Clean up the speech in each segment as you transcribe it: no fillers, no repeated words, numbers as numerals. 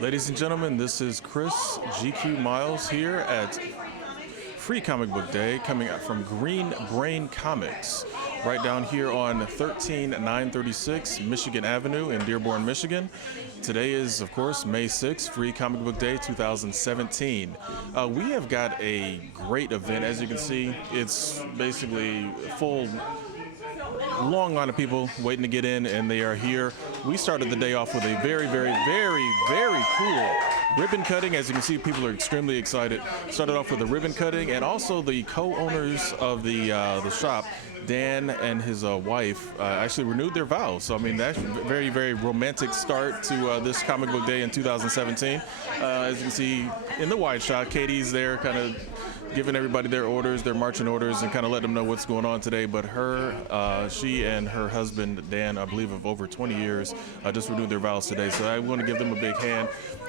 Ladies and gentlemen, this is Chris GQ Miles here at Free Comic Book Day, coming out from Green Brain Comics, right down here on 13936 Michigan Avenue in Dearborn, Michigan. Today is, of course, May 6th, Free Comic Book Day 2017. We have got a great event. As you can see, it's basically full, long line of people waiting to get in, and they are here. We started the day off with a very cool ribbon cutting. As you can see, people are extremely excited. Started off with a ribbon cutting, and also the co-owners of the shop, Dan and his wife, actually renewed their vows. So I mean, that's a very romantic start to this comic book day in 2017. As you can see in the wide shot, Katie's there, kind of giving everybody their orders, their marching orders, and kind of letting them know what's going on today. But she and her husband, Dan, I believe of over 20 years, just renewed their vows today. So I want to give them a big hand.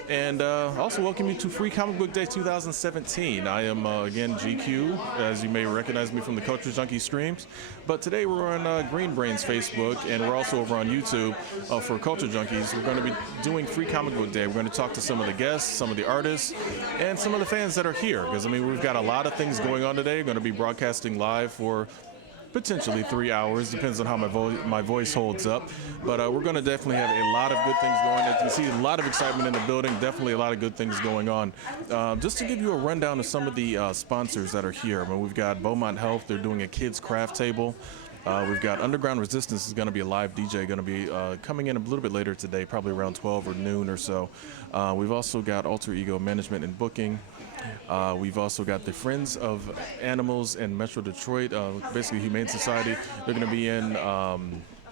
And also welcome you to Free Comic Book Day 2017. I am, again, GQ, as you may recognize me from the Culture Junkies streams. But today we're on Green Brain's Facebook, and we're also over on YouTube for Culture Junkies. We're going to be doing Free Comic Book Day. We're going to talk to some of the guests, some of the artists, and some of the fans that are here. Because, I mean, we've got a lot of things going on today. We're going to be broadcasting live for potentially 3 hours, depends on how my voice holds up. But we're going to definitely have a lot of good things going. As you can see, a lot of excitement in the building, definitely a lot of good things going on. Just to give you a rundown of some of the sponsors that are here. I mean, we've got Beaumont Health, they're doing a kids craft table. We've got Underground Resistance is going to be a live DJ, going to be coming in a little bit later today, probably around 12 or noon or so. We've also got Alter Ego Management and Booking. We've also got the Friends of Animals in Metro Detroit, basically Humane Society. They're going to be in,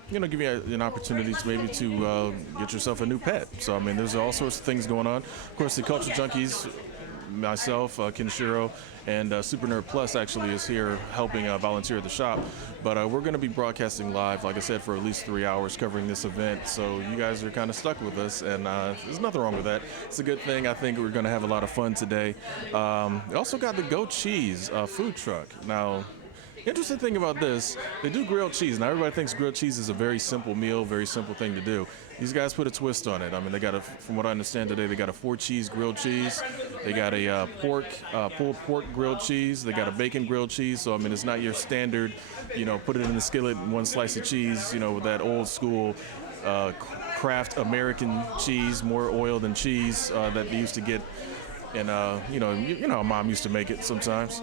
give you an opportunity to maybe to get yourself a new pet. So, I mean, there's all sorts of things going on. Of course, the Culture Junkies, myself, Kenshiro, and Super Nerd Plus actually is here helping volunteer at the shop. But we're going to be broadcasting live, like I said, for at least 3 hours covering this event. So you guys are kind of stuck with us, and there's nothing wrong with that. It's a good thing. I think we're going to have a lot of fun today. We also got the Goat Cheese food truck. Now, interesting thing about this, they do grilled cheese. Now, everybody thinks grilled cheese is a very simple meal, very simple thing to do. These guys put a twist on it. I mean, they got from what I understand today, they got a 4-cheese grilled cheese. They got a pulled pork grilled cheese. They got a bacon grilled cheese. So, I mean, it's not your standard, put it in the skillet and one slice of cheese, with that old school Kraft American cheese, more oil than cheese that they used to get. And, how Mom used to make it sometimes.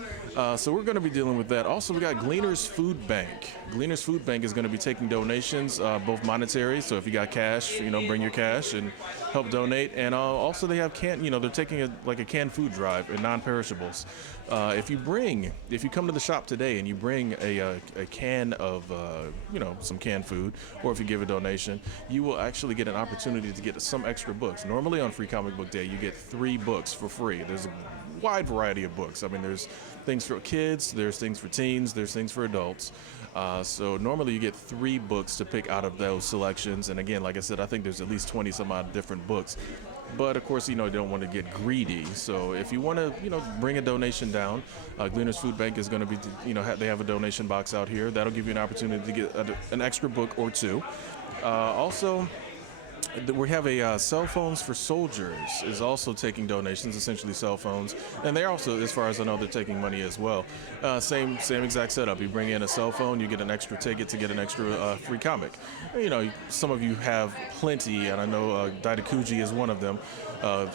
So we're going to be dealing with that. Also, we got Gleaner's Food Bank. Gleaner's Food Bank is going to be taking donations, both monetary. So if you got cash, bring your cash and help donate. And also they have they're taking a canned food drive and non-perishables. If you come to the shop today and you bring a can of, some canned food, or if you give a donation, you will actually get an opportunity to get some extra books. Normally on Free Comic Book Day, you get 3 books for free. There's a wide variety of books. I mean, there's things for kids, there's things for teens, there's things for adults. So normally you get 3 books to pick out of those selections. And again, like I said, I think there's at least 20 some odd different books. But of course, you don't want to get greedy. So if you want to, bring a donation down, Gleaner's Food Bank is going to be, they have a donation box out here. That'll give you an opportunity to get an extra book or 2. Also, we have a Cell Phones for Soldiers is also taking donations, essentially cell phones. And they're also, as far as I know, they're taking money as well. Same exact setup. You bring in a cell phone, you get an extra ticket to get an extra free comic. Some of you have plenty, and I know Daitakuji is one of them,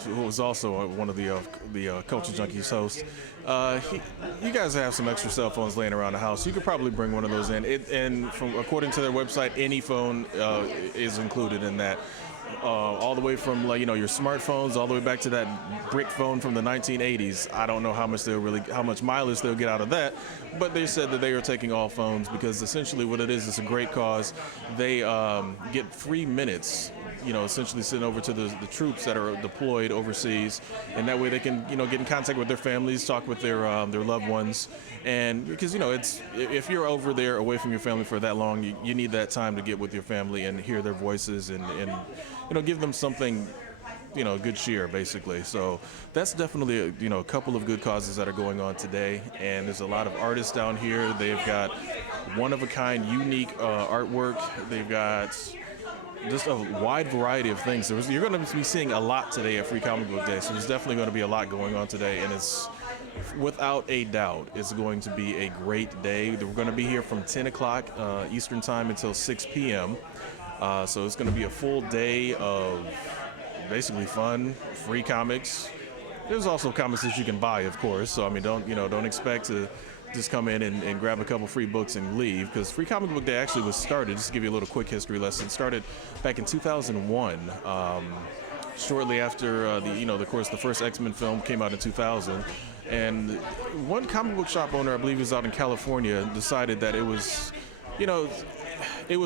who was also one of the Culture Junkies hosts. You guys have some extra cell phones laying around the house. You could probably bring one of those in. According to their website, any phone is included in that. All the way from your smartphones all the way back to that brick phone from the 1980s. I don't know how much mileage they'll get out of that, but they said that they are taking all phones because essentially what it is, it's a great cause. They get free minutes, essentially sent over to the troops that are deployed overseas, and that way they can get in contact with their families, talk with their loved ones. And because it's, if you're over there away from your family for that long, you need that time to get with your family and hear their voices and give them something, good cheer, basically. So that's definitely a couple of good causes that are going on today. And there's a lot of artists down here. They've got one of a kind, unique artwork. They've got just a wide variety of things. You're going to be seeing a lot today at Free Comic Book Day, so there's definitely going to be a lot going on today, and it's without a doubt it's going to be a great day. We're going to be here from 10 o'clock Eastern Time until 6 p.m. So it's going to be a full day of basically fun, free comics. There's also comics that you can buy, of course. So I mean, don't expect to just come in and grab a couple free books and leave, because Free Comic Book Day actually was started, just to give you a little quick history lesson, started back in 2001, shortly after of course, the first X-Men film came out in 2000. And one comic book shop owner, I believe he was out in California, decided that it was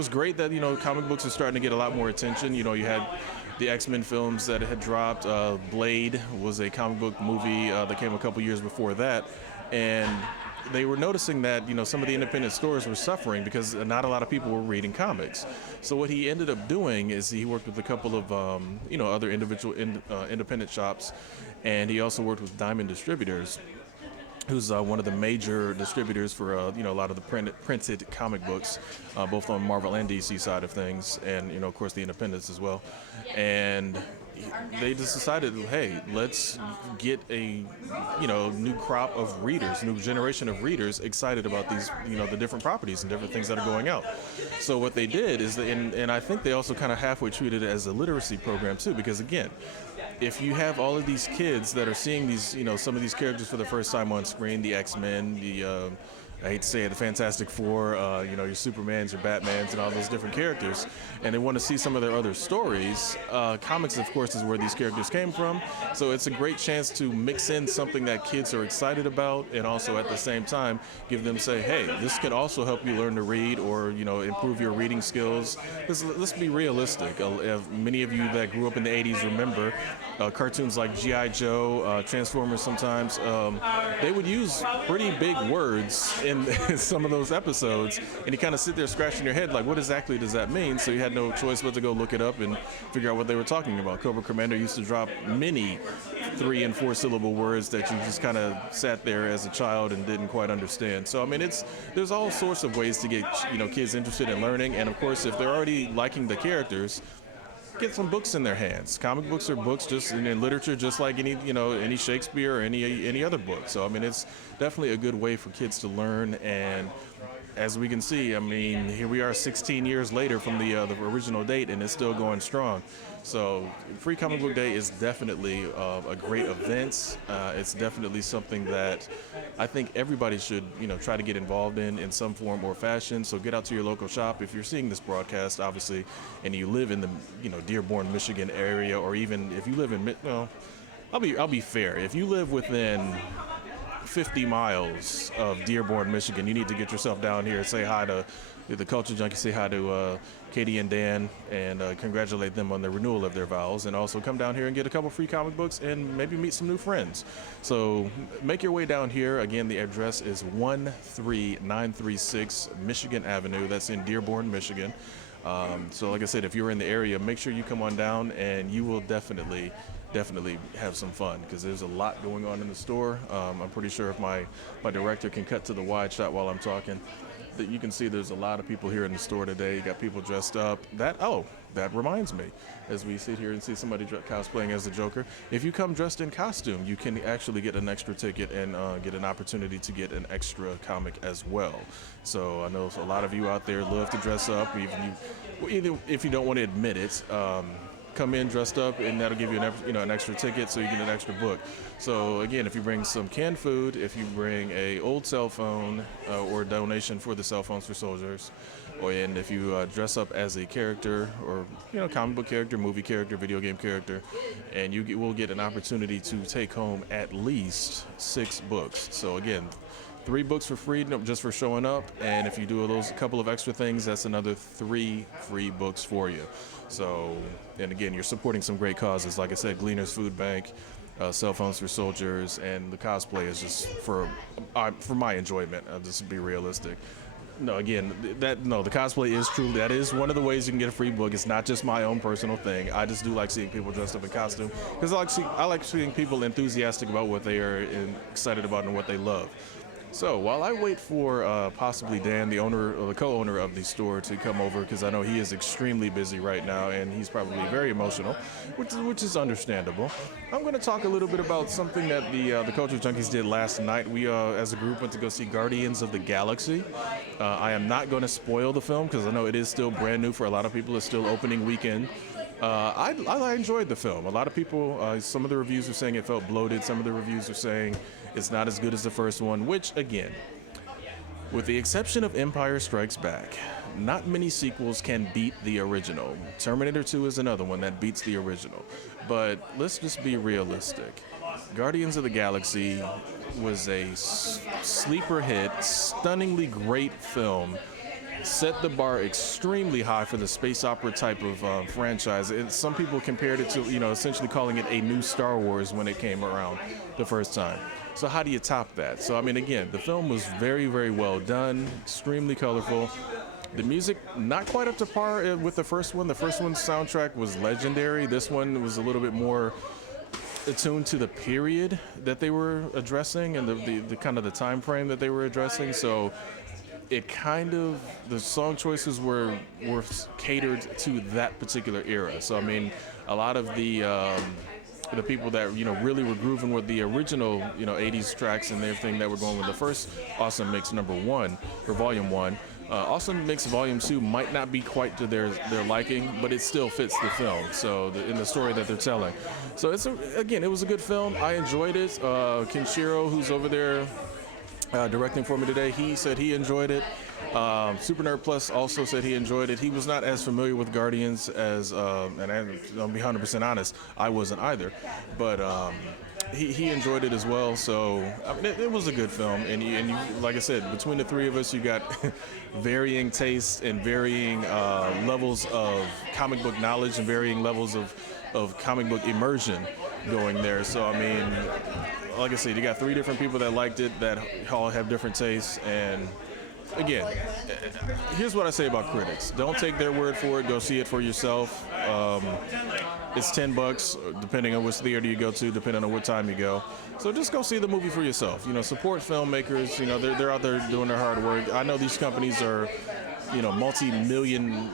great that, comic books are starting to get a lot more attention. You had the X-Men films that had dropped. Blade was a comic book movie that came a couple years before that. And they were noticing that, some of the independent stores were suffering because not a lot of people were reading comics. So what he ended up doing is he worked with a couple of, other individual independent shops, and he also worked with Diamond Distributors, who's one of the major distributors for a lot of the printed comic books, both on Marvel and DC side of things, and of course the independents as well. And they just decided, hey, let's get a new crop of readers, new generation of readers excited about these the different properties and different things that are going out. So what they did is, and I think they also kind of halfway treated it as a literacy program too, because again, if you have all of these kids that are seeing these some of these characters for the first time on screen, the X-Men, the I hate to say it, the Fantastic Four, your Supermans, your Batmans, and all those different characters, and they want to see some of their other stories. Comics, of course, is where these characters came from, so it's a great chance to mix in something that kids are excited about, and also at the same time give them, say, hey, this could also help you learn to read, or improve your reading skills. Let's be realistic. Many of you that grew up in the 80s remember cartoons like G.I. Joe, Transformers sometimes. They would use pretty big words in some of those episodes, and you kind of sit there scratching your head like, what exactly does that mean? So you had no choice but to go look it up and figure out what they were talking about. Cobra Commander used to drop many 3 and 4 syllable words that you just kind of sat there as a child and didn't quite understand. So I mean, there's all sorts of ways to get kids interested in learning, and of course, if they're already liking the characters, get some books in their hands. Comic books are books, just in literature, just like any Shakespeare or any other book. So I mean, it's definitely a good way for kids to learn. And as we can see, I mean, here we are 16 years later from the original date, and it's still going strong. So Free Comic Book Day is definitely a great event. It's definitely something that I think everybody should try to get involved in some form or fashion. So get out to your local shop. If you're seeing this broadcast, obviously, and you live in the Dearborn, Michigan area, or even if you live in I'll be fair. If you live within 50 miles of Dearborn, Michigan, you need to get yourself down here and say hi to the Culture Junkies, say hi to Katie and Dan, and congratulate them on the renewal of their vows, and also come down here and get a couple free comic books and maybe meet some new friends. So make your way down here. Again, the address is 13936 Michigan Avenue. That's in Dearborn, Michigan. So like I said, if you're in the area, make sure you come on down, and you will definitely have some fun, because there's a lot going on in the store. I'm pretty sure if my director can cut to the wide shot while I'm talking, that you can see there's a lot of people here in the store today. You got people dressed up. That reminds me, as we sit here and see somebody cosplaying as the Joker, if you come dressed in costume, you can actually get an extra ticket and get an opportunity to get an extra comic as well. So I know a lot of you out there love to dress up, even if you don't want to admit it. Come in dressed up, and that'll give you an extra ticket, so you get an extra book. So again, if you bring some canned food, if you bring a old cell phone or a donation for the Cell Phones for Soldiers, and if you dress up as a character, or comic book character, movie character, video game character, and you will get an opportunity to take home at least 6 books. So again, 3 books for free just for showing up, and if you do a couple of extra things, that's another 3 free books for you. So, and again, you're supporting some great causes. Like I said, Gleaners Food Bank, Cell Phones for Soldiers, and the cosplay is just for my enjoyment. I'll just be realistic. No, again, the cosplay is truly, that is one of the ways you can get a free book. It's not just my own personal thing. I just do like seeing people dressed up in costume, because I like seeing people enthusiastic about what they are excited about and what they love. So while I wait for possibly Dan, the owner or the co-owner of the store, to come over, because I know he is extremely busy right now and he's probably very emotional, which is understandable. I'm going to talk a little bit about something that the Culture Junkies did last night. We, as a group, went to go see Guardians of the Galaxy. I am not going to spoil the film because I know it is still brand new for a lot of people. It's still opening weekend. I enjoyed the film. A lot of people, some of the reviews are saying it felt bloated. Some of the reviews are saying it's not as good as the first one, which, again, with the exception of Empire Strikes Back, not many sequels can beat the original. Terminator 2 is another one that beats the original. But let's just be realistic. Guardians of the Galaxy was a sleeper hit, stunningly great film, set the bar extremely high for the space opera type of franchise. Some people compared it to, essentially calling it a new Star Wars when it came around the first time. So how do you top that? So, I mean, again, the film was very, very well done, extremely colorful. The music, not quite up to par with the first one. The first one's soundtrack was legendary. This one was a little bit more attuned to the period that they were addressing and the kind of the time frame that they were addressing. So it kind of, the song choices were catered to that particular era. So, I mean, a lot of the people that really were grooving with the original 80s tracks and everything that were going with the first Awesome Mix #1 or Volume 1. Awesome Mix Volume 2 might not be quite to their liking, but it still fits the film. So in the story that they're telling. So it was a good film. I enjoyed it. Kenshiro, who's over there directing for me today, he said he enjoyed it. Super Nerd Plus also said he enjoyed it. He was not as familiar with Guardians as, and I'll be 100% honest, I wasn't either. But he enjoyed it as well. So I mean, it was a good film. And you, like I said, between the three of us, you got varying tastes and varying levels of comic book knowledge and varying levels of comic book immersion going there. So, I mean, like I said, you got three different people that liked it that all have different tastes. And again, here's what I say about critics. Don't take their word for it. Go see it for yourself. It's $10, depending on which theater you go to, depending on what time you go. So just go see the movie for yourself. Support filmmakers. They're out there doing their hard work. I know these companies are, multi-million,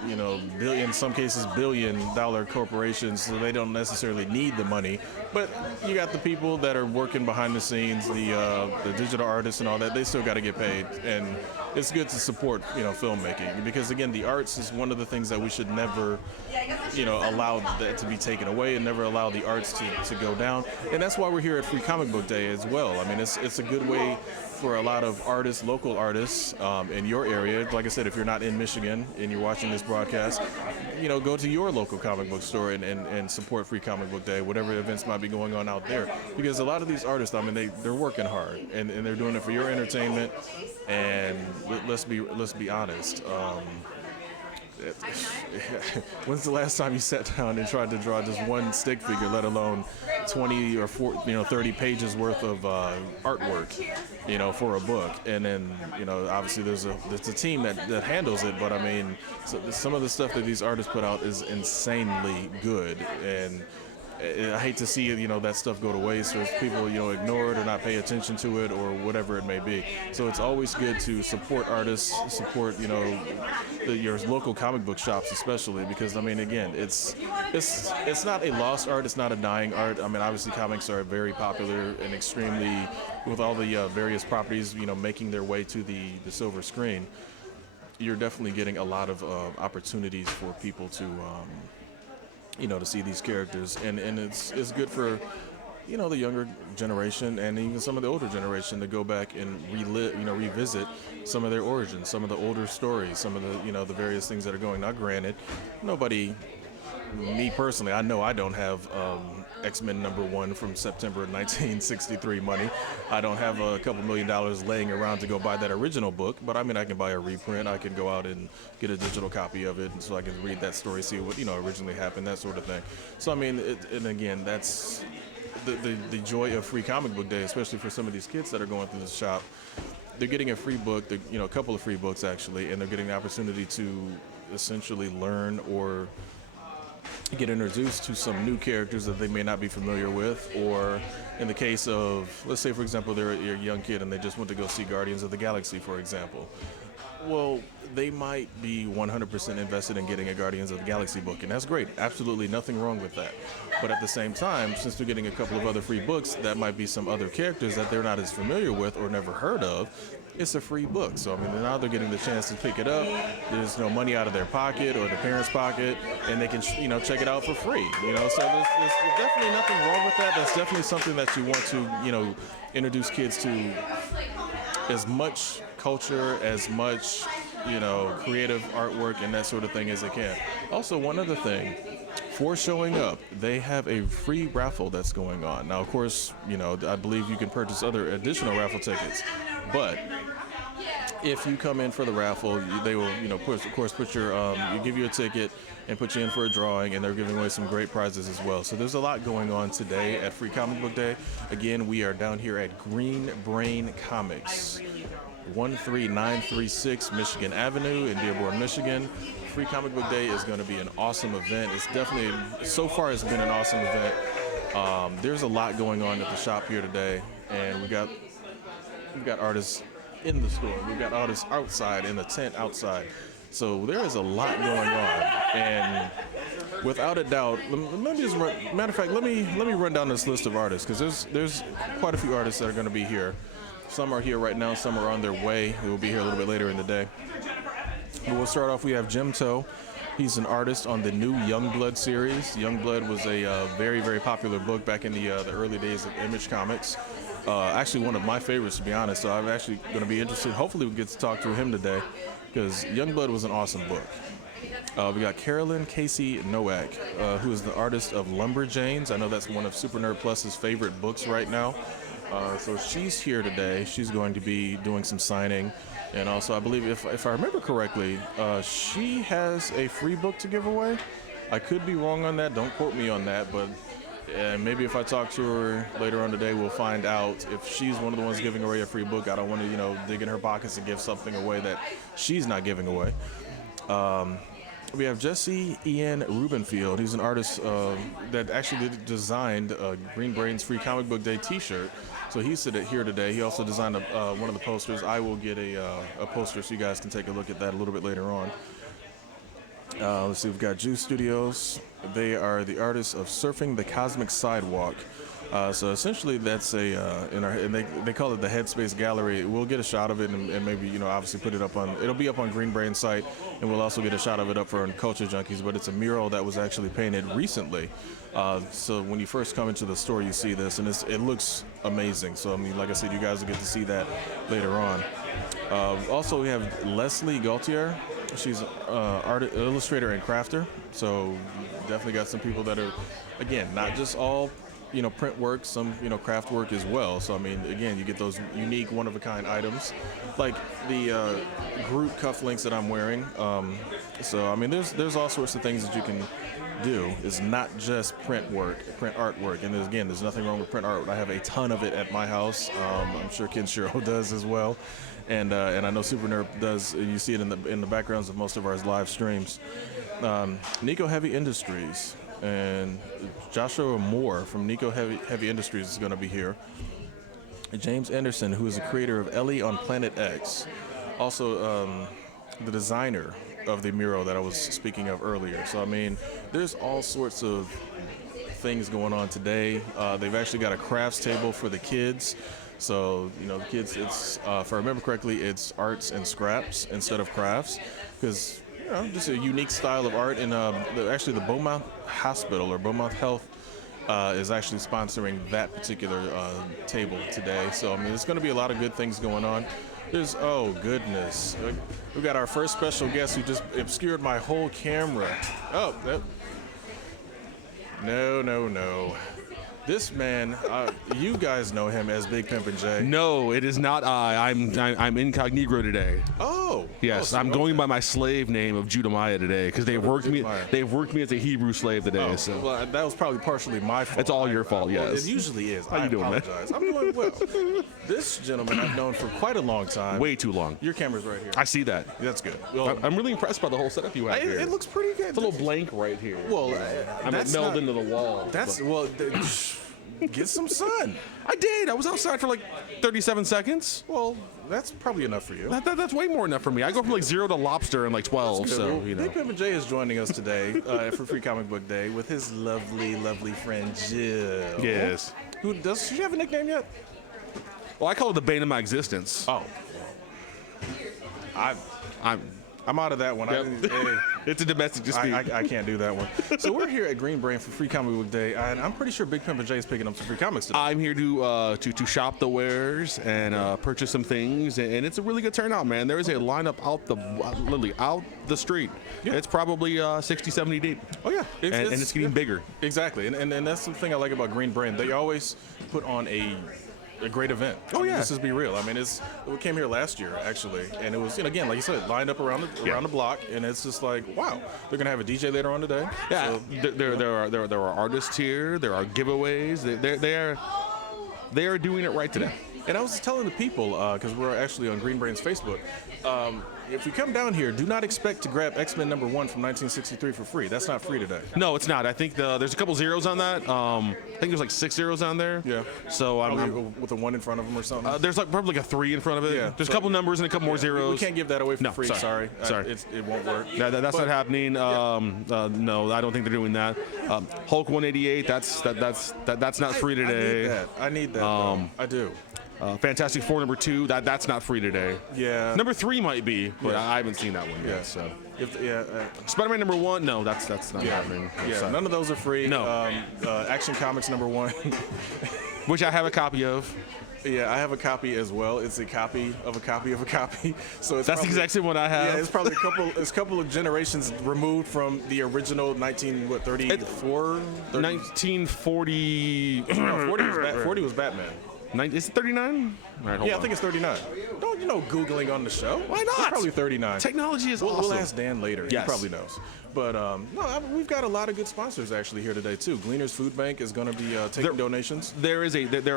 billion, in some cases billion-dollar corporations, so they don't necessarily need the money. But you got the people that are working behind the scenes, the digital artists and all that. They still got to get paid, and it's good to support, filmmaking, because again, the arts is one of the things that we should never, allow that to be taken away, and never allow the arts to go down. And that's why we're here at Free Comic Book Day as well. I mean, it's a good way for a lot of artists, local artists in your area. Like I said, if you're not in Michigan and you're watching this broadcast, go to your local comic book store and support Free Comic Book Day, whatever events might be going on out there. Because a lot of these artists, I mean, they're working hard and they're doing it for your entertainment. And let's be honest. When's the last time you sat down and tried to draw just one stick figure, let alone 20 or 30 pages worth of artwork, for a book? And then, obviously there's a team that handles it, but I mean, some of the stuff that these artists put out is insanely good, and I hate to see that stuff go to waste, or if people ignore it or not pay attention to it or whatever it may be. So it's always good to support artists, support your local comic book shops especially, because I mean, again, it's not a lost art, it's not a dying art. I mean, obviously comics are very popular and extremely, with all the various properties making their way to the silver screen. You're definitely getting a lot of opportunities for people to to see these characters, and it's good for the younger generation and even some of the older generation to go back and revisit some of their origins, some of the older stories, some of the the various things that are going. Now, granted, me personally, I know I don't have X-Men #1 from September 1963 money. I don't have a couple $1 million laying around to go buy that original book, but I mean, I can buy a reprint. I can go out and get a digital copy of it, and so I can read that story, see what originally happened, that sort of thing. So I mean, and again, that's the joy of Free Comic Book Day, especially for some of these kids that are going through the shop. They're getting a free book, a couple of free books actually, and they're getting the opportunity to essentially learn or get introduced to some new characters that they may not be familiar with, or in the case of, let's say for example, they're a young kid and they just went to go see Guardians of the Galaxy, for example. Well, they might be 100% invested in getting a Guardians of the Galaxy book, and that's great. Absolutely nothing wrong with that. But at the same time, since they're getting a couple of other free books, that might be some other characters that they're not as familiar with or never heard of. It's a free book, so I mean, now they're getting the chance to pick it up. There's no money out of their pocket or the parents' pocket, and they can, check it out for free. So there's definitely nothing wrong with that. That's definitely something that you want to, introduce kids to as much culture, as much, creative artwork and that sort of thing as they can. Also, one other thing, for showing up, they have a free raffle that's going on. Now, of course, I believe you can purchase other additional raffle tickets, but if you come in for the raffle, they will, put your, give you a ticket and put you in for a drawing, and they're giving away some great prizes as well. So there's a lot going on today at Free Comic Book Day. Again, we are down here at Green Brain Comics, 13936 Michigan Avenue in Dearborn, Michigan. Free Comic Book Day is going to be an awesome event. It's definitely, so far it's been an awesome event. There's a lot going on at the shop here today, and we've got artists in the store. We've got artists outside in the tent outside. So there is a lot going on, and without a doubt, let me just matter of fact, let me run down this list of artists, because there's quite a few artists that are going to be here. Some are here right now, some are on their way. They will be here a little bit later in the day. But we'll start off, we have Jim Toe. He's an artist on the new Youngblood series. Youngblood was a very, very popular book back in the early days of Image Comics. Actually one of my favorites, to be honest, so I'm actually going to be interested. Hopefully we get to talk to him today, because Youngblood was an awesome book. We got Carolyn Casey Nowak, who is the artist of Lumberjanes. I know that's one of Super Nerd Plus's favorite books right now. So she's here today. She's going to be doing some signing. And also, I believe, if I remember correctly, she has a free book to give away. I could be wrong on that. Don't quote me on that. But maybe if I talk to her later on today, we'll find out if she's one of the ones giving away a free book. I don't want to, dig in her pockets and give something away that she's not giving away. We have Jesse Ian Rubenfield. He's an artist that actually designed Green Brain's Free Comic Book Day t-shirt. So he's here today. He also designed one of the posters. I will get a poster so you guys can take a look at that a little bit later on. Let's see, we've got Juice Studios. They are the artists of Surfing the Cosmic Sidewalk. So essentially that's and they call it the Headspace Gallery. We'll get a shot of it and maybe, obviously put it up on, it'll be up on Green Brain's site, and we'll also get a shot of it up for Culture Junkies, but it's a mural that was actually painted recently. So when you first come into the store, you see this, and it looks amazing. So, I mean, like I said, you guys will get to see that later on. Also, we have Leslie Gaultier. She's an illustrator and crafter. So definitely got some people that are, again, not just all print work, some, craft work as well. So, I mean, again, you get those unique, one-of-a-kind items, like the Groot cufflinks that I'm wearing. So, I mean, there's all sorts of things that you can do. It's not just print artwork. And there's nothing wrong with print art. I have a ton of it at my house. I'm sure Kenshiro does as well. And I know Super Nerd does. You see it in the backgrounds of most of our live streams. Nico Heavy Industries. And Joshua Moore from Nico Heavy Industries is going to be here. James Anderson, who is the creator of Ellie on Planet X. Also, the designer of the mural that I was speaking of earlier. So, I mean, there's all sorts of things going on today. They've actually got a crafts table for the kids. So, the kids, it's, if I remember correctly, it's arts and scraps instead of crafts. Because just a unique style of art. And actually the Beaumont Hospital or Beaumont Health is actually sponsoring that particular table today. So, I mean, there's going to be a lot of good things going on. Oh goodness. We've got our first special guest who just obscured my whole camera. Oh, no. This man, you guys know him as Big Pimpin' J. No, it is not I. I'm incognito today. Oh. Yes, I'm going by my slave name of Judamiah today because they've worked me. They've worked me as a Hebrew slave today. Oh, so well, that was probably partially my fault. it's all your fault. Yes. Well, it usually is. How you doing, man? I'm doing well. This gentleman I've known for quite a long time. Way too long. Your camera's right here. I see that. That's good. Well, I'm really impressed by the whole setup you have here. it looks pretty good. It's a little blank right here. Well, I'm melded into the wall. That's well. Get some sun. I did. I was outside for like 37 seconds. Well, that's probably enough for you. That's way more enough for me. I go from like 0 to lobster in like 12. So well, you know. Big Pimpin' J is joining us today for Free Comic Book Day with his lovely, lovely friend Jill. Yes. Who does she have a nickname yet? Well, I call it the bane of my existence. Oh. I'm out of that one. Yep. It's a domestic dispute. I can't do that one. So we're here at Green Brain for Free Comic Book Day, and I'm pretty sure Big Pimpin' J is picking up some free comics today. I'm here to shop the wares and purchase some things, and it's a really good turnout, man. There is a lineup literally out the street. Yeah. It's probably 60, 70 deep. Oh yeah, and it's getting bigger. Exactly, and that's the thing I like about Green Brain. They always put on a great event. Yeah. Let's just be real. I mean, we came here last year actually, and it was again like you said, lined up around the block, and it's just like wow, they're gonna have a DJ later on today. Yeah, so, there are artists here. There are giveaways. They are doing it right today. And I was telling the people because we're actually on Green Brain's Facebook. If you come down here, do not expect to grab X-Men #1 from 1963 for free. That's not free today. No, it's not. I think there's a couple zeros on that. I think there's like 6 zeros on there. Yeah. So I'm with a 1 in front of them or something. There's like probably like a 3 in front of it. Yeah. There's a couple numbers and a couple more zeros. We can't give that away for free. Sorry. It won't work. That's not happening. No, I don't think they're doing that. Hulk 188. That's not free today. I need that. I do. Fantastic Four #2, that's not free today. Yeah. #3 might be, but I haven't seen that one yet. So. Spider-Man #1, no, that's not happening. Yeah, none of those are free. No. Action Comics #1, which I have a copy of. Yeah, I have a copy as well. It's a copy of a copy of a copy. So that's the exact same one I have. Yeah, it's probably a couple of generations removed from the original 1934. 1940. No, 40 was Batman. Is it 39? Right, I think it's 39. Don't Googling on the show? Why not? It's probably 39. Technology is awesome. We'll ask Dan later. Yes. He probably knows. But we've got a lot of good sponsors actually here today too. Gleaner's Food Bank is going to be taking donations. There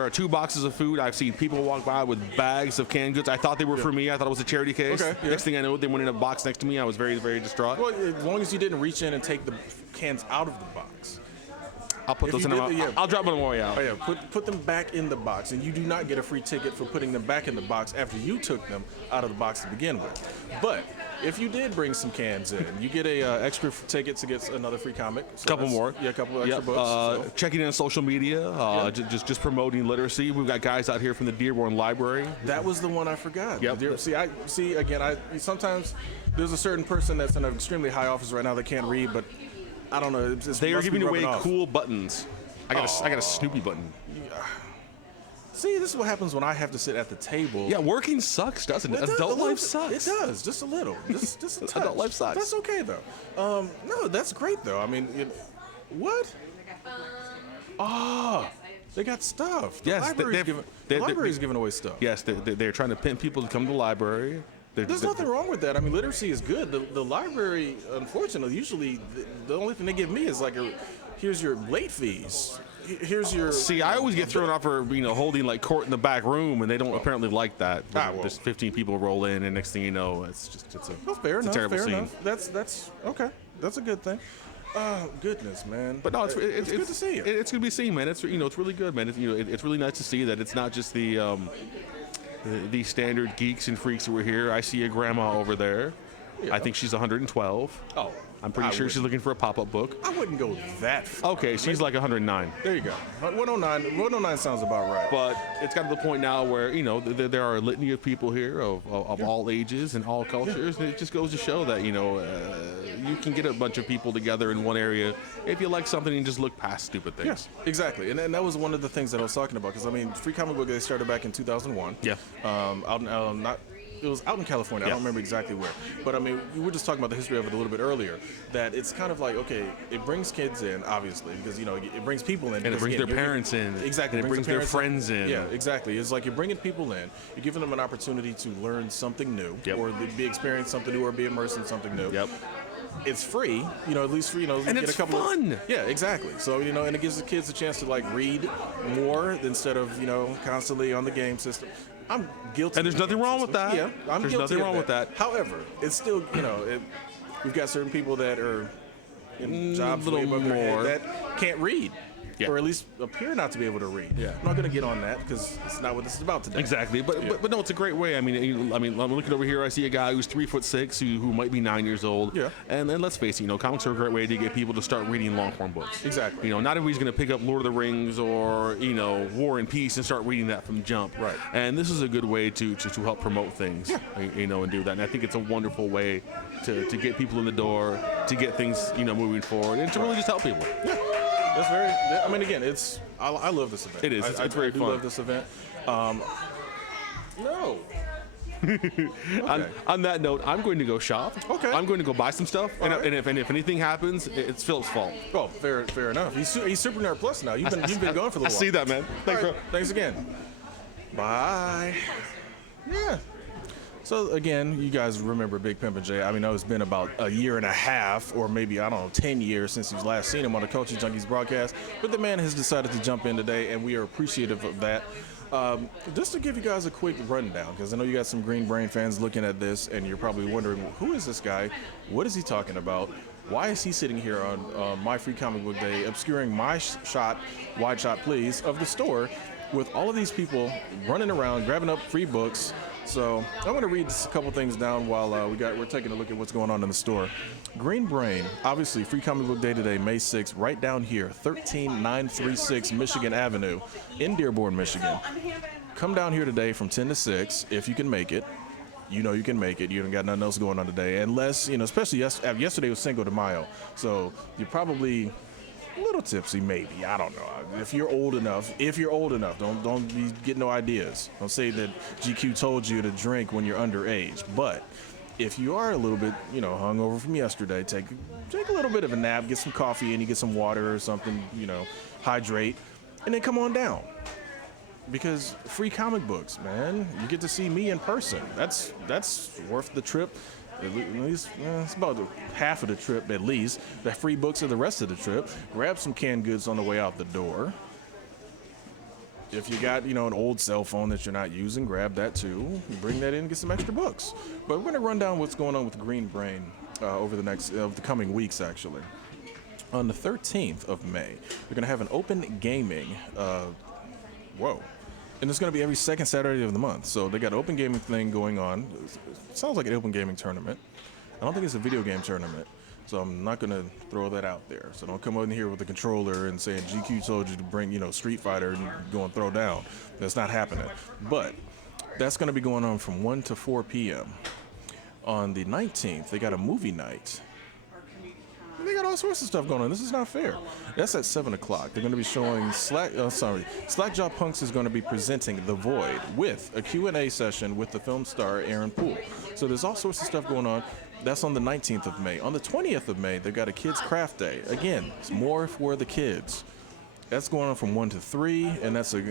are 2 boxes of food. I've seen people walk by with bags of canned goods. I thought they were for me. I thought it was a charity case. Okay, yeah. Next thing I know, they went in a box next to me. I was very, very distraught. Well, as long as you didn't reach in and take the cans out of the box. I'll put those in them. I'll drop them on the way out. Oh, yeah, put them back in the box, and you do not get a free ticket for putting them back in the box after you took them out of the box to begin with. But if you did bring some cans in, you get a extra ticket to get another free comic. So couple more. Yeah, a couple of extra books. Checking in on social media, just promoting literacy. We've got guys out here from the Dearborn Library. That was the one I forgot. Yep. Sometimes there's a certain person that's in an extremely high office right now that can't read, but I don't know. They are giving away cool buttons. I got a Snoopy button. See, this is what happens when I have to sit at the table. Yeah, working sucks, doesn't it? Adult life sucks. It does, just a little. Just a touch. Adult life sucks. That's okay though. No, that's great though. I mean, what? They got stuff. The library's giving away stuff. Yes, they're trying to pimp people to come to the library. There's nothing wrong with that. I mean, literacy is good. The library, unfortunately, usually the only thing they give me is like here's your late fees. Here's your. See, I always get thrown off for holding like court in the back room, and they don't apparently like that. Just 15 people roll in, and next thing you know, it's a terrible scene. That's okay. That's a good thing. Oh goodness, man! But no, it's good to see you. It's good to be seen, man. It's really good, man. It's really nice to see that it's not just the standard geeks and freaks who are here. I see a grandma over there. Yeah. I think she's 112. Oh. I'm pretty sure she's looking for a pop-up book. I wouldn't go that far. Okay, she's like 109. There you go. 109 sounds about right. But it's gotten to the point now where, there are a litany of people here of all ages and all cultures. And it just goes to show that, you can get a bunch of people together in one area if you like something and just look past stupid things. Yes, exactly. And that was one of the things that I was talking about. Because, Free Comic Book Day started back in 2001. Yeah. Out in it was out in California. I don't remember exactly where, but I mean, we were just talking about the history of it a little bit earlier. That it's kind of like, okay, it brings kids in, obviously, because it brings people in, and it brings their parents in. Exactly, and it brings their friends in. Yeah, exactly. It's like you're bringing people in, you're giving them an opportunity to learn something new, or be experience something new, or be immersed in something new. Yep. It's free, at least for, and get it's a couple fun. Yeah, exactly. So, and it gives the kids a chance to like read more instead of, constantly on the game system. I'm guilty. And there's nothing wrong with that. Yeah, I'm there's guilty nothing wrong with that. However, it's still, we've got certain people that are in jobs little way above their head more. that can't read. Yeah. Or at least appear not to be able to read. Yeah. I'm not going to get on that because it's not what this is about today. Exactly, but no, it's a great way. I mean, I'm looking over here. I see a guy who's 3'6", who might be 9 years old. Yeah. And let's face it, comics are a great way to get people to start reading long form books. Exactly. Not everybody's going to pick up Lord of the Rings or War and Peace and start reading that from jump. Right. And this is a good way to help promote things. Yeah. And do that. And I think it's a wonderful way to get people in the door, to get things moving forward, and to really just help people. Yeah. That's very. I mean, again, I love this event. It is. It's very fun. I love this event. No. Okay. On that note, I'm going to go shop. Okay. I'm going to go buy some stuff, and, right. and if anything happens, it's Phil's fault. Oh, fair enough. He's Super Nerd Plus now. You've been going for a little while. I see that, man. Thanks, All right. bro. Thanks again. Bye. Yeah. So again, you guys remember Big Pimpin' Jay. I mean, I know it's been about a year and a half, or maybe, 10 years since you've last seen him on the Culture Junkies broadcast. But the man has decided to jump in today, and we are appreciative of that. Just to give you guys a quick rundown, because I know you got some Green Brain fans looking at this, and you're probably wondering, who is this guy? What is he talking about? Why is he sitting here on my Free Comic Book Day, obscuring my wide shot please, of the store, with all of these people running around, grabbing up free books. So I'm going to read a couple things down while we're taking a look at what's going on in the store. Green Brain, obviously, Free Comic Book Day today, May 6th, right down here, 13936 Michigan Avenue in Dearborn, Michigan. Come down here today from 10 to 6 if you can make it. You can make it. You don't got nothing else going on today. Unless, especially yesterday was Cinco de Mayo. So you're probably a little tipsy, maybe. I don't know. If you're old enough, don't be getting no ideas. Don't say that GQ told you to drink when you're underage. But if you are a little bit, hungover from yesterday, take a little bit of a nap, get some coffee and you get some water or something, hydrate, and then come on down. Because free comic books, man, you get to see me in person. That's worth the trip. At least, it's about half of the trip at least. The free books are the rest of the trip. Grab some canned goods on the way out the door. If you got, an old cell phone that you're not using, grab that too. Bring that in and get some extra books. But we're going to run down what's going on with Green Brain over the coming weeks, actually. On the 13th of May, we're going to have an open gaming, and it's going to be every second Saturday of the month. So they got an open gaming thing going on. It sounds like an open gaming tournament. I don't think it's a video game tournament. So I'm not going to throw that out there. So don't come in here with a controller and saying GQ told you to bring, Street Fighter and go and throw down. That's not happening. But that's going to be going on from 1 to 4 p.m. On the 19th, they got a movie night. They got all sorts of stuff going on. This is not fair. That's at 7 o'clock. They're going to be showing Slackjaw Punks is going to be presenting The Void with a Q&A session with the film star Aaron Poole. So there's all sorts of stuff going on. That's on the 19th of May. On the 20th of May, they've got a Kids Craft Day. Again, it's more for the kids. That's going on from 1 to 3, and that's and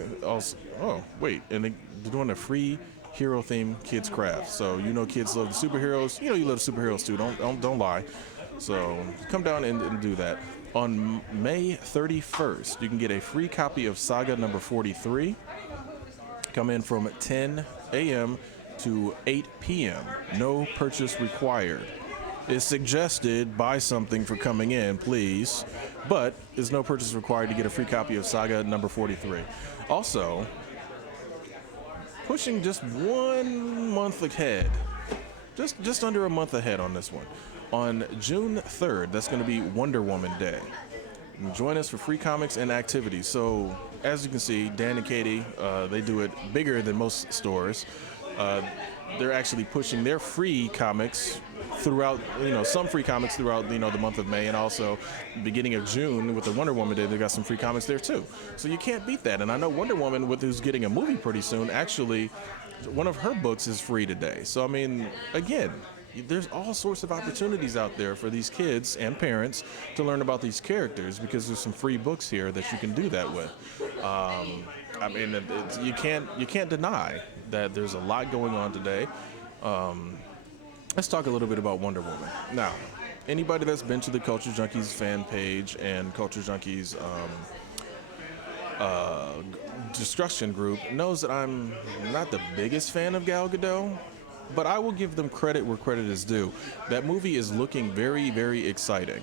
they're doing a free hero-themed kids craft. So kids love the superheroes. You love the superheroes too. Don't lie. So come down and do that. On May 31st, you can get a free copy of Saga number 43. Come in from 10 a.m. to 8 p.m. No purchase required. It's suggested buy something for coming in, please, but there's no purchase required to get a free copy of Saga number 43. Also, pushing just 1 month ahead, just under a month ahead on this one. On June 3rd, that's going to be Wonder Woman Day. Join us for free comics and activities. So, as you can see, Dan and Katie, they do it bigger than most stores. They're actually pushing their free comics throughout, some free comics throughout, the month of May, and also beginning of June with the Wonder Woman Day, they got some free comics there too. So you can't beat that. And I know Wonder Woman, who's getting a movie pretty soon, actually one of her books is free today. So I mean, again, there's all sorts of opportunities out there for these kids and parents to learn about these characters because there's some free books here that you can do that with. I mean, you can't deny that there's a lot going on today. Let's talk a little bit about Wonder Woman. Now, anybody that's been to the Culture Junkies fan page and Culture Junkies destruction group knows that I'm not the biggest fan of Gal Gadot, but I will give them credit where credit is due. That movie is looking very, very exciting.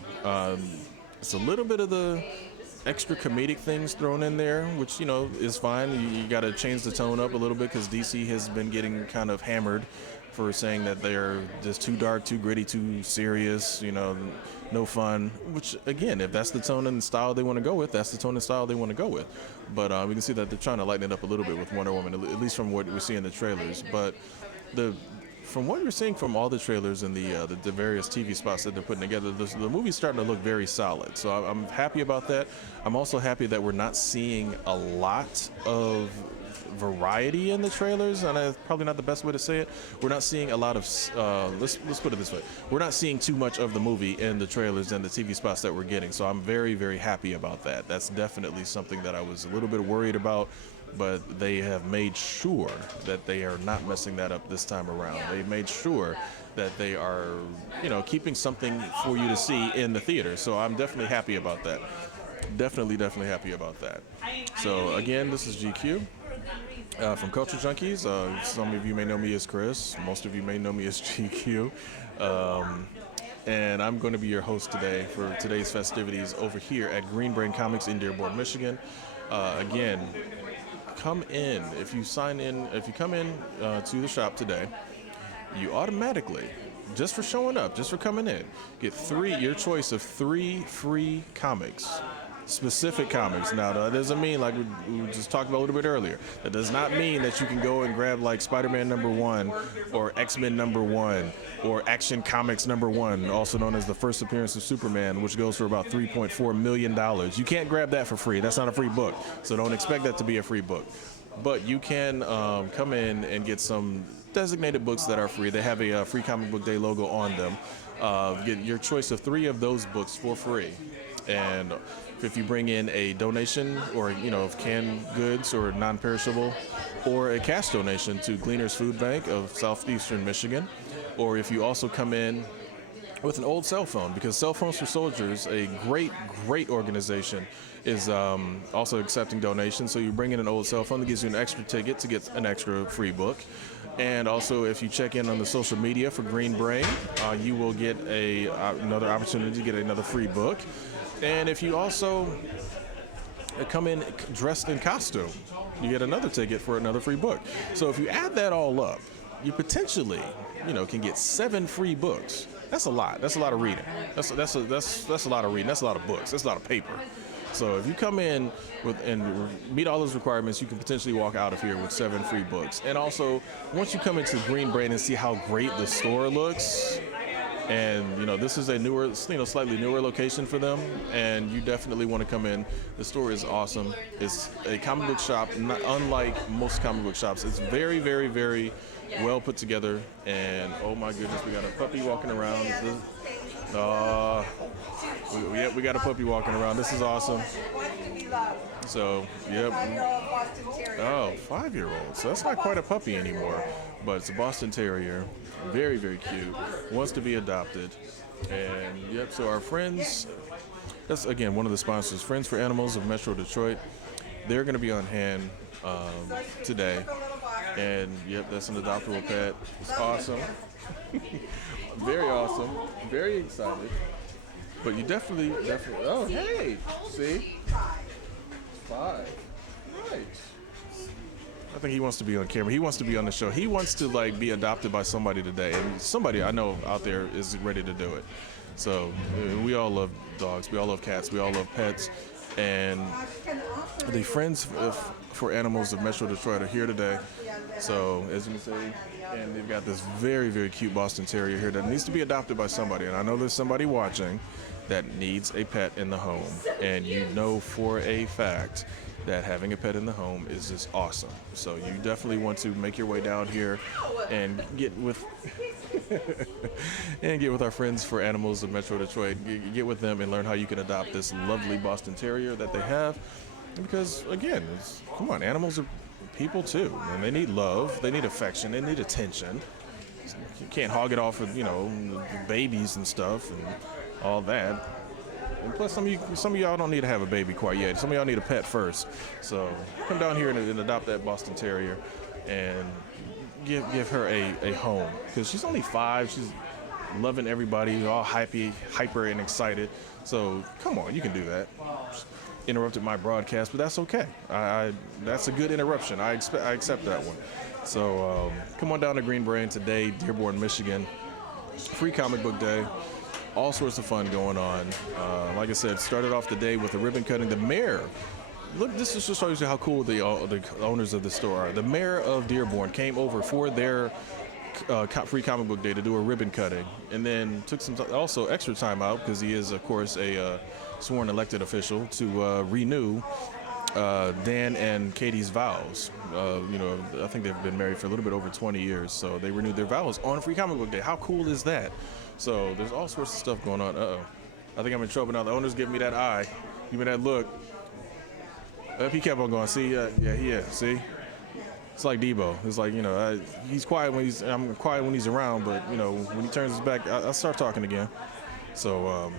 It's a little bit of the extra comedic things thrown in there, which, you know, is fine. You got to change the tone up a little bit because DC has been getting kind of hammered for saying that they're just too dark, too gritty, too serious, you know, no fun. Which, again, if that's the tone and style they want to go with, that's the tone and style they want to go with. But we can see that they're trying to lighten it up a little bit with Wonder Woman, at least from what we see in the trailers. But from what you're seeing from all the trailers and the various TV spots that they're putting together, the movie's starting to look very solid. So I'm happy about that. I'm also happy that we're not seeing a lot of variety in the trailers, and that's probably not the best way to say it. We're not seeing a lot of let's put it this way. We're not seeing too much of the movie in the trailers and the TV spots that we're getting. So I'm very, very happy about that. That's definitely something that I was a little bit worried about, but they have made sure that they are not messing that up this time around. They made sure that they are, you know, keeping something for you to see in the theater. So I'm definitely happy about that. Definitely happy about that. So again, this is GQ. From Culture Junkies. Some of you may know me as Chris. Most of you may know me as GQ. And I'm going to be your host today for today's festivities over here at Green Brain Comics in Dearborn, Michigan. Again, come in. If you come in to the shop today, you automatically, just for showing up, just for coming in, get your choice of 3 free comics. Specific comics. Now, that doesn't mean, like we just talked about a little bit earlier, that does not mean that you can go and grab like Spider-Man #1 or X-Men #1 or Action Comics #1, also known as the first appearance of Superman, which goes for about $3.4 million. You can't grab that for free. That's not a free book, so don't expect that to be a free book. But you can come in and get some designated books that are free. They have a free comic book day logo on them. Get your choice of 3 of those books for free. And if you bring in a donation or, you know, of canned goods or non-perishable, or a cash donation to Gleaner's Food Bank of Southeastern Michigan, or if you also come in with an old cell phone, because Cell Phones for Soldiers, a great organization, is also accepting donations. So you bring in an old cell phone that gives you an extra ticket to get an extra free book. And also, if you check in on the social media for Green Brain, you will get another opportunity to get another free book. And if you also come in dressed in costume, you get another ticket for another free book. So if you add that all up, you potentially, you know, can get 7 free books. That's a lot. That's a lot of reading. That's a lot of reading. That's a lot of books. That's a lot of paper. So if you come in and meet all those requirements, you can potentially walk out of here with 7 free books. And also, once you come into Green Brain and see how great the store looks, and, you know, this is a newer, you know, slightly newer location for them, and you definitely want to come in. The store is awesome. It's a comic book shop, not unlike most comic book shops. It's very, very, very well put together, and oh my goodness, we got a puppy walking around. We got a puppy walking around. This is awesome. So, yep. Oh, 5-year-old. So that's not quite a puppy anymore, but it's a Boston Terrier. Very, very cute. Wants to be adopted. And, yep, so our friends, that's, again, one of the sponsors, Friends for Animals of Metro Detroit. They're going to be on hand today. And, yep, that's an adoptable pet. It's awesome. Very awesome. Very excited. But you definitely, oh, hey, see? 5. Right. I think he wants to be on camera. He wants to be on the show. He wants to, like, be adopted by somebody today. And somebody I know out there is ready to do it. So we all love dogs. We all love cats. We all love pets. And the Friends for Animals of Metro Detroit are here today. So, as you can see, and they've got this very, very cute Boston Terrier here that needs to be adopted by somebody. And I know there's somebody watching that needs a pet in the home. And you know for a fact that having a pet in the home is just awesome. So you definitely want to make your way down here and get with and get with our friends for Animals of Metro Detroit. Get with them and learn how you can adopt this lovely Boston Terrier that they have. Because again, come on, animals are people too, and they need love, they need affection, they need attention. You can't hog it off with babies and stuff and all that. And plus, some of y'all don't need to have a baby quite yet. Some of y'all need a pet first. So come down here and adopt that Boston Terrier, and give her a home, because she's only 5. She's loving everybody, all hyper and excited. So come on, you can do that. Just interrupted my broadcast, but that's okay. That's a good interruption. I accept that one. So come on down to Green Brain today, Dearborn, Michigan. Free comic book day. All sorts of fun going on. Like I said, started off the day with the ribbon cutting. The mayor, look, this just shows you how cool the owners of the store are. The mayor of Dearborn came over for their free comic book day to do a ribbon cutting, and then took some also extra time out, because he is, of course, a sworn elected official, to renew Dan and Katie's vows. I think they've been married for a little bit over 20 years, so they renewed their vows on Free Comic Book Day. How cool is that? So there's all sorts of stuff going on. I think I'm in trouble now. The owner's giving me that eye. Give me that look. He kept on going. See, yeah, he is. See? It's like Debo. It's like, he's quiet when I'm quiet when he's around, but, when he turns his back, I start talking again. So,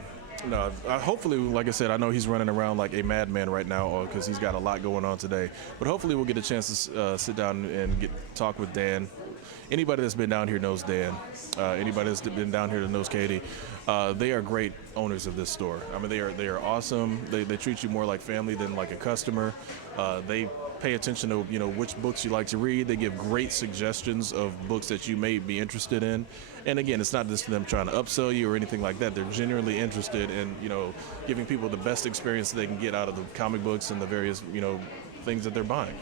no, hopefully, like I said, I know he's running around like a madman right now, because he's got a lot going on today. But hopefully we'll get a chance to sit down and talk with Dan. Anybody that's been down here knows Dan. Anybody that's been down here that knows Katie. They are great owners of this store. I mean, they are awesome. They treat you more like family than like a customer. They pay attention to which books you like to read. They give great suggestions of books that you may be interested in. And again, it's not just them trying to upsell you or anything like that. They're genuinely interested in giving people the best experience they can get out of the comic books and the various things that they're buying.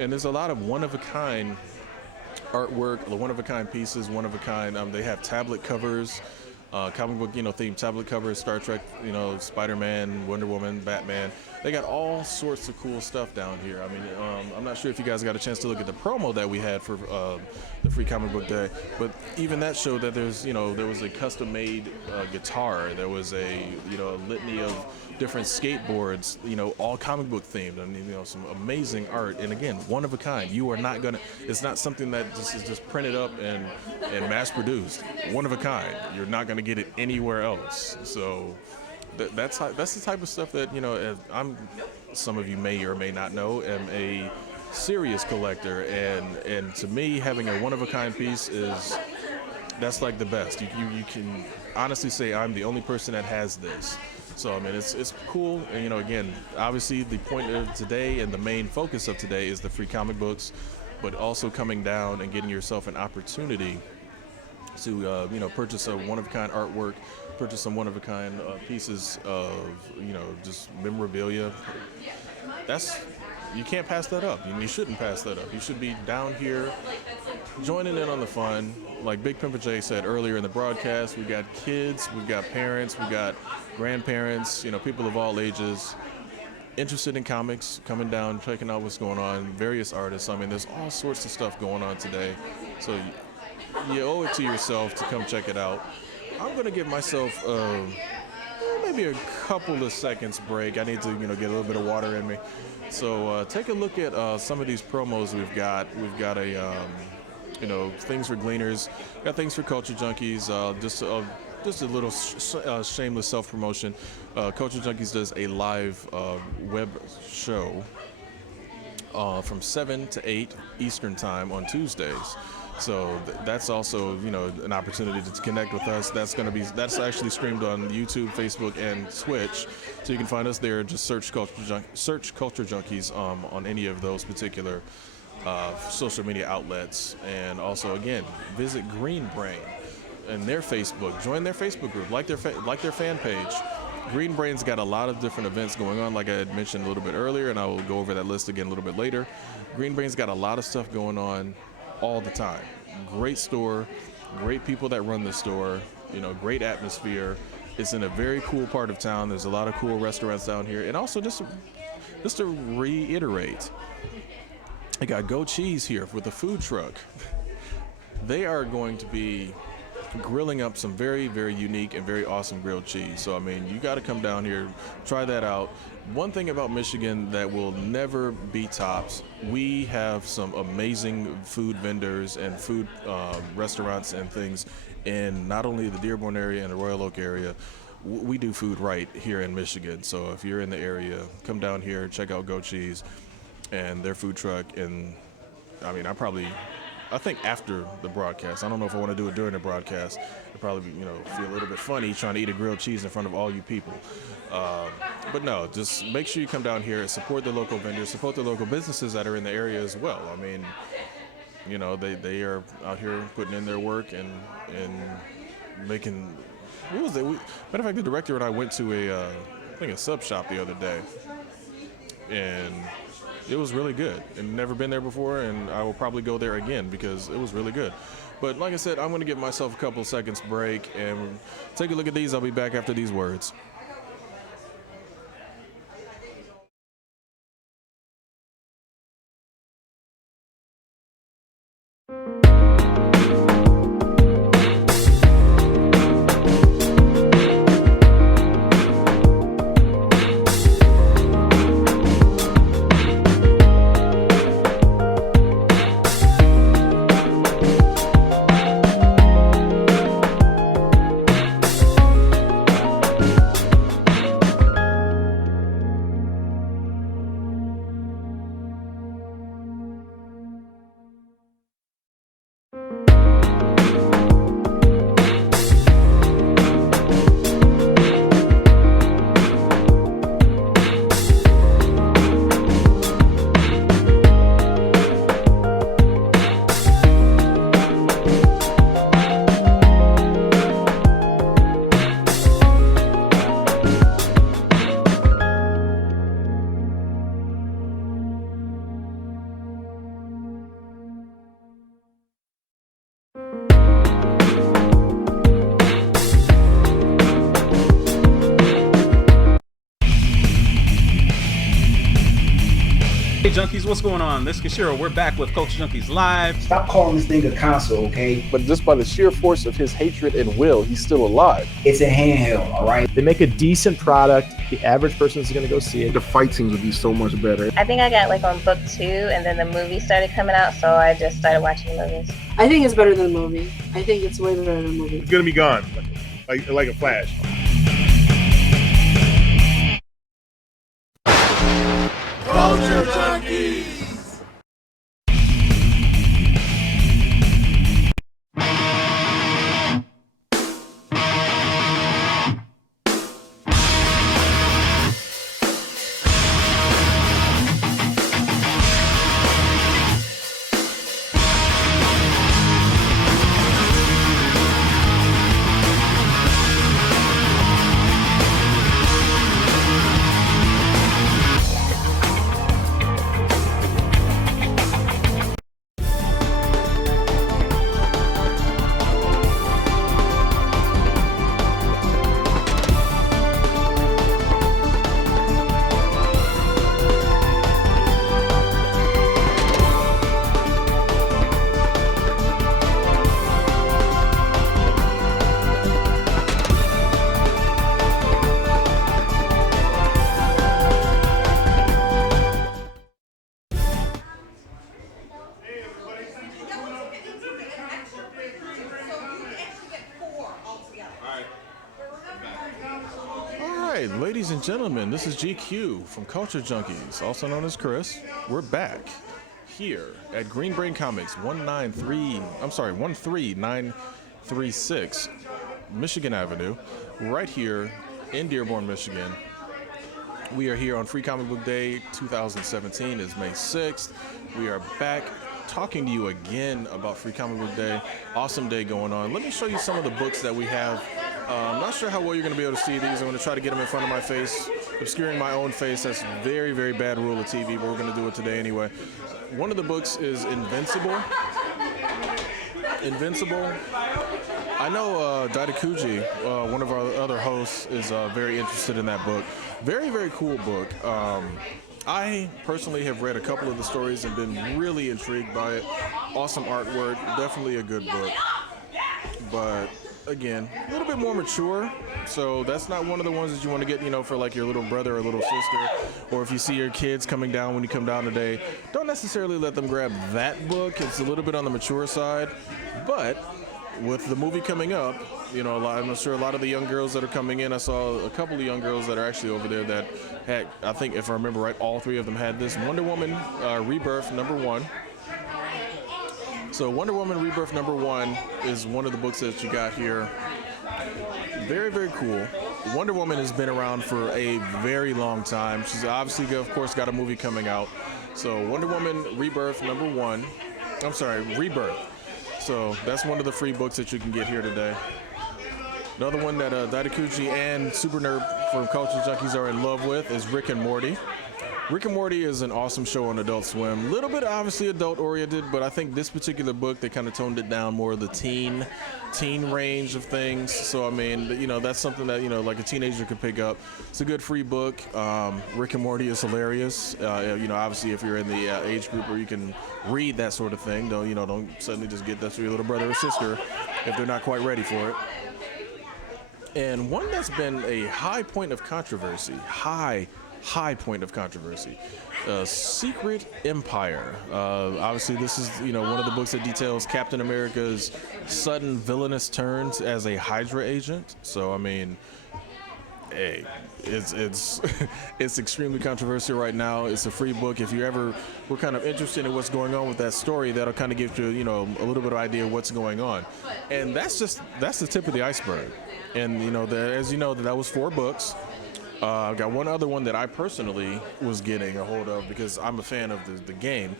And there's a lot of one-of-a-kind artwork, one-of-a-kind pieces, one-of-a-kind. They have tablet covers, comic book, themed tablet covers, Star Trek, Spider-Man, Wonder Woman, Batman. They got all sorts of cool stuff down here. I mean, I'm not sure if you guys got a chance to look at the promo that we had for the Free Comic Book Day, but even that showed that there was a custom-made guitar. There was a litany of different skateboards, all comic book themed, and some amazing art. And again, one of a kind. You are not gonna. It's not something that is just printed up and mass produced. One of a kind. You're not gonna get it anywhere else. So that's the type of stuff that some of you may or may not know, am a serious collector, and to me, having a one of a kind piece that's like the best. You can honestly say I'm the only person that has this. So I mean, it's cool. And again, obviously the point of today and the main focus of today is the free comic books, but also coming down and getting yourself an opportunity to purchase a one-of-a-kind artwork, purchase some one-of-a-kind pieces of just memorabilia. You can't pass that up. You shouldn't pass that up. You should be down here joining in on the fun. Like Big Pimper J said earlier in the broadcast, we got kids, we've got parents, we got grandparents, people of all ages interested in comics, coming down, checking out what's going on, various artists. I mean, there's all sorts of stuff going on today. So you owe it to yourself to come check it out. I'm going to give myself maybe a couple of seconds break. I need to get a little bit of water in me. So take a look at some of these promos we've got. We've got a things for gleaners, got things for culture junkies. Just a little shameless self-promotion. Culture Junkies does a live web show from 7 to 8 Eastern Time on Tuesdays. So that's also, an opportunity to connect with us. That's actually streamed on YouTube, Facebook, and Twitch. So you can find us there. Just search Culture Junkies on any of those particular social media outlets. And also, again, visit Green Brain and their Facebook. Join their Facebook group. Like their fan page. Green Brain's got a lot of different events going on, like I had mentioned a little bit earlier, and I will go over that list again a little bit later. Green Brain's got a lot of stuff going on all the time. Great store, great people that run the store, great atmosphere. It's in a very cool part of town. There's a lot of cool restaurants down here, and also just just to reiterate, I got Go Cheese here with a food truck. They are going to be grilling up some very, very unique and very awesome grilled cheese. So, I mean, you got to come down here, try that out. One thing about Michigan that will never be tops, we have some amazing food vendors and food restaurants and things in not only the Dearborn area and the Royal Oak area. We do food right here in Michigan. So if you're in the area, come down here, check out Go Cheese and their food truck. And I mean, I think after the broadcast, I don't know if I want to do it during the broadcast. It'd probably be, feel a little bit funny trying to eat a grilled cheese in front of all you people. But no, just make sure you come down here and support the local vendors, support the local businesses that are in the area as well. I mean, they are out here putting in their work and making. What was it? Matter of fact, the director and I went to a sub shop the other day, and it was really good. And never been there before, and I will probably go there again because it was really good. But like I said, I'm going to give myself a couple seconds break and take a look at these. I'll be back after these words. Hey Junkies, what's going on? This is Kishiro. We're back with Culture Junkies Live. Stop calling this thing a console, okay? But just by the sheer force of his hatred and will, he's still alive. It's a handheld, all right? They make a decent product. The average person is going to go see it. The fight scenes would be so much better. I think I got on book 2, and then the movie started coming out, so I just started watching the movies. I think it's better than the movie. I think it's way better than the movie. It's gonna be gone, like a flash. Culture Junkies! Ladies and gentlemen, this is GQ from Culture Junkies, also known as Chris. We're back here at Green Brain Comics 13936 Michigan Avenue, right here in Dearborn, Michigan. We are here on Free Comic Book Day 2017. It's May 6th. We are back talking to you again about Free Comic Book Day. Awesome day going on. Let me show you some of the books that we have. I'm not sure how well you're going to be able to see these. I'm going to try to get them in front of my face, obscuring my own face. That's very, very bad rule of TV, but we're going to do it today anyway. One of the books is Invincible. I know Daitakuji, one of our other hosts, is very interested in that book. Very, very cool book. I personally have read a couple of the stories and been really intrigued by it. Awesome artwork, definitely a good book. But again, a little bit more mature. So that's not one of the ones that you want to get, for like your little brother or little sister. Or if you see your kids coming down when you come down today, don't necessarily let them grab that book. It's a little bit on the mature side. But with the movie coming up, I'm sure a lot of the young girls that are coming in, I saw a couple of young girls that are actually over there that had, I think if I remember right, all three of them had this Wonder Woman Rebirth #1. So Wonder Woman Rebirth #1 is one of the books that you got here. Very, very cool. Wonder Woman has been around for a very long time. She's obviously, of course, got a movie coming out. So Wonder Woman Rebirth #1. I'm sorry, Rebirth. So that's one of the free books that you can get here today. Another one that Daitakuchi and Super Nerd from Culture Junkies are in love with is Rick and Morty. Rick and Morty is an awesome show on Adult Swim. A little bit obviously adult oriented, but I think this particular book, they kind of toned it down more of the teen range of things. So I mean, that's something that, like a teenager could pick up. It's a good free book. Rick and Morty is hilarious. Obviously if you're in the age group where you can read that sort of thing, don't suddenly just get that to your little brother or sister if they're not quite ready for it. And one that's been a high point of controversy, high point of controversy, Secret Empire. Obviously this is one of the books that details Captain America's sudden villainous turns as a Hydra agent. So I mean, hey, it's it's extremely controversial right now. It's a free book. If you ever were kind of interested in what's going on with that story, that'll kind of give you a little bit of idea of what's going on. And that's the tip of the iceberg. And as that was 4 books. I've got one other one that I personally was getting a hold of because I'm a fan of the game.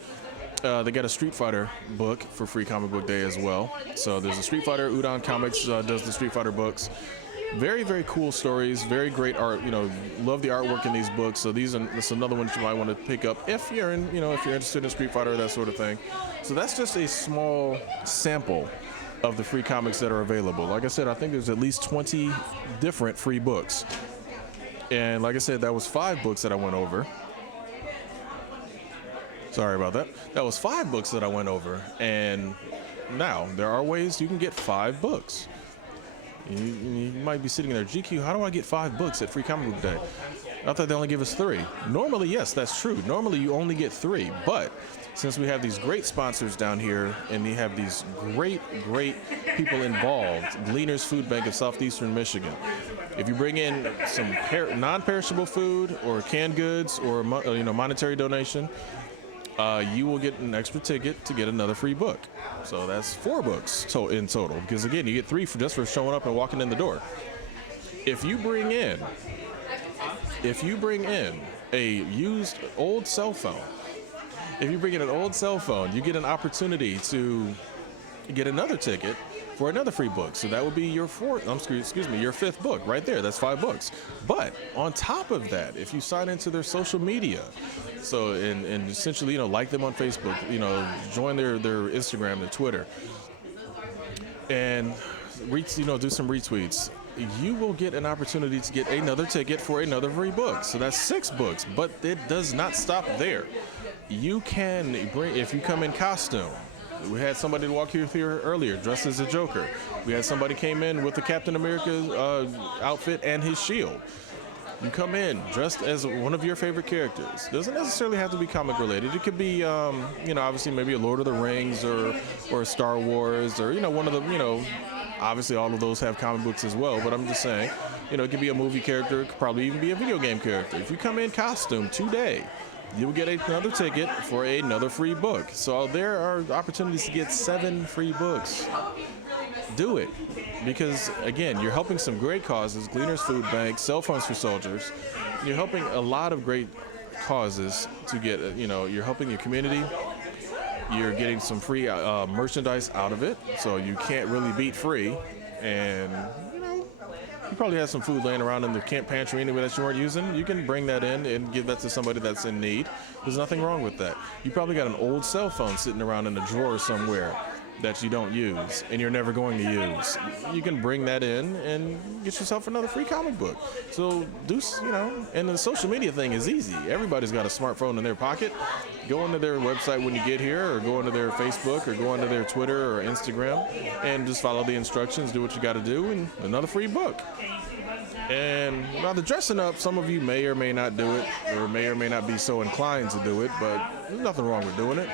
They got a Street Fighter book for Free Comic Book Day as well. So there's a Street Fighter. Udon Comics does the Street Fighter books. Very, very cool stories. Very great art. Love the artwork in these books. So this is another one that you might want to pick up if you're if you're interested in Street Fighter, that sort of thing. So that's just a small sample of the free comics that are available. Like I said, I think there's at least 20 different free books. And like I said, that was 5 books that I went over. Sorry about that. That was 5 books that I went over. And now there are ways you can get 5 books. You might be sitting there, GQ, how do I get 5 books at Free Comic Book Day? I thought they only give us 3. Normally, yes, that's true. Normally you only get 3, but since we have these great sponsors down here and we have these great people involved, Gleaner's Food Bank of Southeastern Michigan, if you bring in some non-perishable food or canned goods or monetary donation, you will get an extra ticket to get another free book. So that's 4 books in total, because again, you get 3 just for showing up and walking in the door. If you bring in a used old cell phone, you get an opportunity to get another ticket for another free book. So that would be your 5th book right there. That's 5 books. But on top of that, if you sign into their social media, so and essentially like them on Facebook, join their Instagram, their Twitter, and do some retweets, you will get an opportunity to get another ticket for another free book. So that's 6 books, but it does not stop there. You can bring, if you come in costume. We had somebody walk here earlier dressed as a Joker. We had somebody came in with the Captain America outfit and his shield. You come in dressed as one of your favorite characters. Doesn't necessarily have to be comic related. It could be, obviously maybe a Lord of the Rings or Star Wars or, one of the, obviously all of those have comic books as well. But I'm just saying, it could be a movie character. It could probably even be a video game character. If you come in costume today, you will get another ticket for another free book. So there are opportunities to get 7 free books. Do it. Because, again, you're helping some great causes, Gleaner's Food Bank, Cell Phones for Soldiers. You're helping a lot of great causes to get, you're helping your community. You're getting some free merchandise out of it. So you can't really beat free. And, you probably have some food laying around in the camp pantry anyway that you weren't using. You can bring that in and give that to somebody that's in need. There's nothing wrong with that. You probably got an old cell phone sitting around in a drawer somewhere. that you don't use and you're never going to use, you can bring that in and get yourself another free comic book. So and the social media thing is easy. Everybody's got a smartphone in their pocket. Go onto their website when you get here, or go onto their Facebook, or go onto their Twitter or Instagram, and just follow the instructions, do what you got to do, and another free book. And now the dressing up, some of you may or may not do it, or may not be so inclined to do it, but there's nothing wrong with doing it,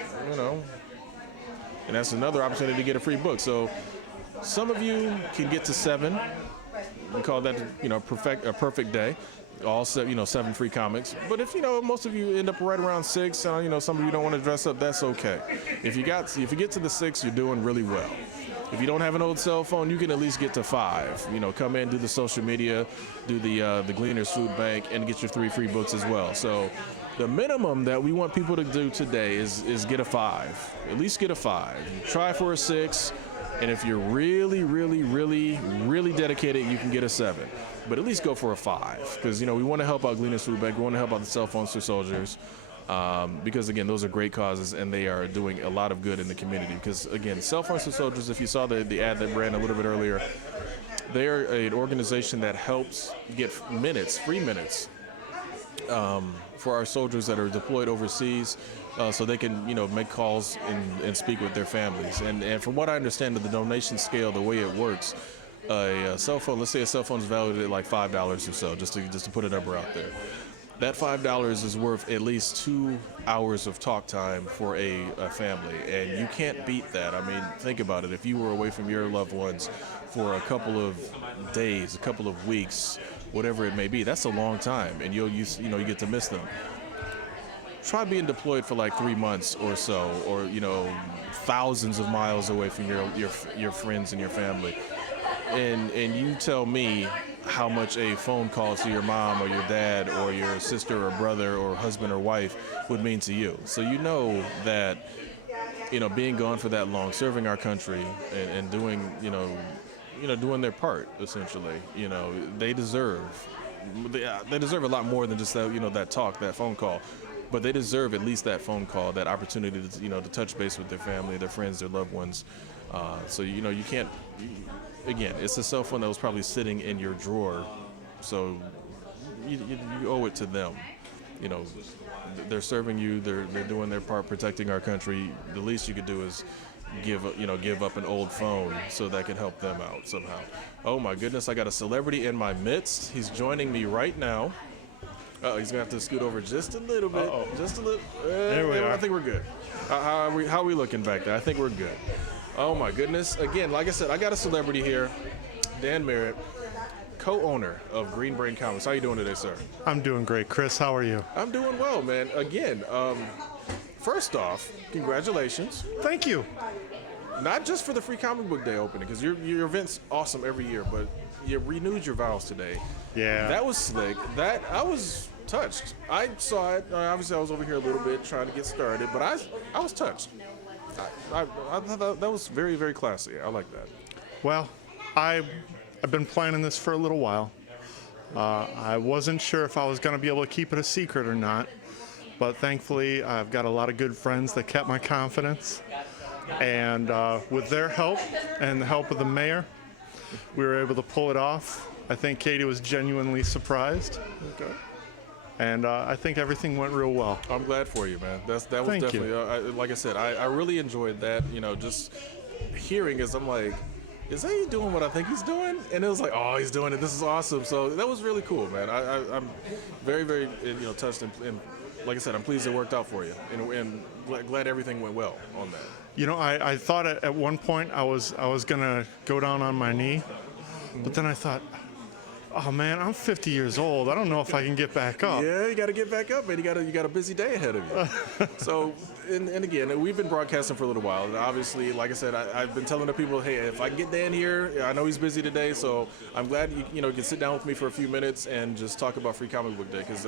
And that's another opportunity to get a free book. So some of you can get to 7. We call that, a perfect day. All 7 free comics. But if most of you end up right around 6, and some of you don't want to dress up, that's okay. If you get to the 6, you're doing really well. If you don't have an old cell phone, you can at least get to 5. Come in, do the social media, do the Gleaners Food Bank, and get your 3 free books as well. So the minimum that we want people to do today is get a 5. At least get a 5. Try for a 6, and if you're really, really, really, really dedicated, you can get a 7. But at least go for a 5, because we want to help out Gleaners Food Bank. We want to help out the cell phones for soldiers. Because again, those are great causes, and they are doing a lot of good in the community. Because again, Cell Phones for Soldiers, if you saw the ad that ran a little bit earlier, they are an organization that helps get free minutes, for our soldiers that are deployed overseas, so they can make calls and speak with their families. And from what I understand of the donation scale, the way it works, a cell phone, let's say a cell phone is valued at like $5 or so, just to put a number out there. That $5 is worth at least 2 hours of talk time for a family, and you can't beat that. I mean, think about it. If you were away from your loved ones for a couple of days, a couple of weeks, whatever it may be, that's a long time, and you get to miss them. Try being deployed for like 3 months or so, or thousands of miles away from your friends and your family, and you tell me how much a phone call to your mom or your dad or your sister or brother or husband or wife would mean to you. So that being gone for that long, serving our country and doing doing their part, essentially, they deserve a lot more than just that that phone call. But they deserve at least that phone call, that opportunity to to touch base with their family, their friends, their loved ones. So you can't. Again, it's a cell phone that was probably sitting in your drawer, so you owe it to them. They're serving you. They're doing their part, protecting our country. The least you could do is give up an old phone so that can help them out somehow. Oh my goodness, I got a celebrity in my midst. He's joining me right now. He's gonna have to scoot over just a little bit. Just a little. There we are. I think we're good. How are we looking back there? I think we're good. Oh my goodness. Again, like I said, I got a celebrity here. Dan Merritt, co-owner of Green Brain Comics. How you doing today, sir? I'm doing great. Chris, how are you? I'm doing well, man. Again, first off, congratulations. Thank you. Not just for the free comic book day opening, because your event's awesome every year, but you renewed your vows today. Yeah. That was slick. I was touched. I saw it. Obviously, I was over here a little bit trying to get started, but I was touched. I thought that was very, very classy. I like that. Well, I've been planning this for a little while. I wasn't sure if I was going to be able to keep it a secret or not, but thankfully I've got a lot of good friends that kept my confidence. And with their help and the help of the mayor, we were able to pull it off. I think Katie was genuinely surprised. Okay. And I think everything went real well. I'm glad for you, man. That was Thank definitely, you. like I said, I really enjoyed that. Just hearing as I'm like, is he doing what I think he's doing? And it was like, oh, he's doing it. This is awesome. So that was really cool, man. I'm very, very, touched and like I said, I'm pleased it worked out for you, and glad everything went well on that. I thought at one point I was gonna go down on my knee, but then I thought, oh man, I'm 50 years old. I don't know if I can get back up. Yeah, you got to get back up, man. You got a busy day ahead of you. So, and again, we've been broadcasting for a little while. And obviously, like I said, I've been telling the people, hey, if I can get Dan here, I know he's busy today, so I'm glad you can sit down with me for a few minutes and just talk about Free Comic Book Day. Because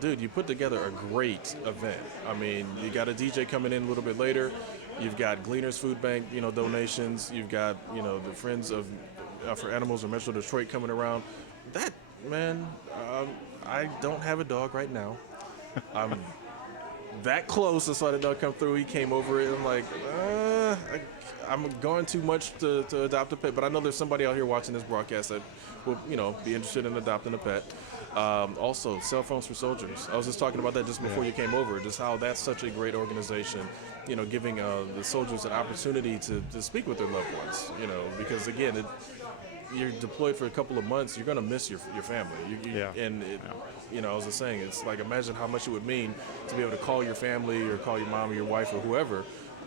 dude, you put together a great event. You got a DJ coming in a little bit later. You've got Gleaners Food Bank, donations. You've got the Friends of for Animals of Metro Detroit coming around. That, man, I don't have a dog right now. I'm that close. I saw the dog come through. He came over it. I'm like, I I'm going too much to adopt a pet, but I know there's somebody out here watching this broadcast that will, be interested in adopting a pet. Also, Cell Phones for Soldiers. I was just talking about that just before you came over, just how that's such a great organization, giving the soldiers an opportunity to speak with their loved ones, because again, you're deployed for a couple of months, you're going to miss your family. And I was just saying, it's like, imagine how much it would mean to be able to call your family or call your mom or your wife or whoever,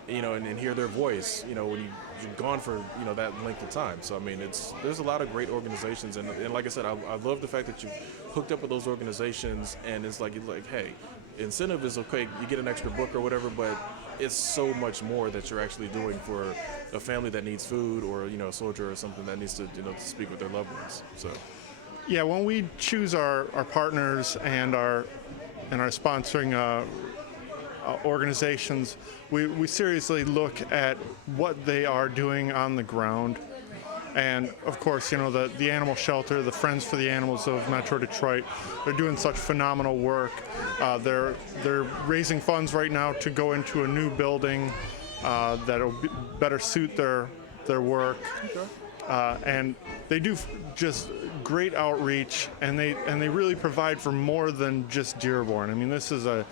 and hear their voice, when you're gone for, that length of time. So, I mean, there's a lot of great organizations. And like I said, I love the fact that you hooked up with those organizations, and it's like, hey, incentive is okay, you get an extra book or whatever, but it's so much more that you're actually doing for a family that needs food, or a soldier or something that needs to to speak with their loved ones. So yeah, when we choose our partners and our sponsoring organizations, we seriously look at what they are doing on the ground. And of course, the animal shelter, the Friends for the Animals of Metro Detroit, they're doing such phenomenal work. They're raising funds right now to go into a new building that'll better suit their work. And they do just great outreach, and they really provide for more than just Dearborn. I mean, this is a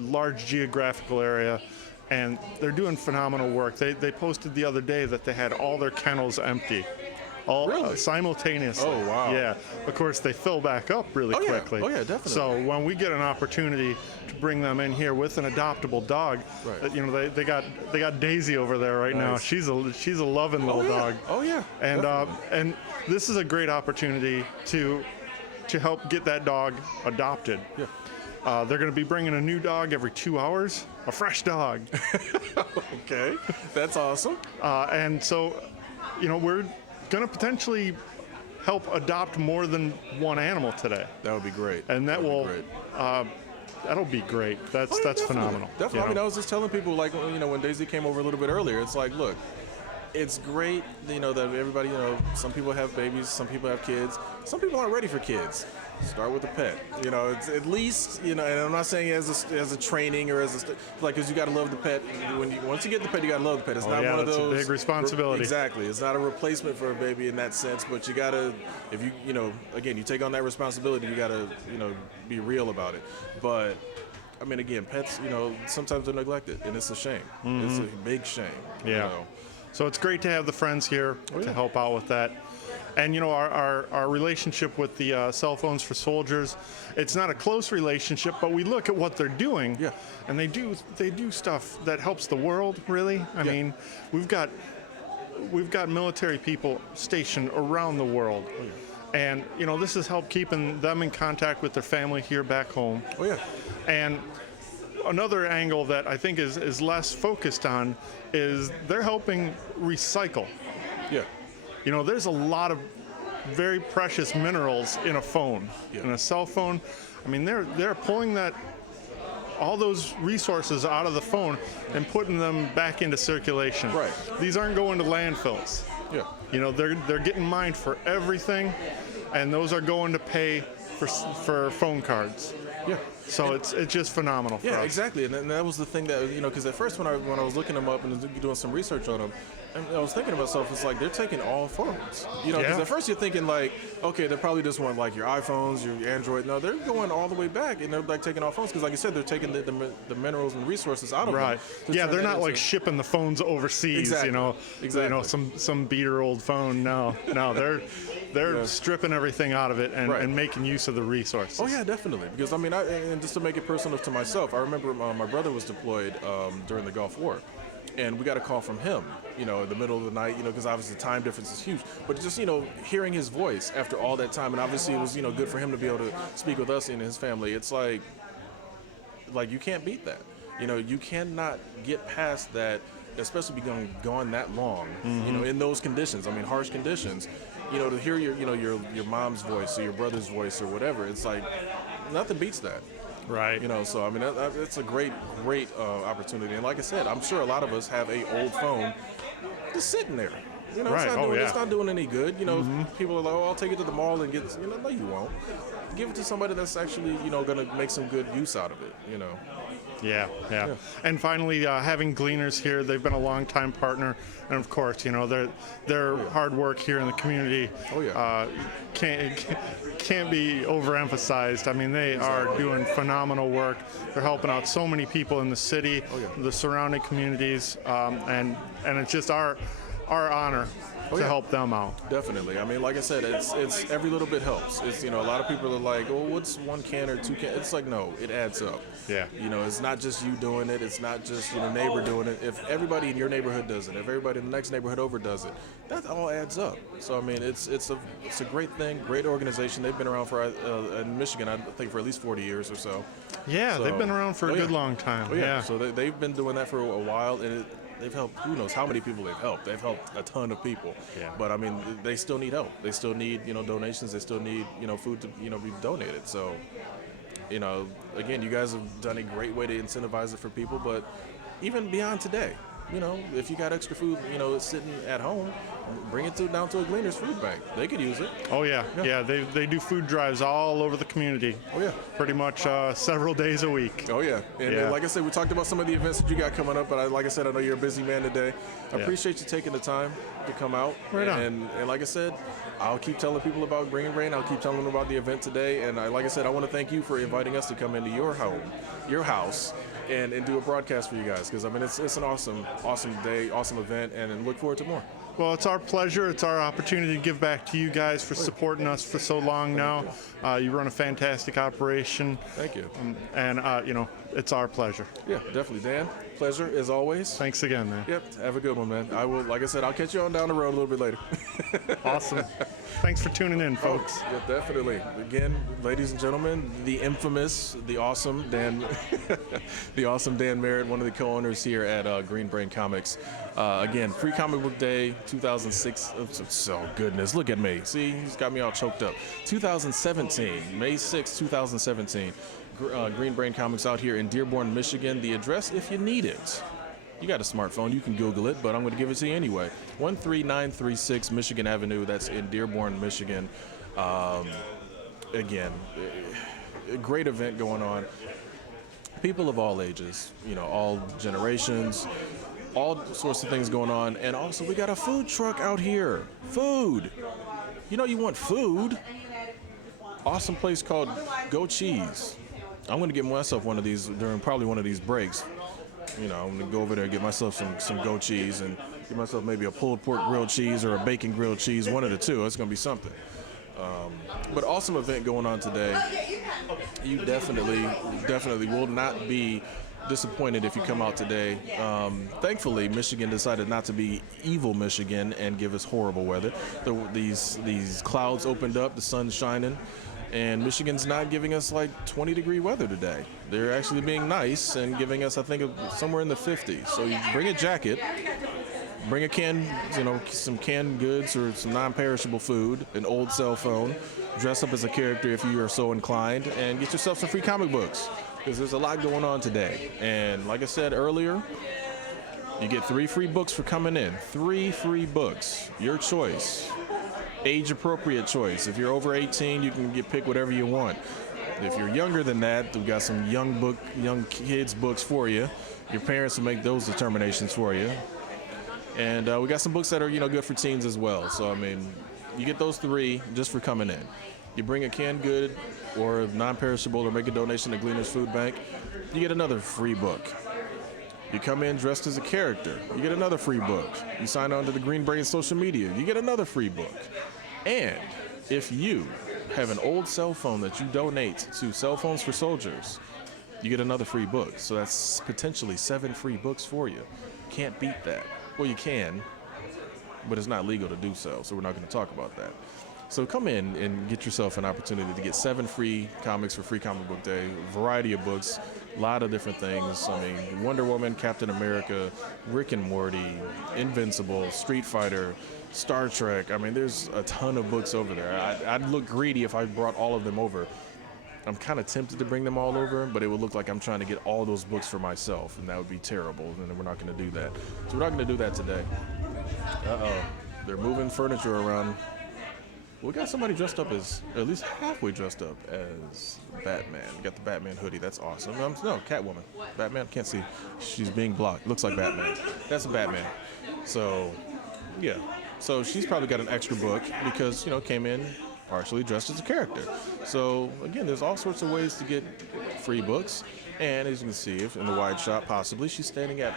large geographical area, and they're doing phenomenal work. They posted the other day that they had all their kennels empty, simultaneously. Oh, wow. Yeah. Of course, they fill back up really quickly. Oh yeah, definitely. So when we get an opportunity to bring them in here with an adoptable dog, right. they got Daisy over there right now. She's a loving little dog. Oh yeah. And this is a great opportunity to help get that dog adopted. Yeah. They're going to be bringing a new dog every 2 hours, a fresh dog. Okay, that's awesome. And so, we're going to potentially help adopt more than one animal today. That would be great. And that'll be great. That's phenomenal. Definitely. I mean, I was just telling people, like, when Daisy came over a little bit earlier, it's like, look, it's great, that everybody, some people have babies, some people have kids, some people aren't ready for kids. Start with a pet. It's at least, and I'm not saying as a training or because you got to love the pet. Once you get the pet, you got to love the pet. It's not one of those. It's a big responsibility. Exactly. It's not a replacement for a baby in that sense, but you got to, if again, you take on that responsibility, you got to, be real about it. But I mean, again, pets, sometimes they're neglected, and it's a shame. Mm-hmm. It's a big shame. Yeah. So it's great to have the friends here to help out with that. And our relationship with the Cell Phones for Soldiers, it's not a close relationship, but we look at what they're doing. Yeah. And they do stuff that helps the world, really. I mean, we've got military people stationed around the world. Oh, yeah. And this has helped keeping them in contact with their family here back home. Oh yeah. And another angle that I think is less focused on is they're helping recycle. Yeah. There's a lot of very precious minerals in a phone, in a cell phone. I mean, they're pulling all those resources out of the phone and putting them back into circulation. Right. These aren't going to landfills. Yeah. They're getting mined for everything, and those are going to pay for phone cards. Yeah. So it's just phenomenal for us. Yeah, exactly. And that was the thing that, because at first when I was looking them up and doing some research on them, and I was thinking to myself, it's like they're taking all phones. Because at first you're thinking like, okay, they probably just want like your iPhones, your Android. No, they're going all the way back, and they're like taking all phones because, like you said, they're taking the minerals and resources out of them. Right. Yeah, they're not like shipping the phones overseas. Exactly. Exactly. Some beater old phone. No, they're stripping everything out of it and making use of the resources. Oh yeah, definitely. Because I mean, and just to make it personal to myself, I remember my brother was deployed during the Gulf War. And we got a call from him, in the middle of the night, because obviously the time difference is huge. But just, hearing his voice after all that time, and obviously it was, good for him to be able to speak with us and his family. It's like you can't beat that. You cannot get past that, especially being gone that long, in those conditions. I mean, harsh conditions. To hear your mom's voice or your brother's voice or whatever, it's like nothing beats that. Right. So I mean, it's a great opportunity. And like I said, I'm sure a lot of us have a old phone just sitting there. It's not doing any good. People are like, oh, I'll take it to the mall and get. No, you won't. Give it to somebody that's actually, going to make some good use out of it. Yeah. And finally, having Gleaners here, they've been a long-time partner, and of course, their hard work here in the community can't be overemphasized. I mean, they are doing phenomenal work. They're helping out so many people in the city, the surrounding communities, and it's just our honor to help them out. Definitely. I mean, like I said, it's every little bit helps. It's, a lot of people are like, oh, what's 1 can or 2 cans? It's like, no, it adds up. Yeah. It's not just you doing it. It's not just your neighbor doing it. If everybody in your neighborhood does it, if everybody in the next neighborhood over does it, that all adds up. So I mean, it's a great thing, great organization. They've been around for in Michigan, I think, for at least 40 years or so. Yeah, they've been around for a good long time. Yeah. So they've been doing that for a while, and they've helped, who knows how many people they've helped. They've helped a ton of people. Yeah. But I mean, they still need help. They still need, donations. They still need, food to, be donated. So, again, you guys have done a great way to incentivize it for people. But even beyond today, if you got extra food, sitting at home, bring it down to a Gleaners food bank. They could use it. Oh, yeah. They do food drives all over the community. Oh, yeah. Pretty much several days a week. Oh, yeah. And like I said, we talked about some of the events that you got coming up, but like I said, I know you're a busy man today. I appreciate you taking the time to come out. Right on. And like I said, I'll keep telling people about Green Brain. I'll keep telling them about the event today. And like I said, I want to thank you for inviting us to come into your home, your house, and do a broadcast for you guys, because I mean it's an awesome day, awesome event, and look forward to more. Well, it's our pleasure. It's our opportunity to give back to you guys for supporting us for so long now. You run a fantastic operation. Thank you. And it's our pleasure. Yeah, definitely, Dan. Pleasure as always. Thanks again, man. Yep. Have a good one, man. I will. Like I said, I'll catch you on down the road a little bit later. Awesome. Thanks for tuning in, folks. Yeah, definitely. Again, ladies and gentlemen, the infamous, the awesome Dan, the awesome Dan Merritt, one of the co-owners here at Green Brain Comics. Again, Free Comic Book Day 2006. Oh, goodness, look at me. See, he's got me all choked up. 2017, May 6, 2017. Green Brain Comics out here in Dearborn, Michigan. The address, if you need it. You got a smartphone, you can Google it, but I'm going to give it to you anyway. 13936 Michigan Avenue, that's in Dearborn, Michigan. Again, a great event going on. People of all ages, all generations, all sorts of things going on. And also, we got a food truck out here. Food. You want food. Awesome place called Go Cheese. I'm going to get myself one of these during probably one of these breaks. I'm going to go over there and get myself some Go Cheese and get myself maybe a pulled pork grilled cheese or a bacon grilled cheese, one of the two. It's going to be something. But awesome event going on today. You definitely will not be disappointed if you come out today. Thankfully, Michigan decided not to be evil Michigan and give us horrible weather. These clouds opened up, the sun's shining. And Michigan's not giving us like 20-degree weather today. They're actually being nice and giving us, I think, somewhere in the 50s. So you bring a jacket, bring a some canned goods or some non-perishable food, an old cell phone, dress up as a character if you are so inclined, and get yourself some free comic books, because there's a lot going on today. And like I said earlier, you get 3 free books for coming in. 3 free books, your choice. Age-appropriate choice. If you're over 18, you can pick whatever you want. If you're younger than that, we've got some young kids books for you. Your parents will make those determinations for you. And we got some books that are good for teens as well. So I mean, you get those 3 just for coming in. You bring a canned good or non-perishable or make a donation to Gleaners Food Bank, you get another free book. You come in dressed as a character, you get another free book. You sign on to the Green Brain social media, you get another free book. And if you have an old cell phone that you donate to Cell Phones for Soldiers, you get another free book. So that's potentially 7 free books for you. Can't beat that. Well, you can, but it's not legal to do so we're not going to talk about that. So come in and get yourself an opportunity to get 7 free comics for Free Comic Book Day, variety of books, a lot of different things. I mean, Wonder Woman, Captain America, Rick and Morty, Invincible, Street Fighter, Star Trek. I mean, there's a ton of books over there. I'd look greedy if I brought all of them over. I'm kind of tempted to bring them all over, but it would look like I'm trying to get all those books for myself, and that would be terrible, and we're not going to do that. So we're not going to do that today. Uh-oh. They're moving furniture around. We got somebody dressed up as, at least halfway dressed up as Batman. We got the Batman hoodie. That's awesome. No, Catwoman. Batman, can't see. She's being blocked. Looks like Batman. That's a Batman. So, yeah. So she's probably got an extra book because, came in partially dressed as a character. So, again, there's all sorts of ways to get free books. And as you can see, if in the wide shot, possibly, she's standing at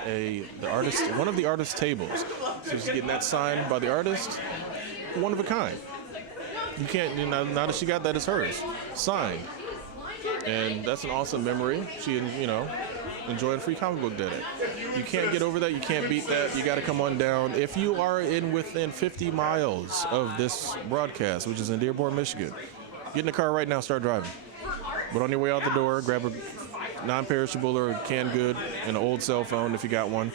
one of the artist's tables. So she's getting that signed by the artist, one of a kind. You can't, now that she got that, it's hers. Signed. And that's an awesome memory. She, enjoyed Free Comic Book Day. You can't get over that. You can't beat that. You got to come on down. If you are within 50 miles of this broadcast, which is in Dearborn, Michigan, get in the car right now, start driving. But on your way out the door, grab a non-perishable or canned good and an old cell phone if you got one.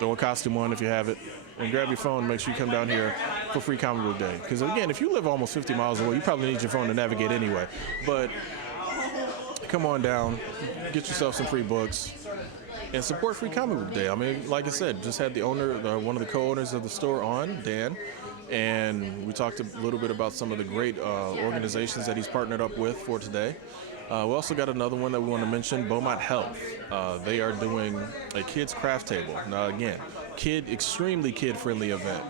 Throw a costume on if you have it. And grab your phone and make sure you come down here for Free Comic Book Day. Because, again, if you live almost 50 miles away, you probably need your phone to navigate anyway. But come on down, get yourself some free books, and support Free Comic Book Day. I mean, like I said, just had the owner, one of the co-owners of the store on, Dan, and we talked a little bit about some of the great organizations that he's partnered up with for today. We also got another one that we want to mention, Beaumont Health. They are doing a kids craft table. Now, again, extremely kid-friendly event.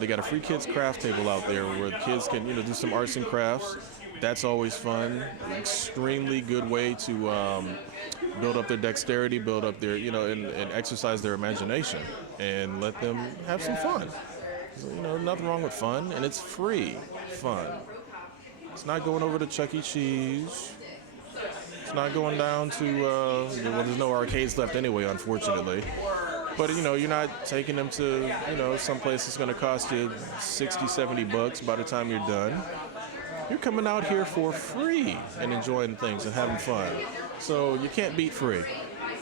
They got a free kids craft table out there where the kids can, do some arts and crafts. That's always fun. Extremely good way to build up their dexterity, build up their, and exercise their imagination and let them have some fun. So, nothing wrong with fun, and it's free fun. It's not going over to Chuck E. Cheese. It's not going down to, there's no arcades left anyway, unfortunately. But, you're not taking them to, some place that's going to cost you $60, $70 by the time you're done. You're coming out here for free and enjoying things and having fun. So you can't beat free.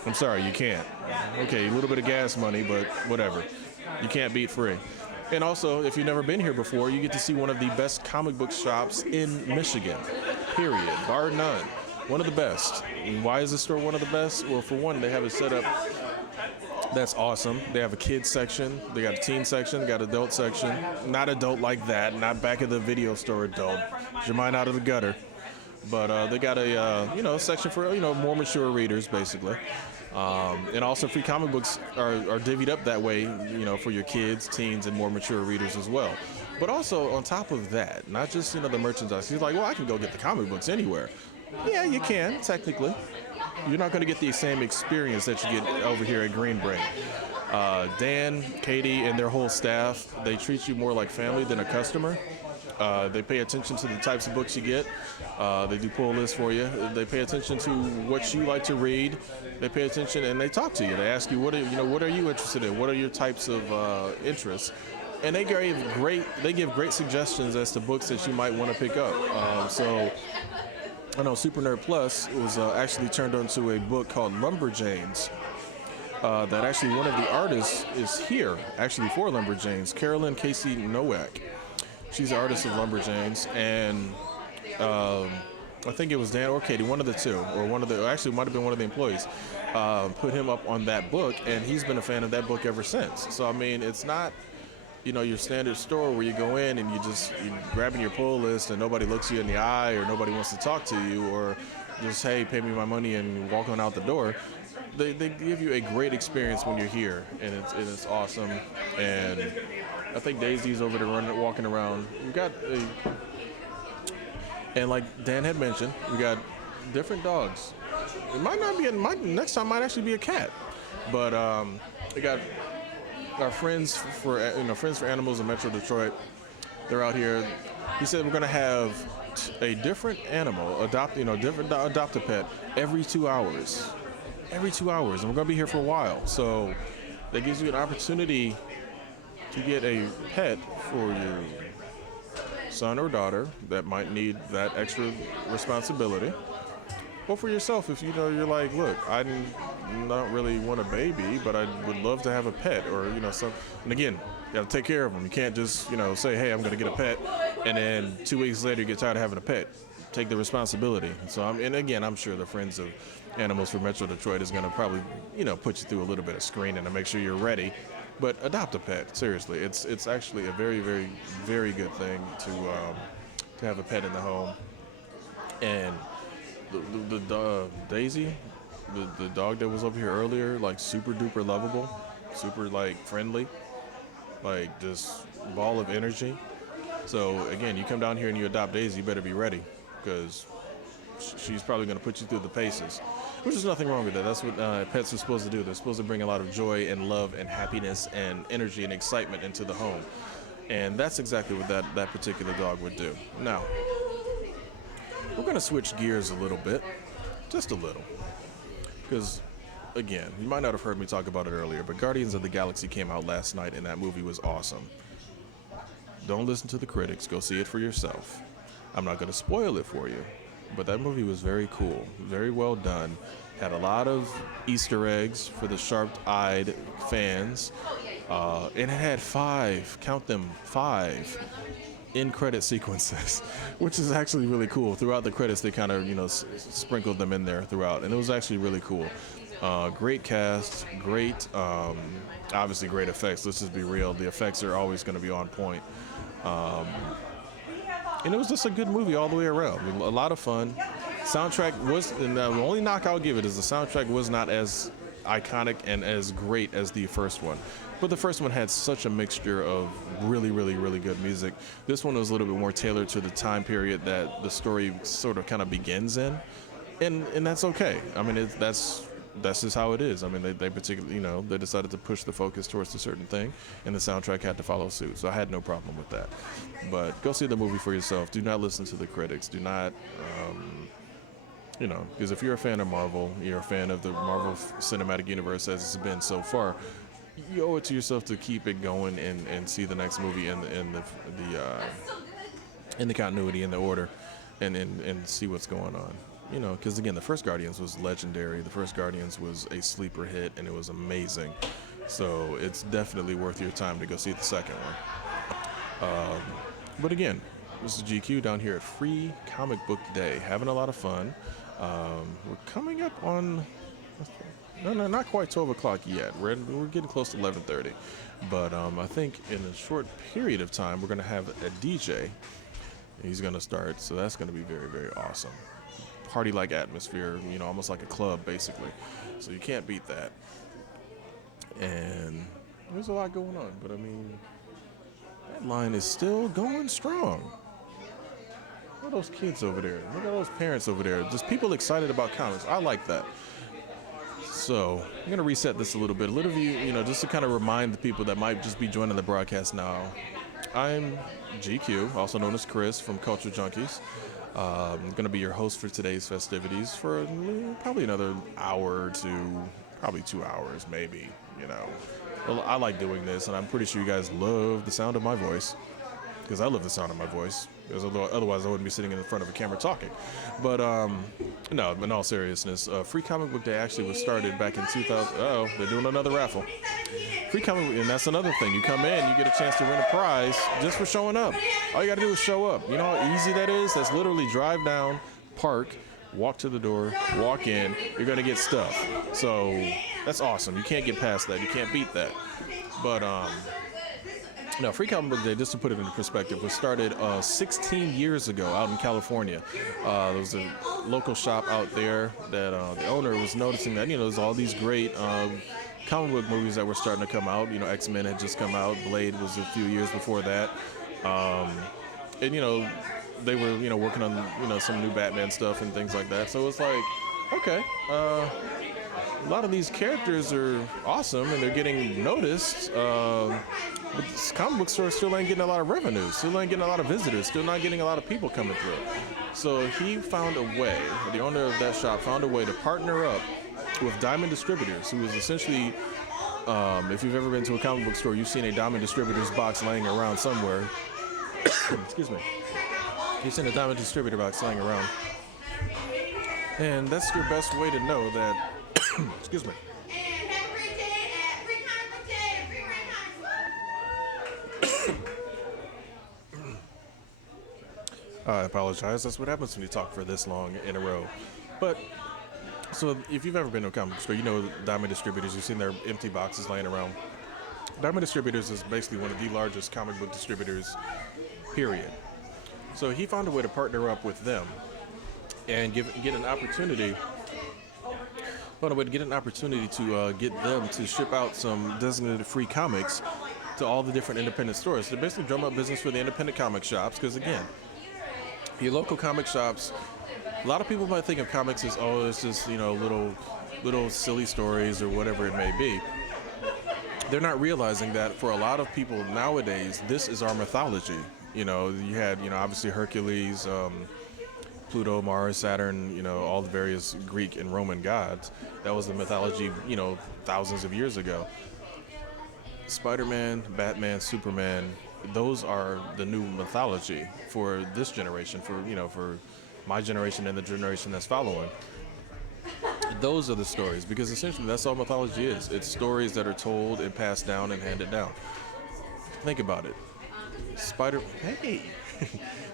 I'm sorry, you can't. Okay, a little bit of gas money, but whatever. You can't beat free. And also, if you've never been here before, you get to see one of the best comic book shops in Michigan, period, bar none. One of the best. And why is this store one of the best? Well, for one, they have it set up that's awesome. They have a kids section, they got a teen section, they got an adult section. Not adult like that, not back at the video store adult. Get your mind out of the gutter. But they got a section for more mature readers, basically. And also free comic books are divvied up that way, for your kids, teens, and more mature readers as well. But also on top of that, not just the merchandise. He's like, well, I can go get the comic books anywhere. Yeah, you can technically. You're not going to get the same experience that you get over here at Green Brain. Dan, Katie, and their whole staff, they treat you more like family than a customer. They pay attention to the types of books you get. They do pull lists for you. They pay attention to what you like to read. They pay attention and they talk to you. They ask you, what are you interested in? What are your types of interests? And they give great suggestions as to books that you might want to pick up. So I know Super Nerd Plus was actually turned into a book called Lumberjanes. That actually one of the artists is here, actually for Lumberjanes, Carolyn Casey Nowak. She's the artist of Lumberjanes, and I think it was Dan or Katie, one of the two, or actually might have been one of the employees, put him up on that book, and he's been a fan of that book ever since. So, I mean, it's not, your standard store where you go in and you're grabbing your pull list and nobody looks you in the eye or nobody wants to talk to you or just, hey, pay me my money and walk on out the door. They give you a great experience when you're here, and it's awesome. And I think Daisy's over there walking around. We got and like Dan had mentioned, we got different dogs. It might not be next time might actually be a cat, but we got our friends for Animals in Metro Detroit. They're out here. He said we're gonna have a different animal adopt a pet every 2 hours. Every 2 hours, and we're gonna be here for a while. So that gives you an opportunity to get a pet for your son or daughter that might need that extra responsibility, or for yourself if you're like, look, I don't really want a baby, but I would love to have a pet, or some. And again, you got to take care of them. You can't just say, hey, I'm going to get a pet, and then 2 weeks later you get tired of having a pet. Take the responsibility. So I'm sure the Friends of Animals for Metro Detroit is going to probably put you through a little bit of screening to make sure you're ready But adopt a pet. Seriously, it's actually a very, very, very good thing to have a pet in the home. And the Daisy, the dog that was over here earlier, like super duper lovable, super like friendly, like just ball of energy. So again, you come down here and you adopt Daisy, you better be ready, because she's probably going to put you through the paces, which is nothing wrong with that. That's what pets are supposed to do. They're supposed to bring a lot of joy and love and happiness and energy and excitement into the home. And that's exactly what that particular dog would do. Now, we're going to switch gears a little bit, just a little, because again, you might not have heard me talk about it earlier, but Guardians of the Galaxy came out last night, and that movie was awesome. Don't listen to the critics. Go see it for yourself. I'm not going to spoil it for you, but that movie was very cool, very well done. Had a lot of Easter eggs for the sharp-eyed fans, and it had 5, count them, 5 in-credit sequences, which is actually really cool. Throughout the credits, they kind of, sprinkled them in there throughout, and it was actually really cool. Great cast, great, obviously great effects. Let's just be real. The effects are always going to be on point. And it was just a good movie all the way around. A lot of fun. Soundtrack was, and the only knock I'll give it is the soundtrack was not as iconic and as great as the first one. But the first one had such a mixture of really, really, really good music. This one was a little bit more tailored to the time period that the story sort of kind of begins in. And that's okay. I mean, that's just how it is. I mean, they particularly, they decided to push the focus towards a certain thing, and the soundtrack had to follow suit. So I had no problem with that. But go see the movie for yourself. Do not listen to the critics. Do not, because if you're a fan of Marvel, you're a fan of the Marvel Cinematic Universe as it's been so far, you owe it to yourself to keep it going and see the next movie in the continuity, in the order, and see what's going on. Because again, the first Guardians was legendary. The first Guardians was a sleeper hit, and it was amazing. So it's definitely worth your time to go see the second one. But again, this is GQ down here at Free Comic Book Day, having a lot of fun. We're coming up on, no, not quite 12 o'clock yet. We're getting close to 11:30. But I think in a short period of time, we're going to have a DJ. He's going to start, so that's going to be very, very awesome. Party-like atmosphere, almost like a club, basically. So you can't beat that. And there's a lot going on, but I mean, that line is still going strong. Look at those kids over there. Look at those parents over there. Just people excited about comics. I like that. So I'm going to reset this a little bit. A little bit, just to kind of remind the people that might just be joining the broadcast now. I'm GQ, also known as Chris from Culture Junkies. I'm going to be your host for today's festivities for probably another hour or two, probably 2 hours, maybe, Well, I like doing this, and I'm pretty sure you guys love the sound of my voice, because I love the sound of my voice, because otherwise I wouldn't be sitting in front of a camera talking. But, no, in all seriousness, Free Comic Book Day actually was started back in 2000. Oh, they're doing another raffle. Free comic, and that's another thing. You come in, you get a chance to win a prize just for showing up. All you got to do is show up. You know how easy that is? That's literally drive down, park, walk to the door, walk in. You're going to get stuff. So that's awesome. You can't get past that. You can't beat that. But, no, Free Comic Book Day, just to put it into perspective, was started 16 years ago out in California. There was a local shop out there that the owner was noticing that, there's all these great comic book movies that were starting to come out. X-Men had just come out. Blade was a few years before that. And, they were, working on, some new Batman stuff and things like that. So it's like, okay, a lot of these characters are awesome and they're getting noticed. But this comic book store still ain't getting a lot of revenue, still ain't getting a lot of visitors, still not getting a lot of people coming through. So he found a way, the owner of that shop found a way to partner up with Diamond Distributors, who is essentially, if you've ever been to a comic book store, you've seen a Diamond Distributors box laying around somewhere. Excuse me. You've seen a Diamond Distributor box laying around. And that's your best way to know that, excuse me. I apologize. That's what happens when you talk for this long in a row. But, so if you've ever been to a comic book store, you know Diamond Distributors, you've seen their empty boxes laying around. Diamond Distributors is basically one of the largest comic book distributors, period. So he found a way to partner up with them and get an opportunity. Found a way to get an opportunity to get them to ship out some designated free comics to all the different independent stores. To basically drum up business for the independent comic shops, because again, your local comic shops, a lot of people might think of comics as, oh, it's just, little silly stories or whatever it may be. They're not realizing that for a lot of people nowadays, this is our mythology. You had, obviously Hercules, Pluto, Mars, Saturn, all the various Greek and Roman gods. That was the mythology, thousands of years ago. Spider-Man, Batman, Superman, those are the new mythology for this generation, for my generation and the generation that's following. Those are the stories, because essentially that's all mythology is. It's stories that are told and passed down and handed down. Think about it.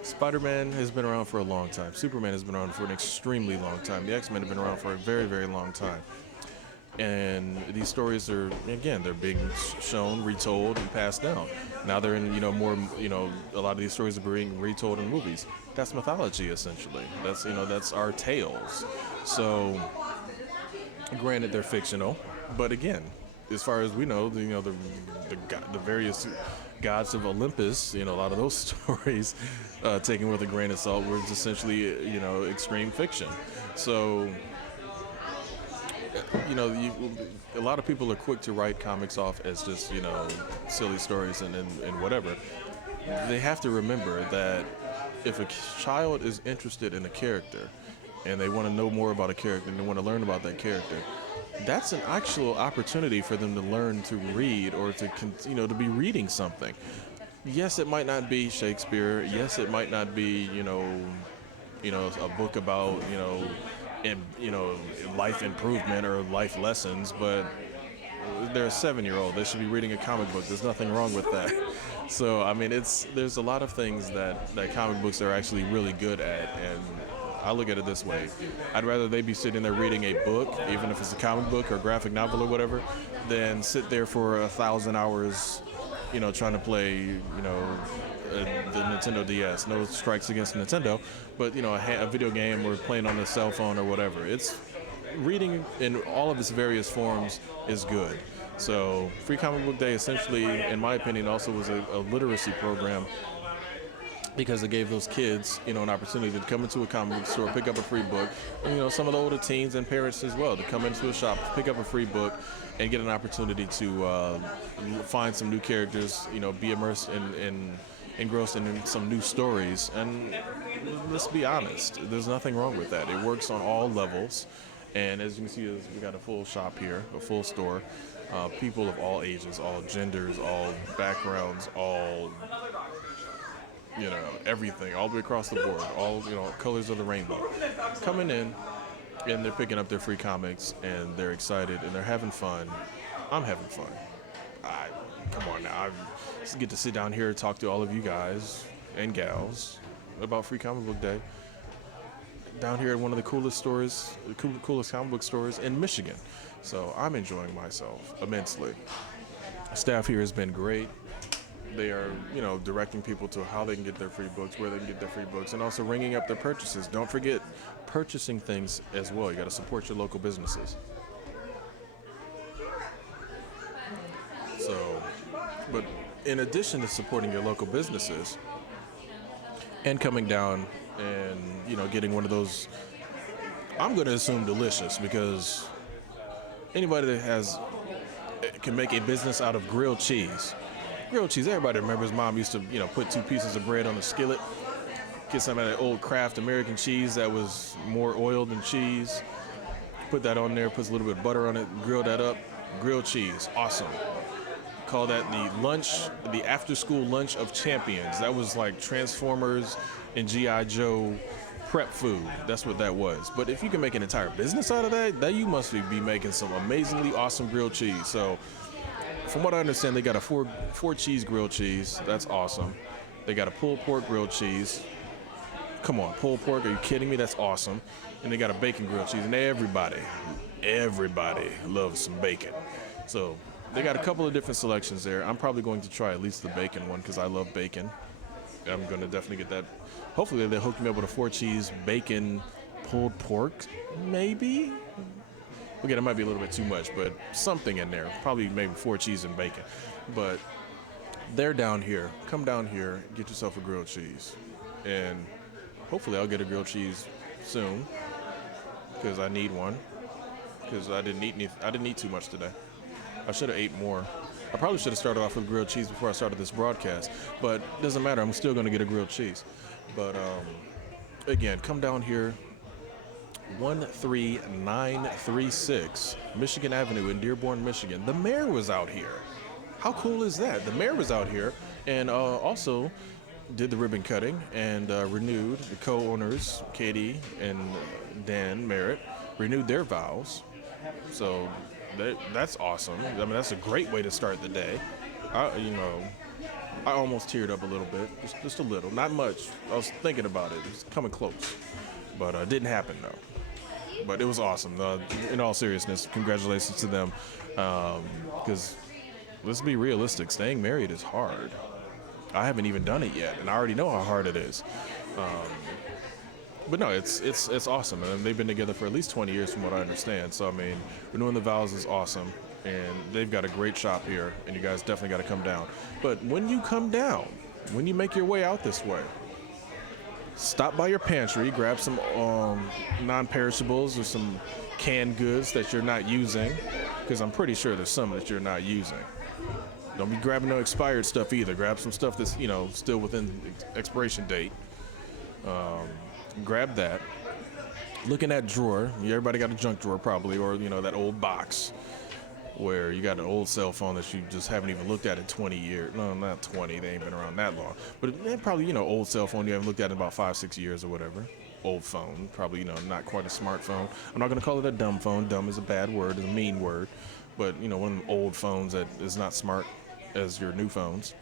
Spider-Man has been around for a long time. Superman has been around for an extremely long time. The X-Men have been around for a very, very long time. And these stories are, again, they're being shown, retold, and passed down. Now they're in, more, a lot of these stories are being retold in movies. That's mythology, essentially. That's our tales. So, granted, they're fictional, but again, as far as we know, the various gods of Olympus, a lot of those stories, taken with a grain of salt, were essentially, extreme fiction. So, a lot of people are quick to write comics off as just, silly stories and whatever. They have to remember that if a child is interested in a character and they want to know more about a character and they want to learn about that character, that's an actual opportunity for them to learn to read or to be reading something. Yes, it might not be Shakespeare. Yes, it might not be, a book about, life improvement or life lessons, but they're a 7-year-old. They should be reading a comic book. There's nothing wrong with that. So, there's a lot of things that comic books are actually really good at, and I look at it this way. I'd rather they be sitting there reading a book, even if it's a comic book or graphic novel or whatever, than sit there for 1,000 hours, trying to play, the Nintendo DS. No strikes against Nintendo, but, a video game or playing on a cell phone or whatever. It's reading in all of its various forms is good. So Free Comic Book Day essentially, in my opinion, also was a literacy program, because it gave those kids, an opportunity to come into a comic book store, pick up a free book, and, some of the older teens and parents as well, to come into a shop, pick up a free book, and get an opportunity to find some new characters, be immersed in engrossed in some new stories. And let's be honest, there's nothing wrong with that. It works on all levels. And as you can see, we got a full shop here, a full store. People of all ages, all genders, all backgrounds, all, everything, all the way across the board, all, colors of the rainbow. Coming in, and they're picking up their free comics, and they're excited, and they're having fun. I'm having fun. Come on now. I get to sit down here and talk to all of you guys and gals about Free Comic Book Day down here at one of the coolest stores, the coolest comic book stores in Michigan. So I'm enjoying myself immensely. Staff here has been great. They are, directing people to how they can get their free books, where they can get their free books, and also ringing up their purchases. Don't forget purchasing things as well. You got to support your local businesses. So, but in addition to supporting your local businesses and coming down and, getting one of those, I'm going to assume delicious, because anybody that can make a business out of grilled cheese. Grilled cheese, everybody remembers mom used to, put 2 pieces of bread on a skillet, get some of that old Kraft American cheese that was more oil than cheese, put that on there, puts a little bit of butter on it, grill that up, grilled cheese, awesome. Call that the after-school lunch of champions. That was like Transformers and G.I. Joe prep food. That's what that was. But if you can make an entire business out of that you must be making some amazingly awesome grilled cheese. So from what I understand, they got a four cheese grilled cheese. That's awesome. They got a pulled pork grilled cheese. Come on, pulled pork, are you kidding me? That's awesome. And they got a bacon grilled cheese. And everybody loves some bacon. So They got a couple of different selections there. I'm probably going to try at least the bacon one because I love bacon. I'm going to definitely get that. Hopefully they hook me up with a 4-cheese bacon pulled pork, maybe. Again, it might be a little bit too much, but something in there. Probably maybe 4 cheese and bacon. But they're down here. Come down here, get yourself a grilled cheese. And hopefully I'll get a grilled cheese soon because I need one. Because I didn't eat too much today. I should have ate more. I probably should have started off with grilled cheese before I started this broadcast. But it doesn't matter. I'm still going to get a grilled cheese. But again, come down here. 13936 Michigan Avenue in Dearborn, Michigan. The mayor was out here. How cool is that? The mayor was out here and also did the ribbon cutting and renewed the co-owners, Katie and Dan Merritt, renewed their vows. So that's awesome. I mean, that's a great way to start the day. I almost teared up a little bit, just a little, not much. I was thinking about it. It was coming close, but it didn't happen though. But it was awesome. In all seriousness, congratulations to them. Because let's be realistic, staying married is hard. I haven't even done it yet, and I already know how hard it is. But no, it's awesome. And they've been together for at least 20 years from what I understand. So, I mean, renewing the vows is awesome. And they've got a great shop here, and you guys definitely got to come down. But when you come down, when you make your way out this way, stop by your pantry, grab some non-perishables or some canned goods that you're not using, because I'm pretty sure there's some that you're not using. Don't be grabbing no expired stuff either. Grab some stuff that's, still within the expiration date. Grab that. Look in that drawer. Everybody got a junk drawer probably, or, that old box where you got an old cell phone that you just haven't even looked at in 20 years. No, not 20. They ain't been around that long. But probably, old cell phone you haven't looked at in about 5-6 years or whatever. Old phone. Probably, not quite a smartphone. I'm not going to call it a dumb phone. Dumb is a bad word. It's a mean word. But, one of them old phones that is not smart as your new phones.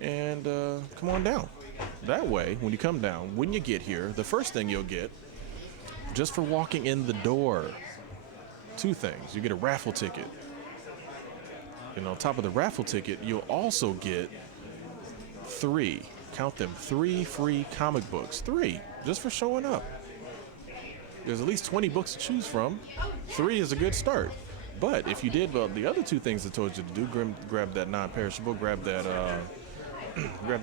And come on down. That way, when you come down, when you get here, the first thing you'll get, just for walking in the door, 2 things. You get a raffle ticket. And on top of the raffle ticket, you'll also get 3, count them, 3 free comic books. 3, just for showing up. There's at least 20 books to choose from. 3 is a good start. But if you did the other 2 things I told you to do, grab that non-perishable, grab that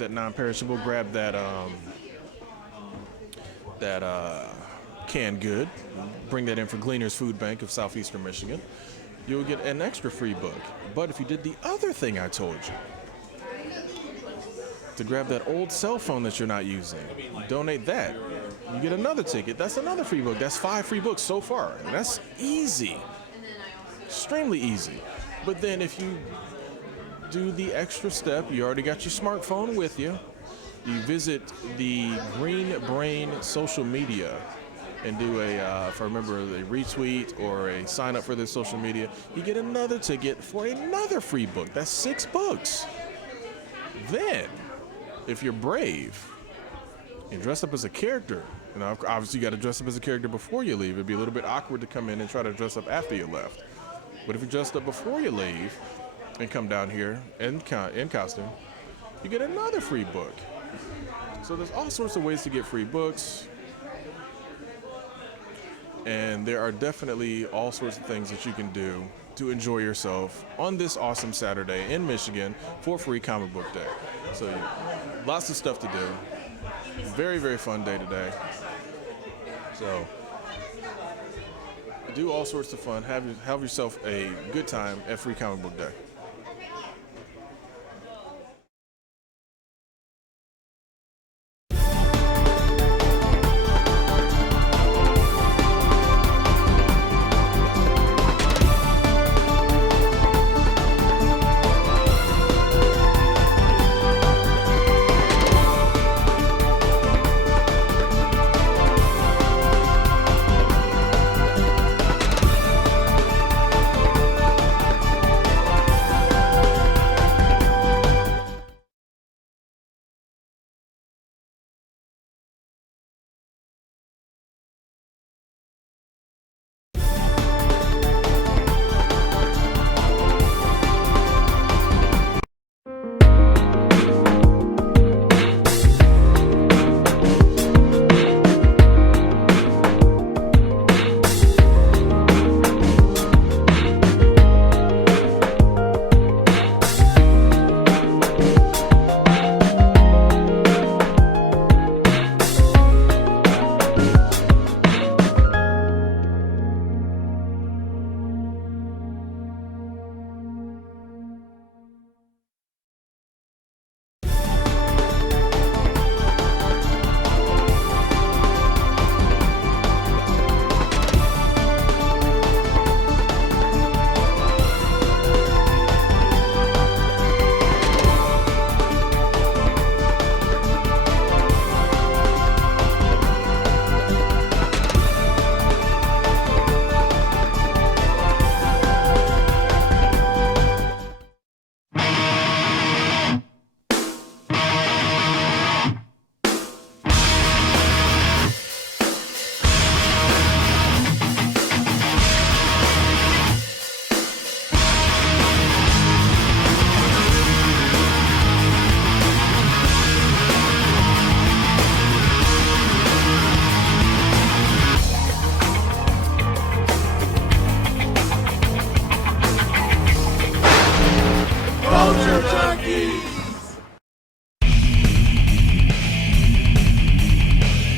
non-perishable, grab that canned good, bring that in for Gleaner's Food Bank of Southeastern Michigan, you'll get an extra free book. But if you did the other thing I told you, to grab that old cell phone that you're not using, donate that, you get another ticket. That's another free book. That's 5 free books so far. And that's easy. Extremely easy. But then if you do the extra step, you already got your smartphone with you, you visit the Green Brain social media and do if I remember, a retweet or a sign up for their social media, you get another ticket for another free book. That's 6 books. Then, if you're brave and dress up as a character, obviously you got to dress up as a character before you leave. It'd be a little bit awkward to come in and try to dress up after you left. But if you dressed up before you leave and come down here in costume, you get another free book. So there's all sorts of ways to get free books. And there are definitely all sorts of things that you can do to enjoy yourself on this awesome Saturday in Michigan for Free Comic Book Day. So lots of stuff to do. Very, very fun day today. So do all sorts of fun. Have yourself a good time at Free Comic Book Day.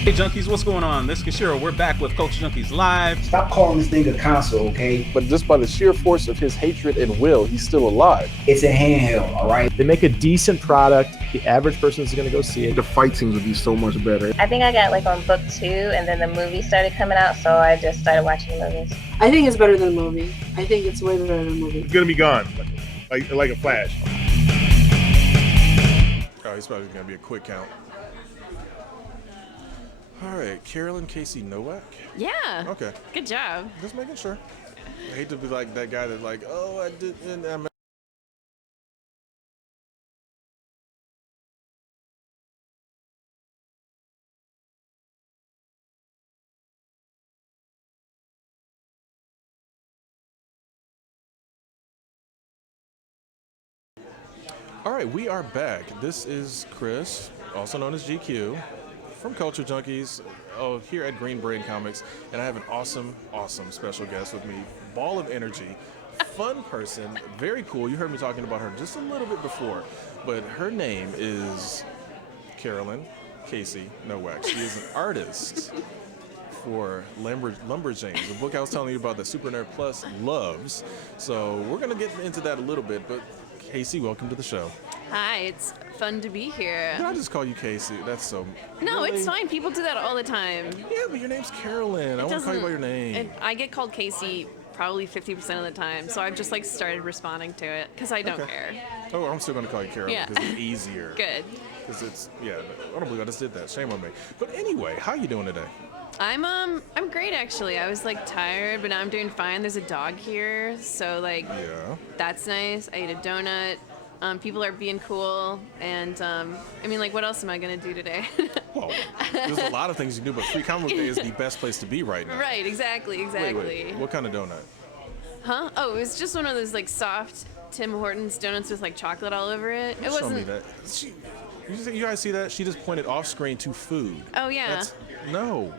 Hey Junkies, what's going on? This is Kishiro. We're back with Culture Junkies Live. Stop calling this thing a console, okay? But just by the sheer force of his hatred and will, he's still alive. It's a handheld, all right? They make a decent product. The average person is going to go see it. The fight scenes would be so much better. I think I got like on book 2, and then the movie started coming out, so I just started watching the movies. I think it's better than the movie. I think it's way better than the movie. It's gonna be gone, like a flash. Oh, he's probably gonna be a quick count. All right, Carolyn Casey Nowak. Yeah. Okay. Good job. Just making sure. I hate to be like that guy that like, oh, I didn't. All right, we are back. This is Chris, also known as GQ, from Culture Junkies, here at Green Brain Comics, and I have an awesome special guest with me. Ball of energy, fun person, very cool. You heard me talking about her just a little bit before, but her name is Carolyn Casey Nowak. She is an artist for Lumberjanes, the book I was telling you about that Super Nerd Plus loves. So we're gonna get into that a little bit, but Casey, welcome to the show. Hi, it's fun to be here. Did I just call you Casey? That's so... No, really? it's fine. People do that all the time. Yeah, but your name's Carolyn. I want to call you by your name. I get called Casey probably 50% of the time, so I've just like started responding to it because I don't care. Oh, I'm still going to call you Carolyn because it's easier. Good. Because it's, I don't believe I just did that. Shame on me. But anyway, how you doing today? I'm great actually. I was like tired, but now I'm doing fine. There's a dog here, so like that's nice. I ate a donut. People are being cool, and I mean, like, what else am I gonna do today? Well, there's a lot of things you can do, but Free Comic Book Day is the best place to be right now. Right, exactly. Wait. What kind of donut? Huh? Oh, it was just one of those like soft Tim Hortons donuts with like chocolate all over it. It wasn't. Show me that. You guys see that? She just pointed off screen to food. Oh yeah. No,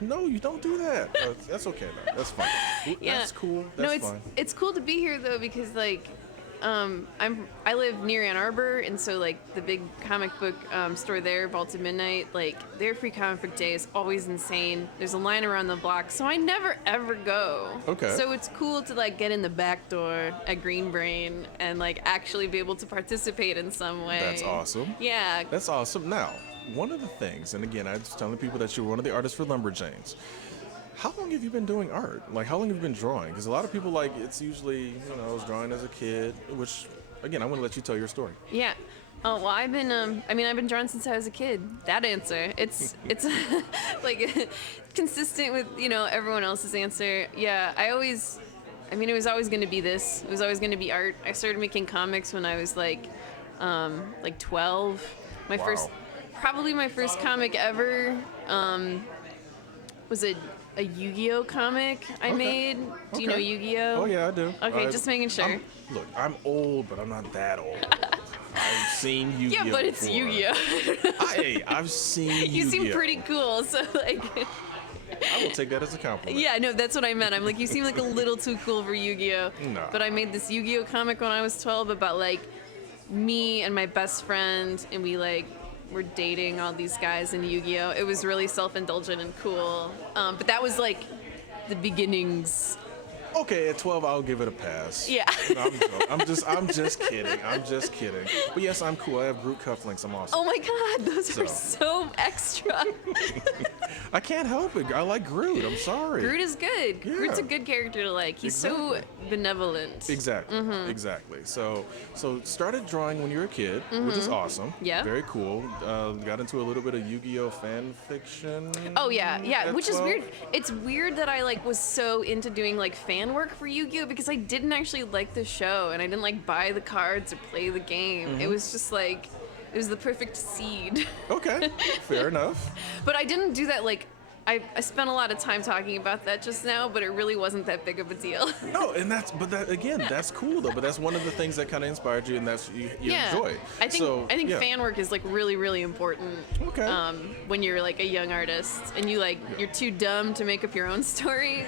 you don't do that. That's okay though. That's fine. Yeah. That's cool. That's fine. It's cool to be here though because like I live near Ann Arbor, and so like the big comic book store there, Vault to Midnight, like their Free Comic Book Day is always insane. There's a line around the block, so I never ever go. Okay. So it's cool to like get in the back door at Green Brain and like actually be able to participate in some way. That's awesome. Yeah. That's awesome. Now, one of the things, and again, I was telling people that you're one of the artists for Lumberjanes. How long have you been doing art? Like, how long have you been drawing? Because a lot of people, like, it's usually, I was drawing as a kid, which, again, I'm going to let you tell your story. Yeah. Oh, well, I've been drawing since I was a kid. That answer. It's like consistent with, everyone else's answer. Yeah, it was always going to be this. It was always going to be art. I started making comics when I was like 12. My first comic ever was a Yu-Gi-Oh comic I made. Do you know Yu-Gi-Oh? Oh, yeah, I do. Okay, just making sure. Look, I'm old, but I'm not that old. I've seen Yu-Gi-Oh. Yeah, but it's before. Yu-Gi-Oh. I've seen Yu-Gi-Oh. You seem pretty cool, so like... I will take that as a compliment. Yeah, no, that's what I meant. I'm like, you seem like a little too cool for Yu-Gi-Oh. No. But I made this Yu-Gi-Oh comic when I was 12 about like me and my best friend, and we like were dating all these guys in Yu-Gi-Oh. It was really self-indulgent and cool. But that was like the beginnings. Okay, at 12, I'll give it a pass. Yeah. No, I'm just kidding. I'm just kidding. But yes, I'm cool. I have Groot cufflinks. I'm awesome. Oh my God, those are so extra. I can't help it. I like Groot. I'm sorry. Groot is good. Yeah. Groot's a good character to like. He's so benevolent. Exactly. Mm-hmm. Exactly. So started drawing when you were a kid, which is awesome. Yeah. Very cool. Got into a little bit of Yu-Gi-Oh fan fiction. Oh yeah, which 12. is weird. It's weird that I like was so into doing like fan work for Yu-Gi-Oh because I didn't actually like the show and I didn't like buy the cards or play the game. Mm-hmm. It was just like it was the perfect seed. Okay. Fair enough. But I didn't do that like I spent a lot of time talking about that just now, but it really wasn't that big of a deal. No, and that's cool though. But that's one of the things that kind of inspired you, and that's you enjoy. I think fan work is like really, really important. Okay. When you're like a young artist and you like you're too dumb to make up your own stories,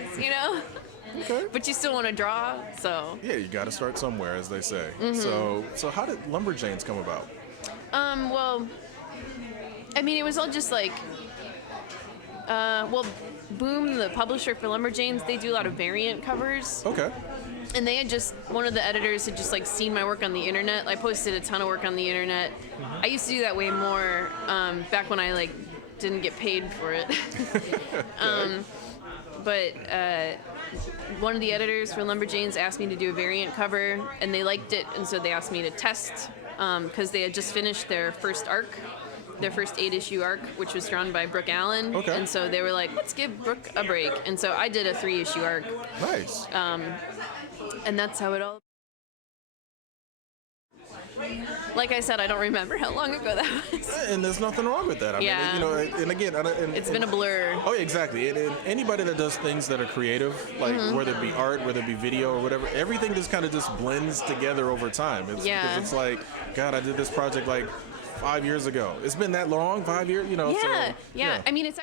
Okay. But you still want to draw, so. Yeah, you got to start somewhere, as they say. Mm-hmm. So how did Lumberjanes come about? Well, I mean, it was all just like Well, Boom, the publisher for Lumberjanes, they do a lot of variant covers. Okay. And they had one of the editors had just like seen my work on the internet. I posted a ton of work on the internet. I used to do that way more back when I like didn't get paid for it. But one of the editors for Lumberjanes asked me to do a variant cover, and they liked it, and so they asked me to test because they had just finished their first arc. Their first 8-issue arc, which was drawn by Brooke Allen. Okay. And so they were like, let's give Brooke a break. And so I did a 3-issue arc. Nice. And that's how it all... Like I said, I don't remember how long ago that was. And there's nothing wrong with that. I mean, you know, and again... It's been a blur. Oh, yeah, exactly. And anybody that does things that are creative, like whether it be art, whether it be video or whatever, everything just kind of just blends together over time. Because it's like, God, I did this project like 5 years ago. It's been that long, 5 years, you know. Yeah, so, yeah. I mean, it's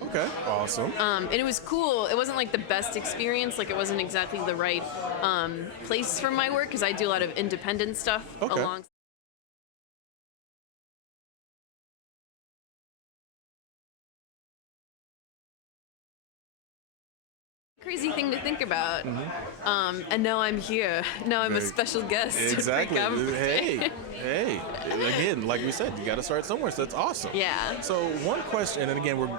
okay, awesome. And it was cool. It wasn't like the best experience. Like it wasn't exactly the right place for my work because I do a lot of independent stuff along. Crazy thing to think about. And now I'm here. Now I'm a special guest. Exactly. Hey. Again, like we said, you got to start somewhere. So that's awesome. Yeah. So one question, and again,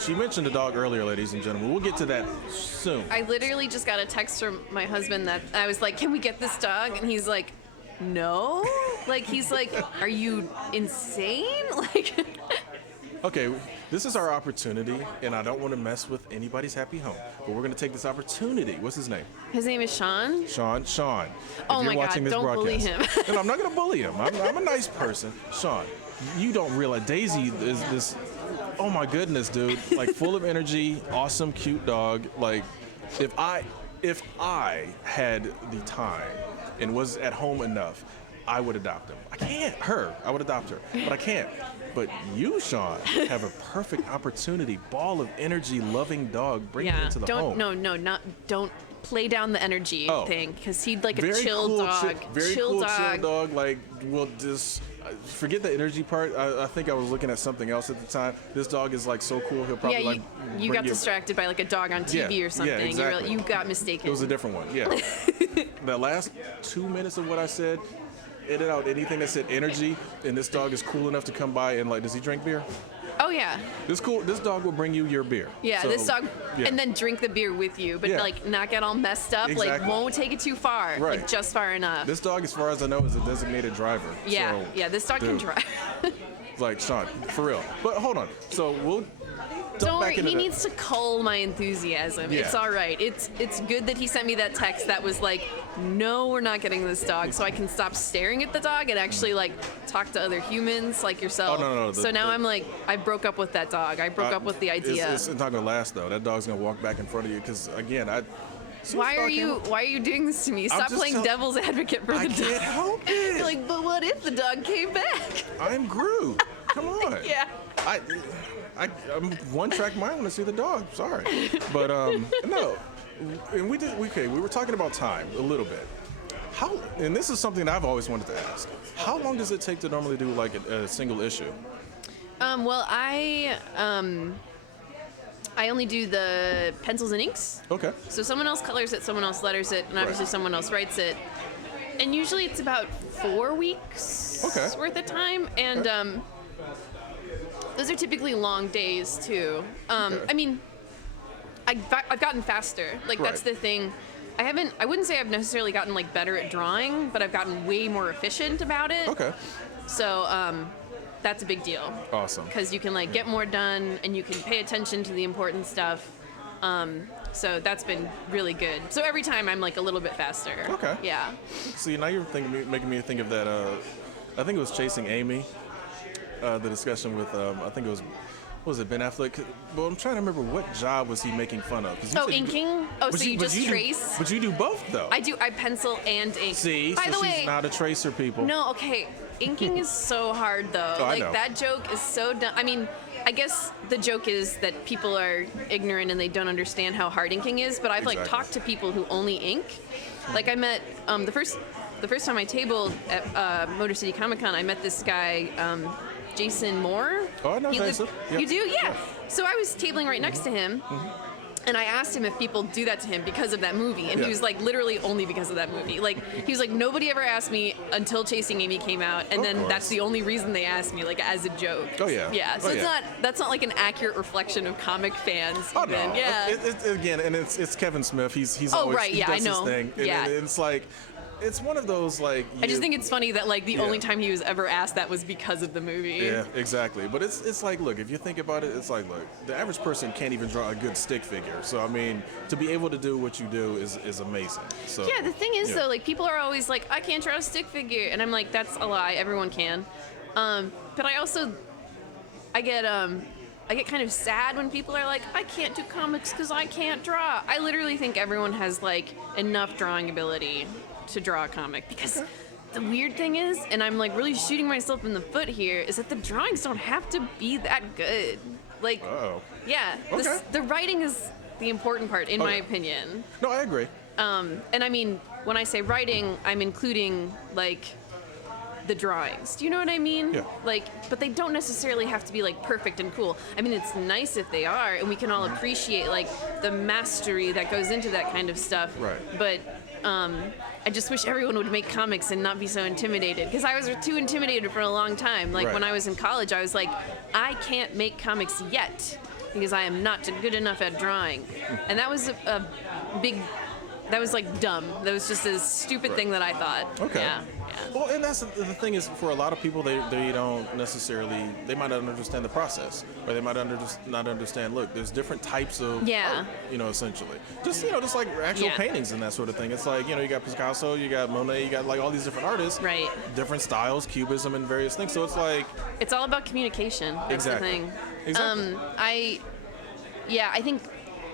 she mentioned the dog earlier, ladies and gentlemen. We'll get to that soon. I literally just got a text from my husband that I was like, "Can we get this dog?" And he's like, "No." Like he's like, "Are you insane?" Like. Okay, this is our opportunity, and I don't want to mess with anybody's happy home, but we're going to take this opportunity. What's his name? His name is Sean. Sean. Oh my God, don't bully him. No, I'm not going to bully him. I'm a nice person. Sean, you don't realize Daisy is this, oh my goodness, dude, like full of energy, awesome, cute dog. Like, if I had the time and was at home enough, I would adopt him. I would adopt her, but I can't. But you, Sean, have a perfect opportunity. Ball of energy, loving dog. Bring it into the home. Don't play down the energy thing, because he'd like a chill cool, dog. Very chill cool, dog. chill dog. Like, we'll just forget the energy part. I think I was looking at something else at the time. This dog is like so cool. He'll probably you got distracted by like a dog on TV or something. Yeah, exactly. You got mistaken. It was a different one. Yeah. The last 2 minutes of what I said. Edit out anything that said energy, and this dog is cool enough to come by and like, does he drink beer? Oh yeah. This dog will bring you your beer. Yeah, so, this dog, and then drink the beer with you, but like not get all messed up. Exactly. Like won't take it too far. Right. Like just far enough. This dog, as far as I know, is a designated driver. Yeah, so, yeah. This dog can drive. Like Sean, for real. But hold on. So we'll. Don't worry, he needs to cull my enthusiasm. Yeah. It's all right. It's good that he sent me that text that was like, no, we're not getting this dog, so I can stop staring at the dog and actually like talk to other humans like yourself. Oh, no. So now I'm like, I broke up with that dog. I broke up with the idea. It's not gonna last though. That dog's gonna walk back in front of you because again, Why are you doing this to me? Stop playing devil's advocate for the dog. I can't help it. You're like, but what if the dog came back? I'm Groot. Come on. Yeah. I'm one track mind when I see the dog. Sorry, but no. And we were talking about time a little bit. And this is something I've always wanted to ask. How long does it take to normally do like a single issue? Well, I only do the pencils and inks. Okay. So someone else colors it, someone else letters it, and obviously someone else writes it. And usually it's about 4 weeks worth of time. And those are typically long days too. I mean, I've gotten faster. Like that's the thing. I wouldn't say I've necessarily gotten like better at drawing, but I've gotten way more efficient about it. Okay. So that's a big deal. Awesome. Because you can like get more done and you can pay attention to the important stuff. So that's been really good. So every time I'm like a little bit faster. Okay. Yeah. See, now you're making me think of that. I think it was Chasing Amy. The discussion with I think it was it Ben Affleck? Well, I'm trying to remember what job was he making fun of. Inking? So you just trace? But you do both though. I pencil and ink. See, By the way, she's not a tracer, people. No, okay. Inking is so hard though. I know. That joke is so dumb. I mean, I guess the joke is that people are ignorant and they don't understand how hard inking is, but I've like talked to people who only ink. Like I met the first time I tabled at Motor City Comic Con, I met this guy, Jason Moore. Oh, I know Jason. Yep. You do? Yeah. So I was tabling right next to him. And I asked him if people do that to him because of that movie, and he was like, literally only because of that movie. Like, he was like, nobody ever asked me until Chasing Amy came out, and then that's the only reason they asked me, like, as a joke. Oh yeah. Yeah. So that's not like an accurate reflection of comic fans. Oh even. no. Yeah. Again, and it's Kevin Smith. He's oh always right. he Yeah, does I know. his thing. And, yeah. and it's like. It's one of those like. I just think it's funny that like the only time he was ever asked that was because of the movie. Yeah, exactly. But it's like, look, if you think about it, it's like, look, the average person can't even draw a good stick figure. So I mean, to be able to do what you do is amazing. So yeah, the thing is though, like people are always like, I can't draw a stick figure, and I'm like, that's a lie. Everyone can. But I get kind of sad when people are like, I can't do comics because I can't draw. I literally think everyone has like enough drawing ability to draw a comic, because the weird thing is, and I'm like really shooting myself in the foot here, is that the drawings don't have to be that good. Like, yeah, the writing is the important part, in my opinion. No, I agree. And I mean, when I say writing, I'm including like the drawings. Do you know what I mean? Yeah. Like, but they don't necessarily have to be like perfect and cool. I mean, it's nice if they are, and we can all appreciate like the mastery that goes into that kind of stuff. Right. But I just wish everyone would make comics and not be so intimidated, because I was too intimidated for a long time. Like when I was in college, I was like, I can't make comics yet because I am not good enough at drawing. And that was a big, that was like dumb. That was just a stupid thing that I thought. Okay. Yeah. Well, and that's the thing is, for a lot of people, they don't necessarily, they might not understand the process, or they might not understand, look, there's different types of art, you know, essentially. Just like actual paintings and that sort of thing. It's like, you know, you got Picasso, you got Monet, you got like all these different artists. Right. Different styles, cubism, and various things. So it's like... It's all about communication. That's the thing. Exactly. I think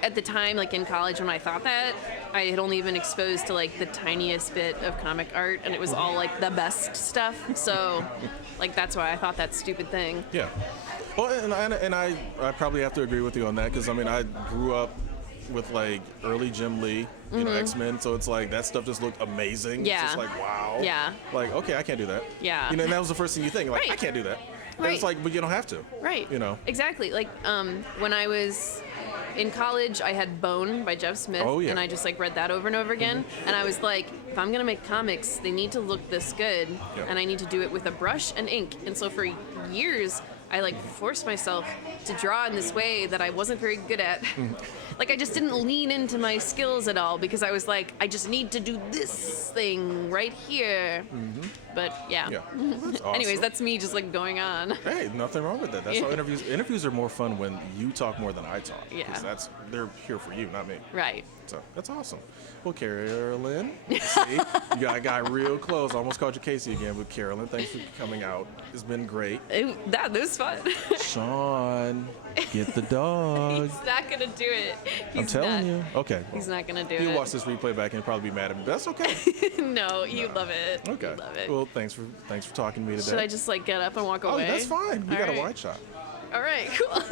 at the time, like in college when I thought that, I had only been exposed to like the tiniest bit of comic art, and it was all like the best stuff. So like that's why I thought that stupid thing. Yeah. Well, and I probably have to agree with you on that, because I mean, I grew up with like early Jim Lee, you know, X-Men, so it's like that stuff just looked amazing. Yeah. It's just like, wow. Yeah. Like, okay, I can't do that. Yeah. You know, and that was the first thing you think, like, I can't do that. And it's like, but you don't have to. Right. You know. Exactly. Like when I was in college, I had Bone by Jeff Smith, and I just like read that over and over again. And I was like, if I'm gonna make comics, they need to look this good, and I need to do it with a brush and ink. And so for years, I like forced myself to draw in this way that I wasn't very good at. Like I just didn't lean into my skills at all, because I was like, I just need to do this thing right here. But yeah. That's awesome. Anyways, that's me just like going on. Hey, nothing wrong with that. That's how interviews are more fun when you talk more than I talk. Yeah. Because they're here for you, not me. Right. So that's awesome. Well, Carolyn, see, I got real close. Almost called you Casey again, but Carolyn, thanks for coming out. It's been great. That was fun. Sean, get the dog. He's not gonna do it. I'm telling you. Okay. He's not gonna do it. He'll watch this replay back and he'll probably be mad at me. But that's okay. No, you love it. Okay. You love it. Well, thanks for talking to me today. Should I just like get up and walk away? Oh, that's fine. You All got right. a wide shot. All right, cool.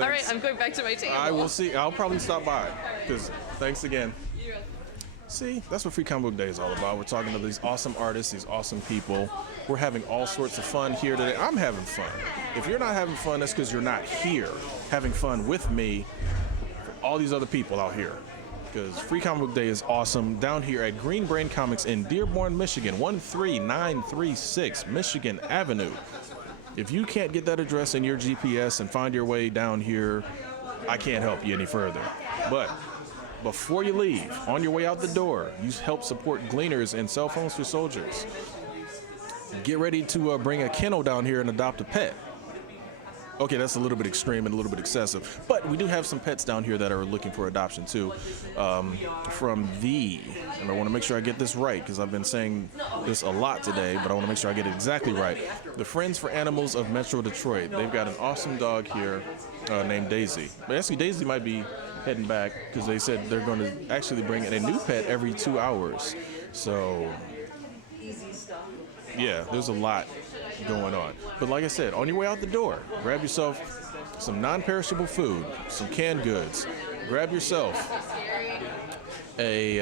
All right, I'm going back to my table. I will see. I'll probably stop by. Because thanks again. See, that's what Free Comic Book Day is all about. We're talking to these awesome artists, these awesome people. We're having all sorts of fun here today. I'm having fun. If you're not having fun, that's because you're not here having fun with me, all these other people out here. Because Free Comic Book Day is awesome down here at Green Brain Comics in Dearborn, Michigan, 13936 Michigan Avenue. If you can't get that address in your GPS and find your way down here, I can't help you any further. But before you leave, on your way out the door, you help support Gleaners and Cell Phones for Soldiers. Get ready to bring a kennel down here and adopt a pet. Okay, that's a little bit extreme and a little bit excessive, but we do have some pets down here that are looking for adoption too. And I want to make sure I get this right, because I've been saying this a lot today, but I want to make sure I get it exactly right. The Friends for Animals of Metro Detroit. They've got an awesome dog here named Daisy. But actually, Daisy might be heading back, because they said they're going to actually bring in a new pet every 2 hours. So, yeah, there's a lot going on. But like I said, on your way out the door, grab yourself some non-perishable food, some canned goods. Grab yourself a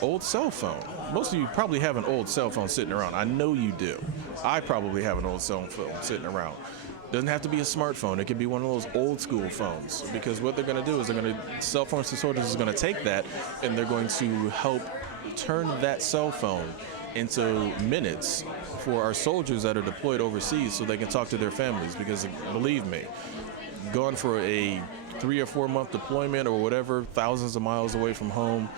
old cell phone. Most of you probably have an old cell phone sitting around. I know you do. I probably have an old cell phone sitting around. Doesn't have to be a smartphone. It could be one of those old school phones, because what they're going to do is cell phone disorders is going to take that and they're going to help turn that cell phone into minutes for our soldiers that are deployed overseas so they can talk to their families. Because believe me, going for a 3 or 4 month deployment or whatever, thousands of miles away from home,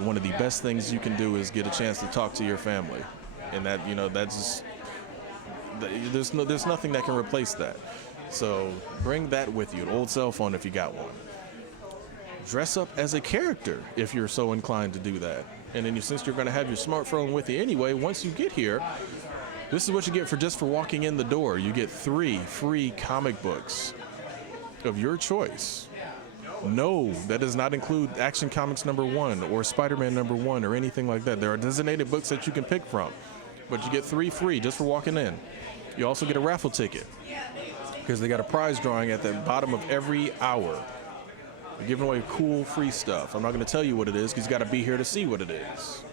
one of the best things you can do is get a chance to talk to your family. And that, that's just, there's nothing that can replace that. So bring that with you, an old cell phone if you got one. Dress up as a character if you're so inclined to do that. And then since you're going to have your smartphone with you anyway, once you get here, this is what you get for walking in the door. You get 3 free comic books of your choice. No, that does not include Action Comics #1 or Spider-Man #1 or anything like that. There are designated books that you can pick from, but you get 3 free just for walking in. You also get a raffle ticket because they got a prize drawing at the bottom of every hour. They're giving away cool free stuff. I'm not going to tell you what it is because you got to be here to see what it is.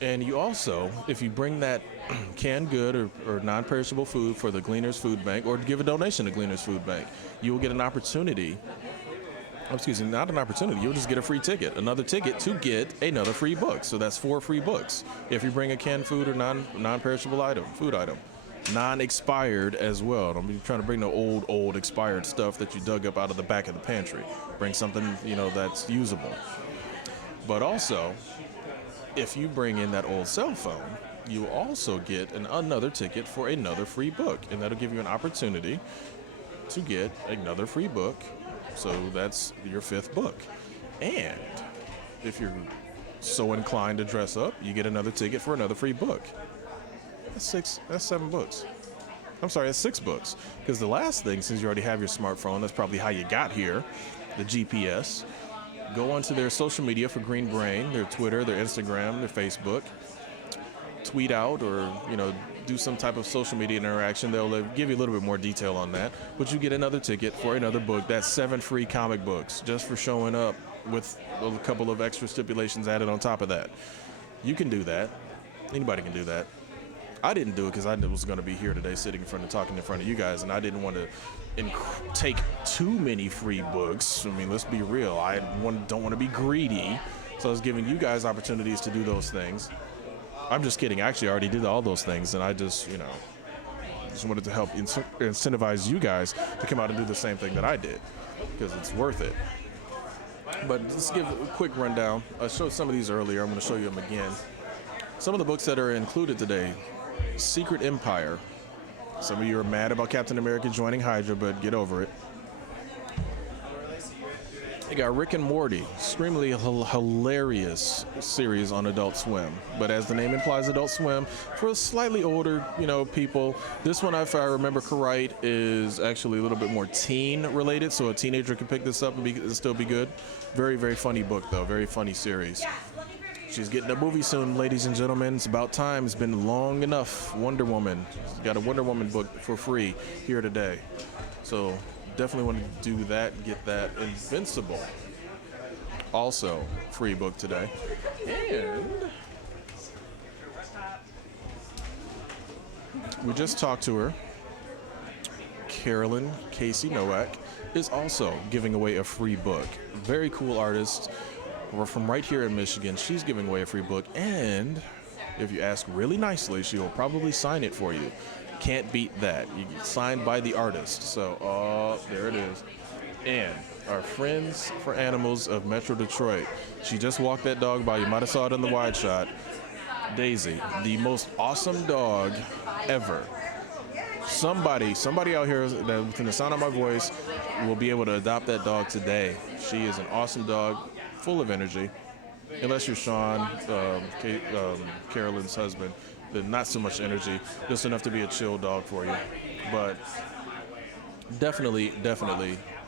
And you also, if you bring that canned good or non-perishable food for the Gleaners Food Bank, or give a donation to Gleaners Food Bank, you will get an opportunity. Excuse me, not an opportunity. You'll just get a free ticket, another ticket to get another free book. So that's 4 free books if you bring a canned food or non-perishable food item. Non-expired as well. Don't be trying to bring the old expired stuff that you dug up out of the back of the pantry. Bring something, that's usable. But also, if you bring in that old cell phone, you will also get another ticket for another free book. And that'll give you an opportunity to get another free book. So that's your 5th book. And if you're so inclined to dress up, you get another ticket for another free book. That's 7 books. I'm sorry, that's 6 books. Because the last thing, since you already have your smartphone, that's probably how you got here, the GPS. Go onto their social media for Green Brain, their Twitter, their Instagram, their Facebook. Tweet out or, do some type of social media interaction. They'll give you a little bit more detail on that. But you get another ticket for another book. That's 7 free comic books just for showing up with a couple of extra stipulations added on top of that. You can do that. Anybody can do that. I didn't do it because I was going to be here today sitting in front of talking in front of you guys, and I didn't want to take too many free books. I mean, let's be real. I don't want to be greedy, so I was giving you guys opportunities to do those things. I'm just kidding. Actually, I already did all those things, and I just wanted to help incentivize you guys to come out and do the same thing that I did because it's worth it. But let's give a quick rundown. I showed some of these earlier. I'm going to show you them again. Some of the books that are included today: Secret Empire. Some of you are mad about Captain America joining Hydra, but get over it. You got Rick and Morty, extremely hilarious series on Adult Swim. But as the name implies, Adult Swim, for slightly older, people. This one, if I remember correct, is actually a little bit more teen related, so a teenager can pick this up and still be good. Very, very funny book, though. Very funny series. She's getting a movie soon, ladies and gentlemen. It's about time. It's been long enough. Wonder Woman. She's got a Wonder Woman book for free here today. So definitely want to do that, get that. Invincible. Also free book today. And we just talked to her. Carolyn Casey Nowak is also giving away a free book. Very cool artist. We're from right here in Michigan. She's giving away a free book, and if you ask really nicely, she will probably sign it for you. Can't beat that. You get signed by the artist. So, there it is. And our Friends for Animals of Metro Detroit. She just walked that dog by. You might have saw it in the wide shot. Daisy, the most awesome dog ever. Somebody out here that within the sound of my voice will be able to adopt that dog today. She is an awesome dog. Full of energy, unless you're Sean, Carolyn's husband, then not so much energy, just enough to be a chill dog for you. But definitely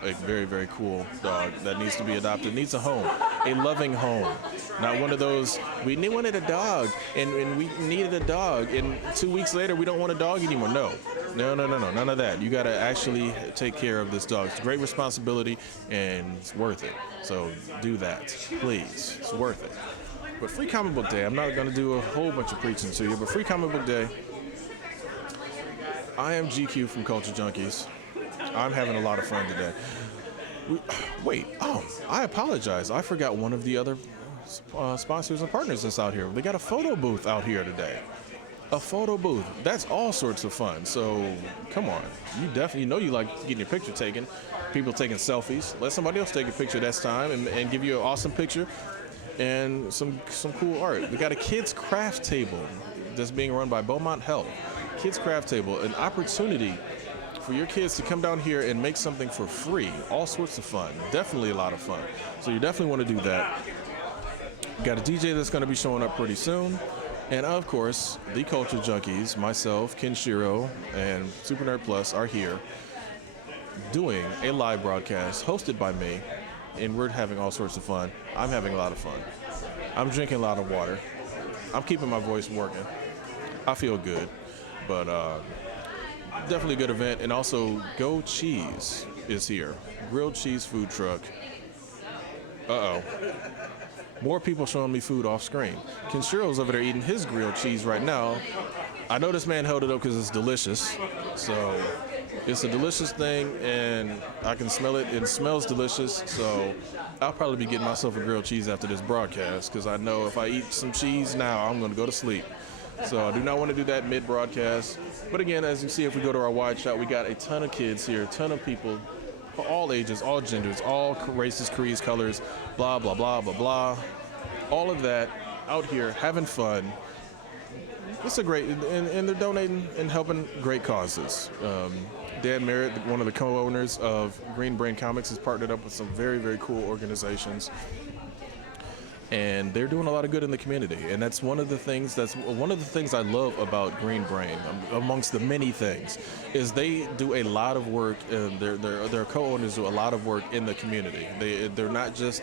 a very, very cool dog that needs to be adopted, needs a home. a loving home. Not one of those, we wanted a dog, and we needed a dog, and 2 weeks later, we don't want a dog anymore. No, none of that. You got to actually take care of this dog. It's a great responsibility, and it's worth it. So do that, please. It's worth it. But Free Comic Book Day, I'm not going to do a whole bunch of preaching to you, but Free Comic Book Day, I am GQ from Culture Junkies. I'm having a lot of fun today. I apologize. I forgot one of the other sponsors and partners that's out here. They got a photo booth out here today. A photo booth. That's all sorts of fun. So come on. You definitely know you like getting your picture taken. People taking selfies. Let somebody else take a picture this time and give you an awesome picture and some cool art. We got a kids craft table that's being run by Beaumont Health. Kids craft table, an opportunity for your kids to come down here and make something for free. All sorts of fun. Definitely a lot of fun. So you definitely want to do that. Got a DJ that's going to be showing up pretty soon. And of course, the Culture Junkies, myself, Kenshiro, and Super Nerd Plus are here doing a live broadcast hosted by me. And we're having all sorts of fun. I'm having a lot of fun. I'm drinking a lot of water. I'm keeping my voice working. I feel good. But definitely a good event. And also, Go Cheese is here. Grilled cheese food truck. More people showing me food off screen. Kenshiro's over there eating his grilled cheese right now. I know this man held it up because it's delicious. So it's a delicious thing, and I can smell it. It smells delicious. So I'll probably be getting myself a grilled cheese after this broadcast because I know if I eat some cheese now, I'm going to go to sleep. So I do not want to do that mid-broadcast. But again, as you see, if we go to our wide shot, we got a ton of kids here, a ton of people, for all ages, all genders, all races, creeds, colors, blah, blah, blah, blah, blah. All of that out here having fun. It's a great, and they're donating and helping great causes. Dan Merritt, one of the co-owners of Green Brain Comics, has partnered up with some very, very cool organizations. And they're doing a lot of good in the community, and that's one of the things I love about Green Brain, amongst the many things, is they do a lot of work, and their co-owners do a lot of work in the community. They're not just,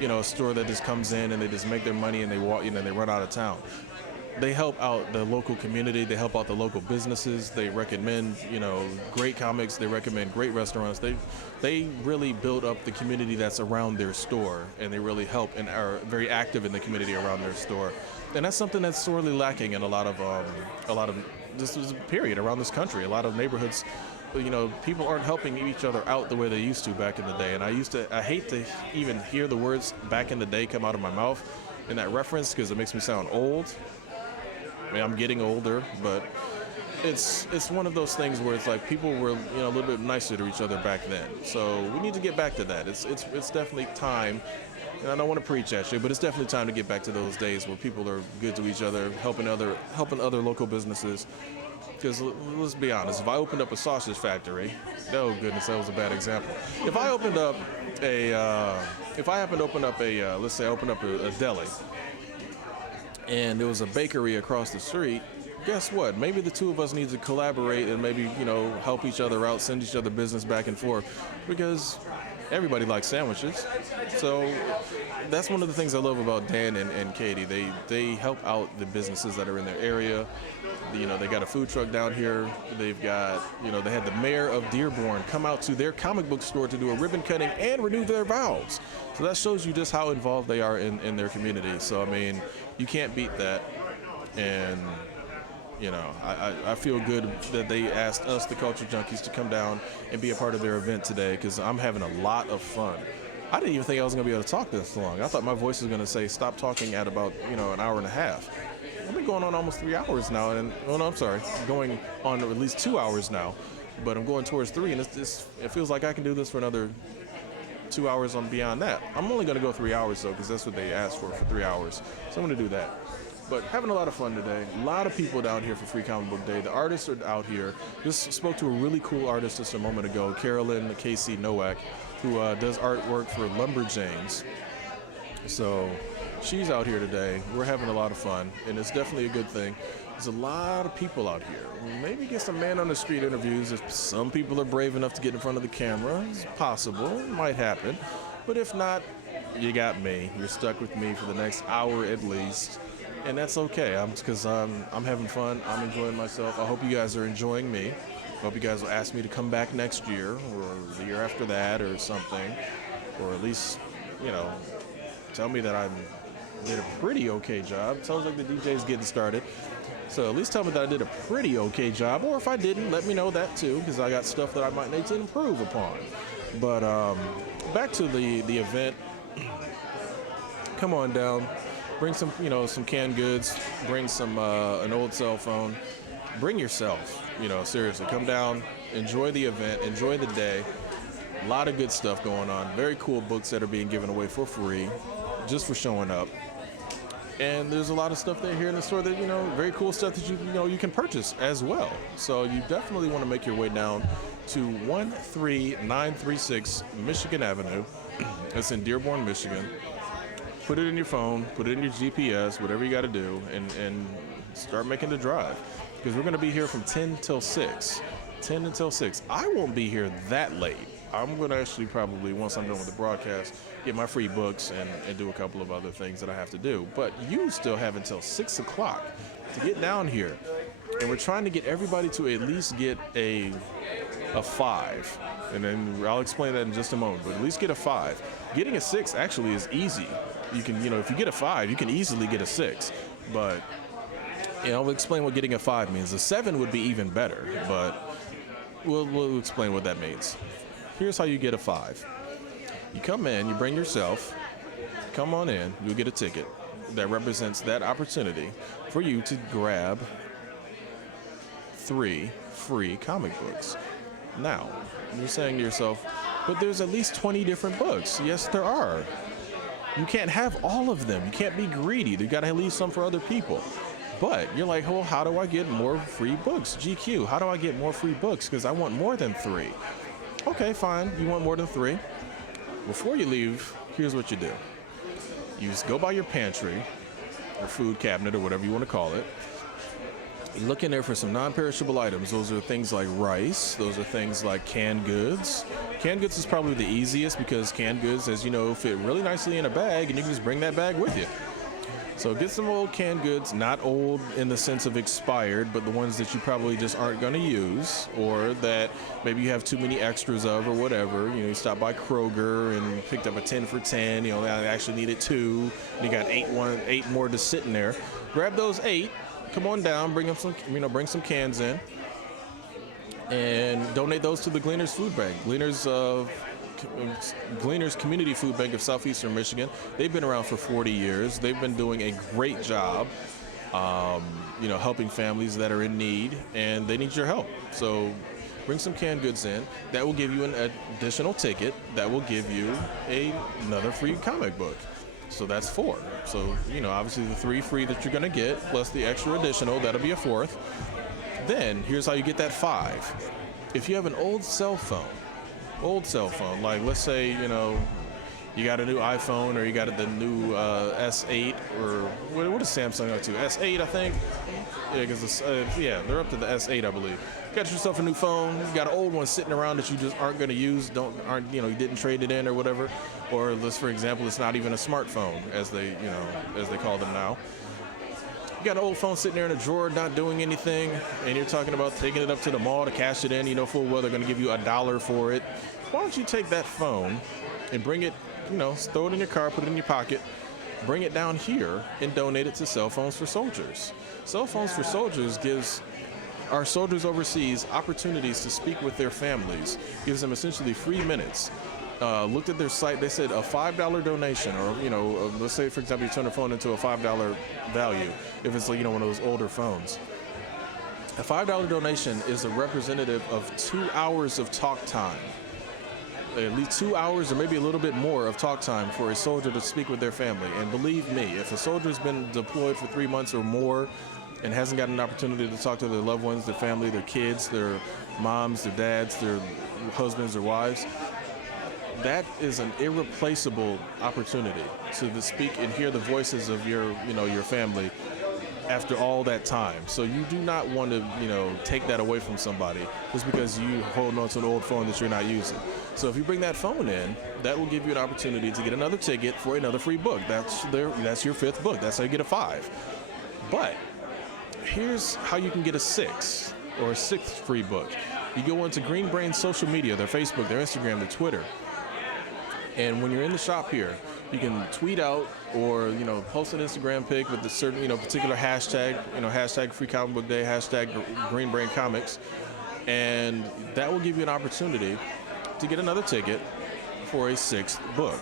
a store that just comes in and they just make their money and they walk, they run out of town. They help out the local community. They help out the local businesses. They recommend, great comics. They recommend great restaurants. They really build up the community that's around their store, and they really help and are very active in the community around their store. And that's something that's sorely lacking in a lot of this is a period around this country. A lot of neighborhoods, people aren't helping each other out the way they used to back in the day. And I hate to even hear the words "back in the day" come out of my mouth in that reference because it makes me sound old. I mean, I'm getting older, but it's one of those things where it's like people were a little bit nicer to each other back then. So we need to get back to that. It's definitely time. And I don't want to preach at you, but it's definitely time to get back to those days where people are good to each other, helping other local businesses. Because let's be honest, if I opened up a sausage factory, oh goodness, that was a bad example. If I happened to open up let's say I opened up a deli, and there was a bakery across the street, guess what? Maybe the two of us need to collaborate and maybe, help each other out, send each other business back and forth, because everybody likes sandwiches. So that's one of the things I love about Dan and Katie. They help out the businesses that are in their area. They got a food truck down here. They've got, they had the mayor of Dearborn come out to their comic book store to do a ribbon cutting and renew their vows. So that shows you just how involved they are in their community. So, I mean, you can't beat that. And, I feel good that they asked us, the Culture Junkies, to come down and be a part of their event today because I'm having a lot of fun. I didn't even think I was going to be able to talk this long. I thought my voice was going to say stop talking at about, an hour and a half. I've been going on almost 3 hours now, going on at least 2 hours now, but I'm going towards 3, and it feels like I can do this for another 2 hours on beyond that. I'm only going to go 3 hours, though, because that's what they asked for 3 hours, so I'm going to do that. But having a lot of fun today. A lot of people down here for Free Comic Book Day. The artists are out here. Just spoke to a really cool artist just a moment ago, Carolyn Casey Nowak, who does artwork for Lumberjanes. So she's out here today. We're having a lot of fun, and it's definitely a good thing. There's a lot of people out here. Maybe get some man on the street interviews if some people are brave enough to get in front of the camera. It's possible. It might happen. But if not, you got me. You're stuck with me for the next hour at least, and that's okay. Because I'm having fun. I'm enjoying myself. I hope you guys are enjoying me. I hope you guys will ask me to come back next year or the year after that or something, or at least, tell me that I did a pretty okay job. Sounds like the DJ's getting started. So at least tell me that I did a pretty okay job, or if I didn't, let me know that too, because I got stuff that I might need to improve upon. But back to the event. Come on down. Bring some, some canned goods. Bring some an old cell phone. Bring yourself. Seriously, come down. Enjoy the event. Enjoy the day. A lot of good stuff going on. Very cool books that are being given away for free, just for showing up. And there's a lot of stuff there here in the store that, very cool stuff that you can purchase as well. So you definitely want to make your way down to 13936 Michigan Avenue. It's in Dearborn, Michigan. Put it in your phone, put it in your GPS, whatever you got to do, and start making the drive. Because we're going to be here from 10 till 6. 10 until 6. I won't be here that late. I'm going to actually probably, once I'm done with the broadcast, get my free books and do a couple of other things that I have to do. But you still have until 6 o'clock to get down here. And we're trying to get everybody to at least get a 5. And then I'll explain that in just a moment. But at least get a 5. Getting a 6 actually is easy. You can, if you get a 5, you can easily get a 6. But, I'll explain what getting a 5 means. A 7 would be even better. But we'll explain what that means. Here's how you get a 5. You come in, you bring yourself, come on in, you'll get a ticket that represents that opportunity for you to grab 3 free comic books. Now, you're saying to yourself, but there's at least 20 different books. Yes, there are. You can't have all of them. You can't be greedy. You got to leave some for other people. But you're like, well, how do I get more free books? GQ, how do I get more free books? Because I want more than 3. Okay, fine. You want more than 3? Before you leave, here's what you do. You just go by your pantry, or food cabinet, or whatever you want to call it. You look in there for some non-perishable items. Those are things like rice. Those are things like canned goods. Canned goods is probably the easiest because canned goods, as you know, fit really nicely in a bag, and you can just bring that bag with you. So get some old canned goods, not old in the sense of expired, but the ones that you probably just aren't going to use, or that maybe you have too many extras of or whatever. You stop by Kroger and picked up a 10 for 10. I actually needed 2. And you got 8 more just sitting there. Grab those 8. Come on down. Bring them some. Bring some cans in, and donate those to the Gleaners Food Bank. Gleaners Community Food Bank of Southeastern Michigan. They've been around for 40 years. They've been doing a great job, helping families that are in need, and they need your help. So bring some canned goods in. That will give you an additional ticket. That will give you another free comic book. So that's 4. So, obviously the 3 free that you're going to get, plus the extra additional, that'll be a 4th. Then, here's how you get that 5. If you have an old cell phone, like let's say, you got a new iPhone or you got the new S8 or what is Samsung up to? S8, I think. Yeah, because they're up to the S8, I believe. Got yourself a new phone. You got an old one sitting around that you just aren't going to use. You didn't trade it in or whatever. Or let's, for example, it's not even a smartphone as they call them now. You got an old phone sitting there in a drawer not doing anything, and you're talking about taking it up to the mall to cash it in, full well they're going to give you $1 for it. Why don't you take that phone and bring it, throw it in your car, put it in your pocket, bring it down here and donate it to Cell Phones for Soldiers. Cell Phones for Soldiers gives our soldiers overseas opportunities to speak with their families, gives them essentially free minutes. Looked at their site, they said a $5 donation, or let's say for example you turn a phone into a $5 value if it's one of those older phones. A $5 donation is a representative of 2 hours of talk time. At least 2 hours or maybe a little bit more of talk time for a soldier to speak with their family. And believe me, if a soldier's been deployed for 3 months or more and hasn't gotten an opportunity to talk to their loved ones, their family, their kids, their moms, their dads, their husbands, their wives, that is an irreplaceable opportunity to speak and hear the voices of your family after all that time. So you do not want to, take that away from somebody just because you holding on to an old phone that you're not using. So if you bring that phone in, that will give you an opportunity to get another ticket for another free book. That's your 5th book. That's how you get a 5. But here's how you can get a 6 or a 6th free book. You go into Green Brain's social media, their Facebook, their Instagram, their Twitter. And when you're in the shop here, you can tweet out or, post an Instagram pic with a certain, particular hashtag, hashtag Free Comic Book Day, hashtag Green Brain Comics. And that will give you an opportunity to get another ticket for a 6th book.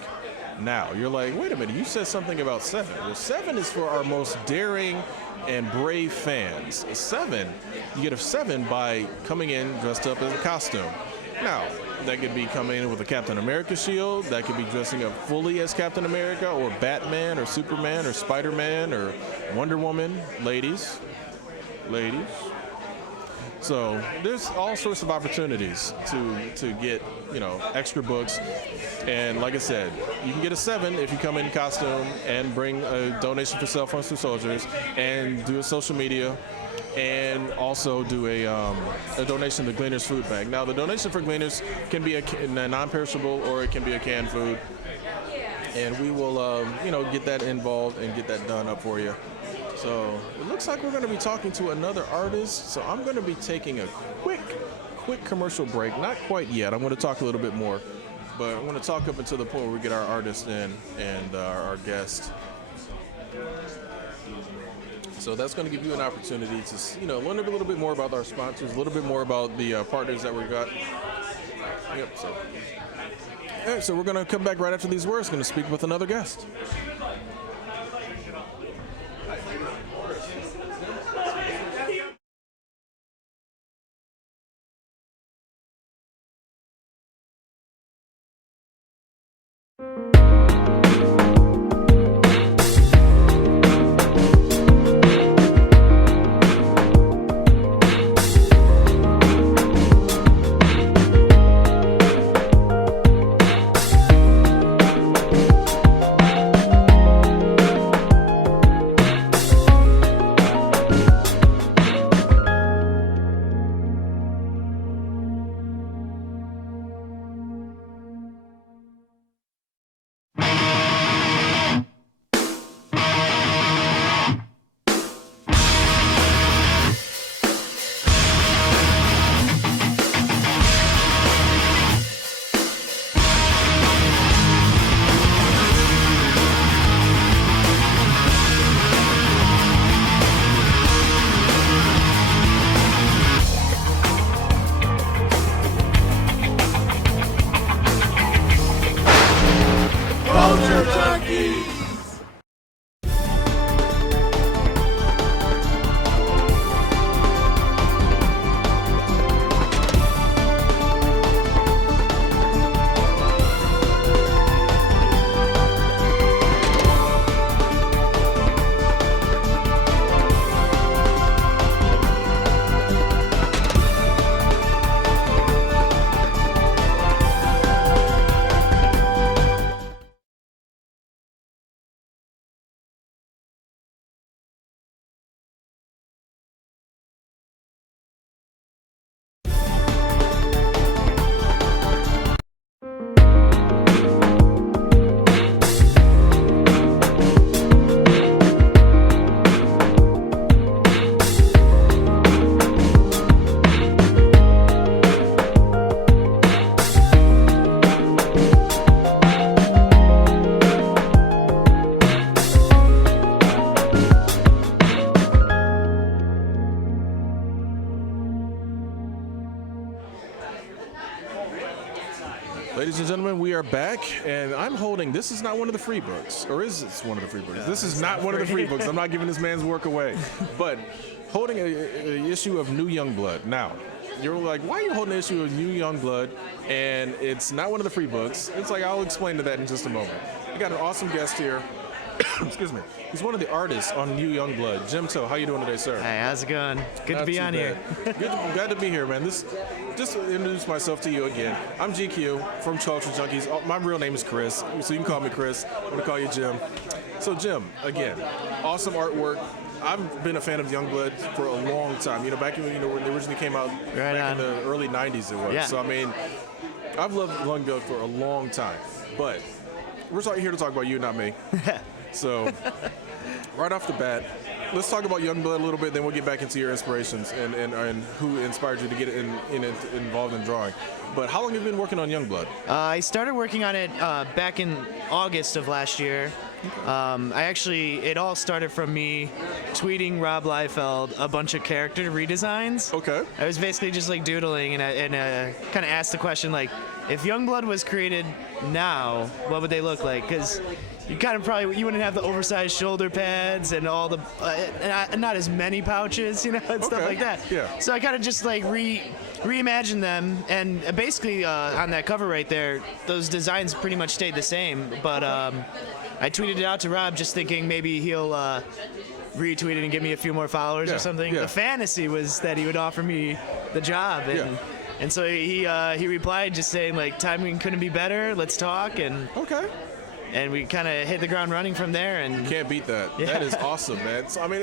Now, you're like, wait a minute, you said something about 7. Well, 7 is for our most daring and brave fans. 7, you get a 7 by coming in dressed up as a costume. Now, that could be coming in with a Captain America shield, that could be dressing up fully as Captain America or Batman or Superman or Spider-Man or Wonder Woman, ladies. So there's all sorts of opportunities to get, extra books. And like I said, you can get a 7 if you come in costume and bring a donation for Cell Phones for Soldiers and do a social media and also do a donation to Gleaners Food Bank. Now, the donation for Gleaners can be a non-perishable or it can be a canned food. And we will, get that involved and get that done up for you. So it looks like we're going to be talking to another artist. So I'm going to be taking a quick commercial break. Not quite yet. I'm going to talk a little bit more. But I'm going to talk up until the point where we get our artist in and our guest. So that's going to give you an opportunity to, learn a little bit more about our sponsors, a little bit more about the partners that we've got. Yep. So, all right, so we're going to come back right after these words. Going to speak with another guest. Ladies and gentlemen, we are back, and I'm holding, this is not one of the free books, or is this one of the free books? This is not one of the free books. I'm not giving this man's work away, but holding a issue of New Youngblood. Now, you're like, why are you holding an issue of New Youngblood, and it's not one of the free books? It's like, I'll explain to that in just a moment. We got an awesome guest here. Excuse me. He's one of the artists on New Youngblood. Jim Toe, how you doing today, sir? Hey, how's it going? Good to be on here. Glad to be here, man. Just to introduce myself to you again. I'm GQ from Culture Junkies. My real name is Chris, so you can call me Chris. I'm gonna call you Jim. So Jim, again, awesome artwork. I've been a fan of Youngblood for a long time. You know, back when when they originally came out back in the early '90s, it was. Yeah. So I mean, I've loved Youngblood for a long time. But we're here to talk about you, not me. So right off the bat, let's talk about Youngblood a little bit. Then we'll get back into your inspirations and who inspired you to get involved in drawing. But how long have you been working on Youngblood? I started working on it back in August of last year. It all started from me tweeting Rob Liefeld a bunch of character redesigns. Okay. I was basically just like doodling and kind of asked the question like, if Youngblood was created now, what would they look like? Because you kind of you wouldn't have the oversized shoulder pads and all the not as many pouches, and stuff like that. Yeah. So I kind of just like reimagined them, and basically on that cover right there, those designs pretty much stayed the same, but I tweeted it out to Rob just thinking maybe he'll retweet it and give me a few more followers or something. Yeah. The fantasy was that he would offer me the job, and so he replied just saying like, timing couldn't be better, let's talk, and we kind of hit the ground running from there. And you can't beat that. That is awesome, man. So I mean,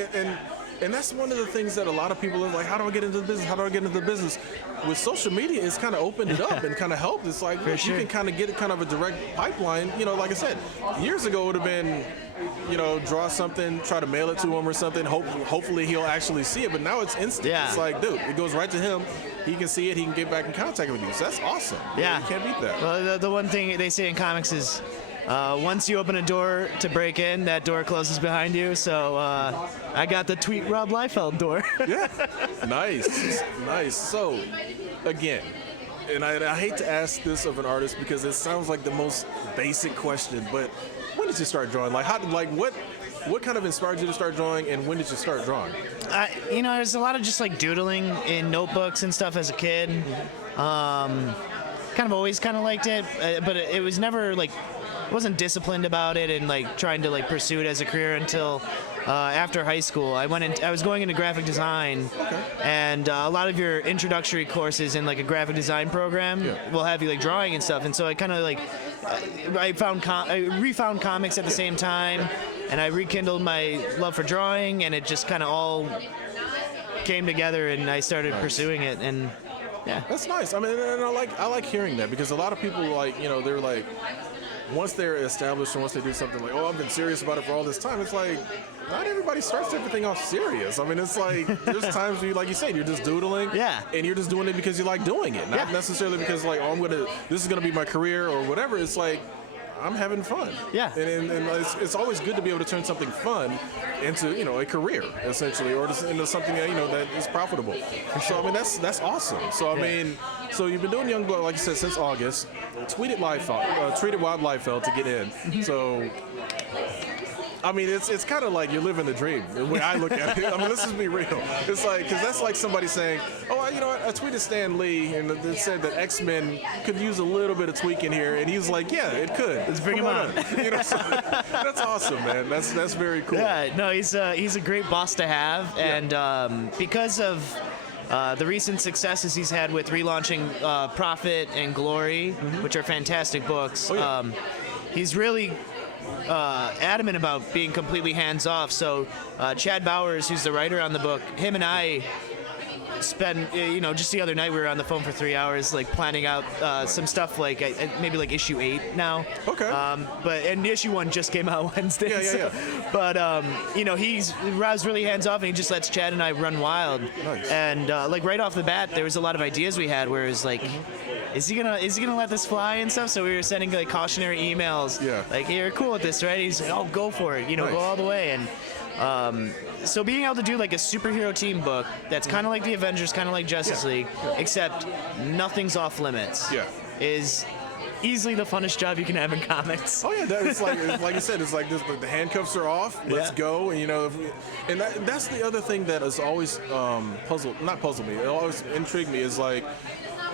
and that's one of the things that a lot of people are like, how do I get into the business? How do I get into the business? With social media, it's kind of opened it up and kind of helped. It's like you can kind of get kind of a direct pipeline. Like I said, years ago it would have been, draw something, try to mail it to him or something. Hopefully he'll actually see it. But now it's instant. Yeah. It's like, dude, it goes right to him. He can see it. He can get back in contact with you. So that's awesome. Yeah. You can't beat that. Well, the one thing they say in comics is, once you open a door to break in, that door closes behind you. So I got the tweet Rob Liefeld door. Yeah. Nice. So, again, and I hate to ask this of an artist because it sounds like the most basic question, but when did you start drawing? What kind of inspired you to start drawing, and when did you start drawing? There's a lot of just like doodling in notebooks and stuff as a kid. Kind of always kind of liked it, but it was never like, wasn't disciplined about it and like trying to like pursue it as a career until after high school. I was going into graphic design, and a lot of your introductory courses in like a graphic design program will have you like drawing and stuff. And so I kind of like I refound comics at the same time, and I rekindled my love for drawing, and it just kind of all came together, and I started pursuing it. And yeah, that's nice. I mean, and I like hearing that, because a lot of people they're like, once they're established and once they do something like, oh, I've been serious about it for all this time, it's like, not everybody starts everything off serious. I mean, it's like, there's times where, like you said, you're just doodling, and you're just doing it because you like doing it, not necessarily because like, oh, this is gonna be my career or whatever. It's like, I'm having fun. Yeah. And it's always good to be able to turn something fun into, a career, essentially, or into something that, that is profitable. So, I mean, that's awesome. So, I mean, so you've been doing Youngblood, like you said, since August. Tweeted Rob Liefeld to get in. So, I mean, it's kind of like you're living the dream, the way I look at it. I mean, let's just be real. It's like, because that's like somebody saying, oh, I tweeted Stan Lee, and it said that X-Men could use a little bit of tweaking here, and he's like, yeah, it could. Let's bring him on. So that's awesome, man. That's very cool. Yeah, no, he's a great boss to have, and because of the recent successes he's had with relaunching Prophet and Glory, which are fantastic books, he's really adamant about being completely hands-off. So Chad Bowers, who's the writer on the book, him and I spent, just the other night we were on the phone for 3 hours, like planning out some stuff, like maybe like issue 8 now. Okay. And issue 1 just came out Wednesday. Yeah. But Rob's really hands off, and he just lets Chad and I run wild. Nice. And like right off the bat, there was a lot of ideas we had where it was like, is he gonna let this fly and stuff? So we were sending like cautionary emails. Yeah. Like, hey, you're cool with this, right? He's like, oh, go for it. Go all the way. And so being able to do like a superhero team book that's kind of like the Avengers, kind of like Justice League, except nothing's off limits. Yeah. Is easily the funnest job you can have in comics. Oh yeah, it's like you said, it's like this, the handcuffs are off. Let's go, and that's the other thing that has always not puzzled me. It always intrigued me is like,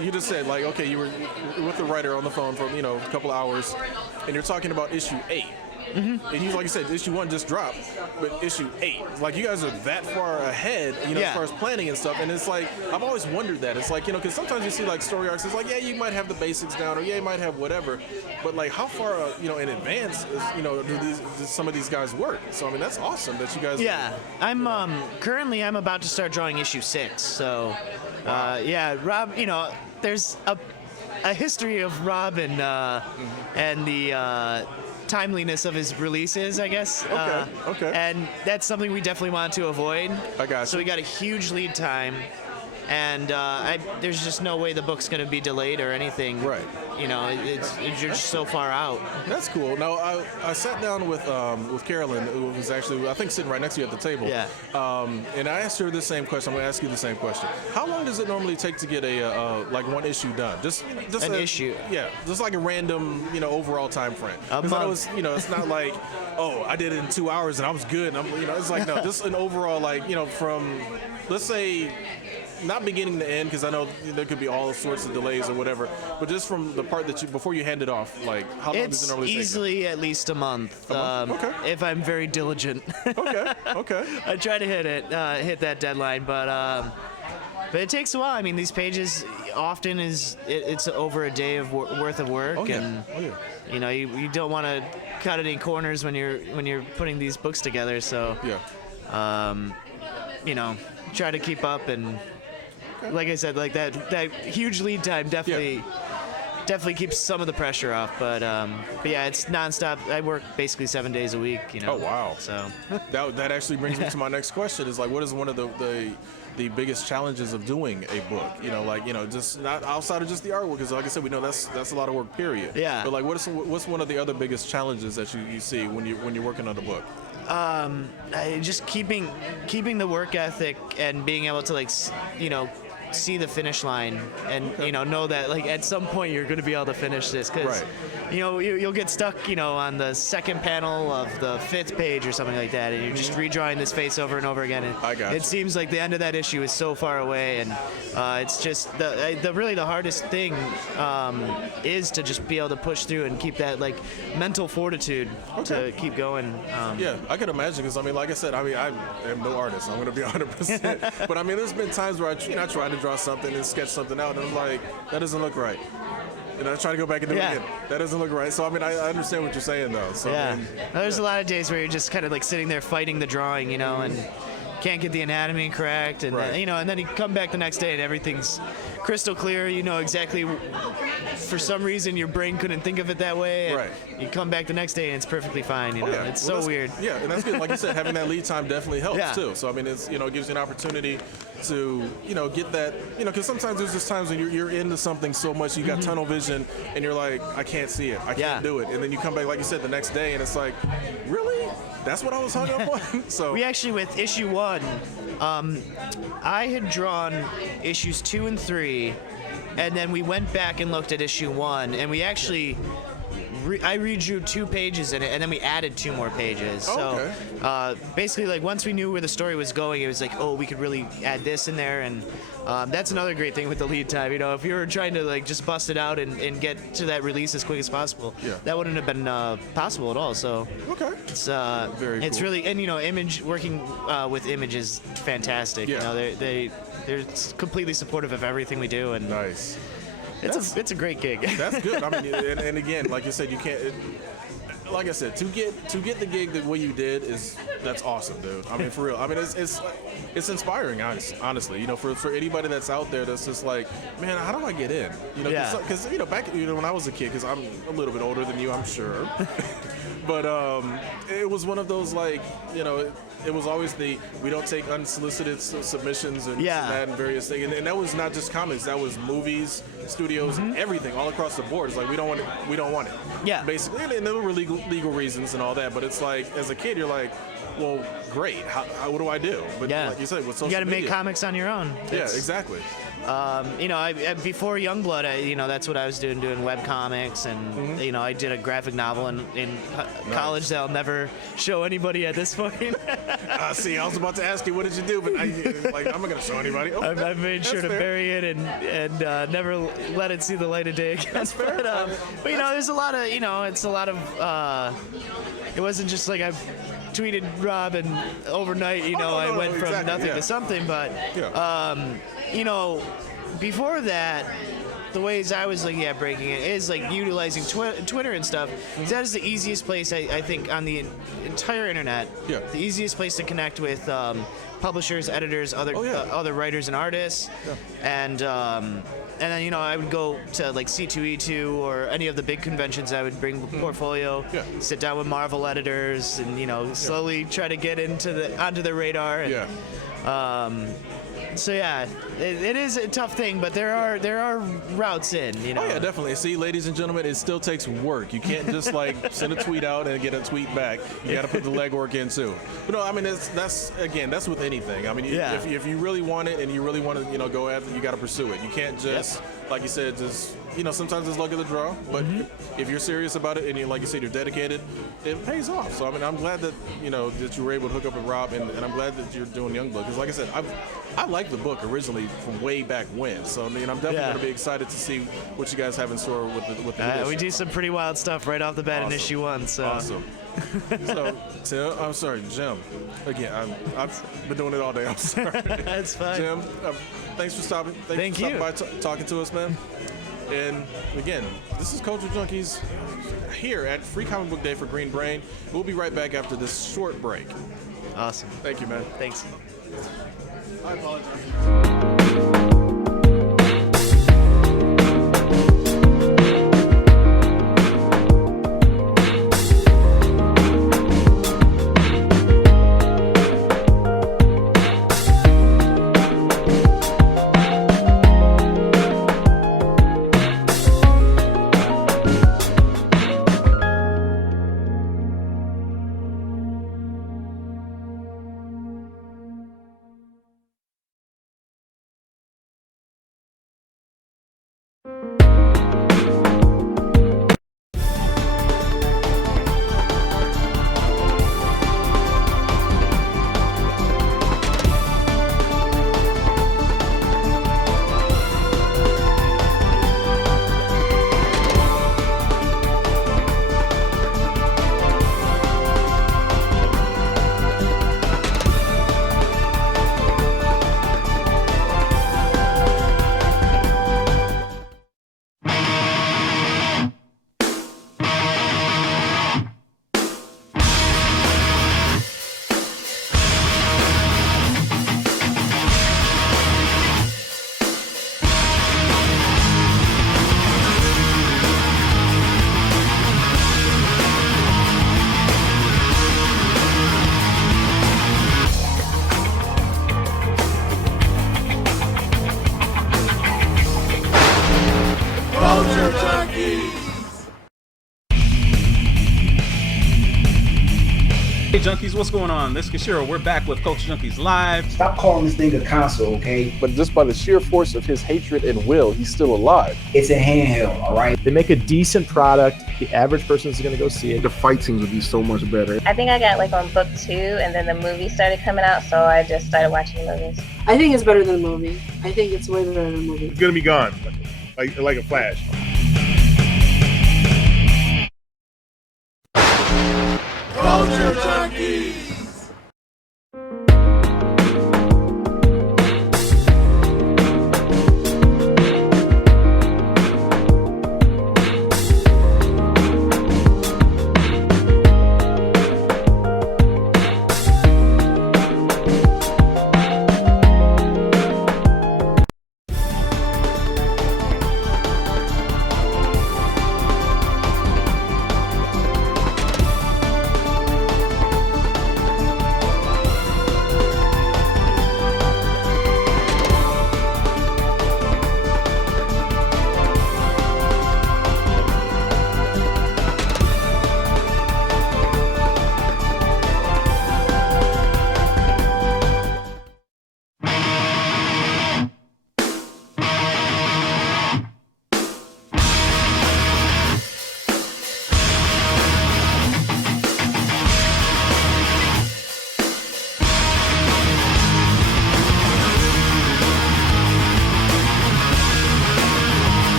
you just said, like, okay, you were with the writer on the phone for a couple hours, and you're talking about issue 8. and you, like you said, issue 1 just dropped, but issue 8, like you guys are that far ahead, you know, as far as planning and stuff. And it's like I've always wondered that. It's like, you know, because sometimes you see like story arcs, it's like, yeah, you might have the basics down, or yeah, you might have whatever, but like how far, you know, in advance, you know, do some of these guys work? So I mean, that's awesome that you guys. Yeah, I'm currently I'm about to start drawing issue 6. So, yeah, Rob, you know, there's a history of Rob and the timeliness of his releases, I guess. Okay. And that's something we definitely want to avoid. I got you. So we got a huge lead time, and there's just no way the book's going to be delayed or anything. Right. You know, you're just so far out. That's cool. Now, I sat down with Carolyn, who was actually, I think, sitting right next to you at the table. Yeah. And I asked her the same question. I'm going to ask you the same question. How long does it normally take to get like one issue done? Just an issue. Yeah. Just like a random, you know, overall time frame. A month. I know it's, you know, it's not like, oh, I did it in 2 hours and I was good. And you know, it's like, no, just an overall, like, you know, from, let's say, not beginning to end, because I know there could be all sorts of delays or whatever, but just from the part that before you hand it off, like how long does it normally take? It's easily at least a month. Okay. If I'm very diligent. Okay. I try to hit that deadline, but it takes a while. I mean, these pages often it's over a day of worth of work, and you know, you don't want to cut any corners when you're putting these books together. So you know, try to keep up, and like I said, like that huge lead time definitely keeps some of the pressure off. But yeah, it's nonstop. I work basically 7 days a week. You know. Oh wow. So that actually brings me to my next question. Is like, what is one of the biggest challenges of doing a book? You know, like, you know, just not outside of just the artwork, because like I said, we know that's a lot of work, period. Yeah. But like, what's one of the other biggest challenges that you see when you're working on the book? Just keeping the work ethic and being able to, like, you know, see the finish line, and you know that like at some point you're going to be able to finish this, because you know you'll get stuck, you know, on the second panel of the 5th page or something like that, and you're just redrawing this face over and over again, and it seems like the end of that issue is so far away, and it's just the really the hardest thing is to just be able to push through and keep that like mental fortitude to keep going. Yeah, I can imagine, because I mean, like I said, I mean, I am no artist. I'm going to be 100%. But I mean, there's been times where I try to draw something and sketch something out, and I'm like, that doesn't look right. And I try to go back and do it again. That doesn't look right. So I mean, I understand what you're saying, though. So, yeah. I mean, there's a lot of days where you're just kind of like sitting there fighting the drawing, you know, and can't get the anatomy correct, and you know, and then you come back the next day and everything's crystal clear. You know exactly. For some reason, your brain couldn't think of it that way. And you come back the next day and it's perfectly fine. You know, it's so weird. Yeah, and that's good. Like you said, having that lead time definitely helps too. So I mean, it's, you know, it gives you an opportunity to, you know, get that, you know, because sometimes there's just times when you're into something so much, you got tunnel vision, and you're like, I can't see it, I can't do it, and then you come back, like you said, the next day, and it's like, really? That's what I was hung up on? So we actually, with issue 1, I had drawn issues 2 and 3, and then we went back and looked at issue 1, and we actually I redrew 2 pages in it, and then we added 2 more pages. So basically, like, once we knew where the story was going, it was like, oh, we could really add this in there, and that's another great thing with the lead time. You know, if you were trying to like just bust it out and get to that release as quick as possible, that wouldn't have been possible at all. So it's very it's cool. really, and you know, working with Image is fantastic. You know, they're completely supportive of everything we do, and it's a great gig. That's good. I mean, and again, like you said, you can't. Like I said, to get the gig the way you did that's awesome, dude. I mean, for real. I mean, it's inspiring, honestly. You know, for anybody that's out there that's just like, man, how do I get in? You know, because you know, back when I was a kid, because I'm a little bit older than you, I'm sure. But it was one of those, like, you know, it was always we don't take unsolicited submissions and that and various things. And that was not just comics. That was movies, studios, everything, all across the board. It's like, we don't want it. We don't want it. Yeah. Basically, and there were legal reasons and all that. But it's like, as a kid, you're like, well, great. What do I do? But Yeah. like you said, with social You got to make media- comics on your own. Yeah, exactly. Before Youngblood, that's what I was doing web comics, and I did a graphic novel in college that I'll never show anybody at this point. See, I was about to ask you, what did you do? But I'm not gonna show anybody. Oh, I made sure to fair. bury it and never let it see the light of day again. That's fair. But there's a lot of it's a lot of. It wasn't just like I tweeted Rob and overnight. I went from exactly, nothing yeah. to something. But before that, the ways I was looking at breaking it is like utilizing Twitter and stuff. That is the easiest place I think on the entire internet. Yeah. The easiest place to connect with publishers, editors, other writers and artists, and then I would go to like C2E2 or any of the big conventions. I would bring the portfolio, sit down with Marvel editors, and slowly try to get onto the radar. And, so yeah, it is a tough thing, but there are routes in. Oh yeah, definitely. See, ladies and gentlemen, it still takes work. You can't just like send a tweet out and get a tweet back. You got to put the legwork in too. But no, I mean that's with anything. I mean, if you really want it and you really want to go after it, you got to pursue it. You can't just like you said, just sometimes it's luck of the draw. But if you're serious about it and like you said, you're dedicated, it pays off. So I mean, I'm glad that that you were able to hook up with Rob, and I'm glad that you're doing Youngblood, because like I said, I liked the book originally from way back when. So I mean, I'm definitely going to be excited to see what you guys have in store with the we do some pretty wild stuff right off the bat in issue 1. So. Awesome. So, Tim, I'm sorry, Jim. Again, I've been doing it all day. I'm sorry. That's fine. Jim, thanks for stopping. Thank you. By talking to us, man. And again, this is Culture Junkies here at Free Comic Book Day for Green Brain. We'll be right back after this short break. Awesome. Thank you, man. Thanks. I apologize. Culture Junkies! Hey Junkies, what's going on? This is Kishiro. We're back with Culture Junkies Live. Stop calling this thing a console, okay? But just by the sheer force of his hatred and will, he's still alive. It's a handheld, all right? They make a decent product. The average person is going to go see it. The fight scenes would be so much better. I think I got like on book 2, and then the movie started coming out, so I just started watching movies. I think it's better than the movie. I think it's way better than the movie. It's gonna be gone, like a flash. Culture Junkies!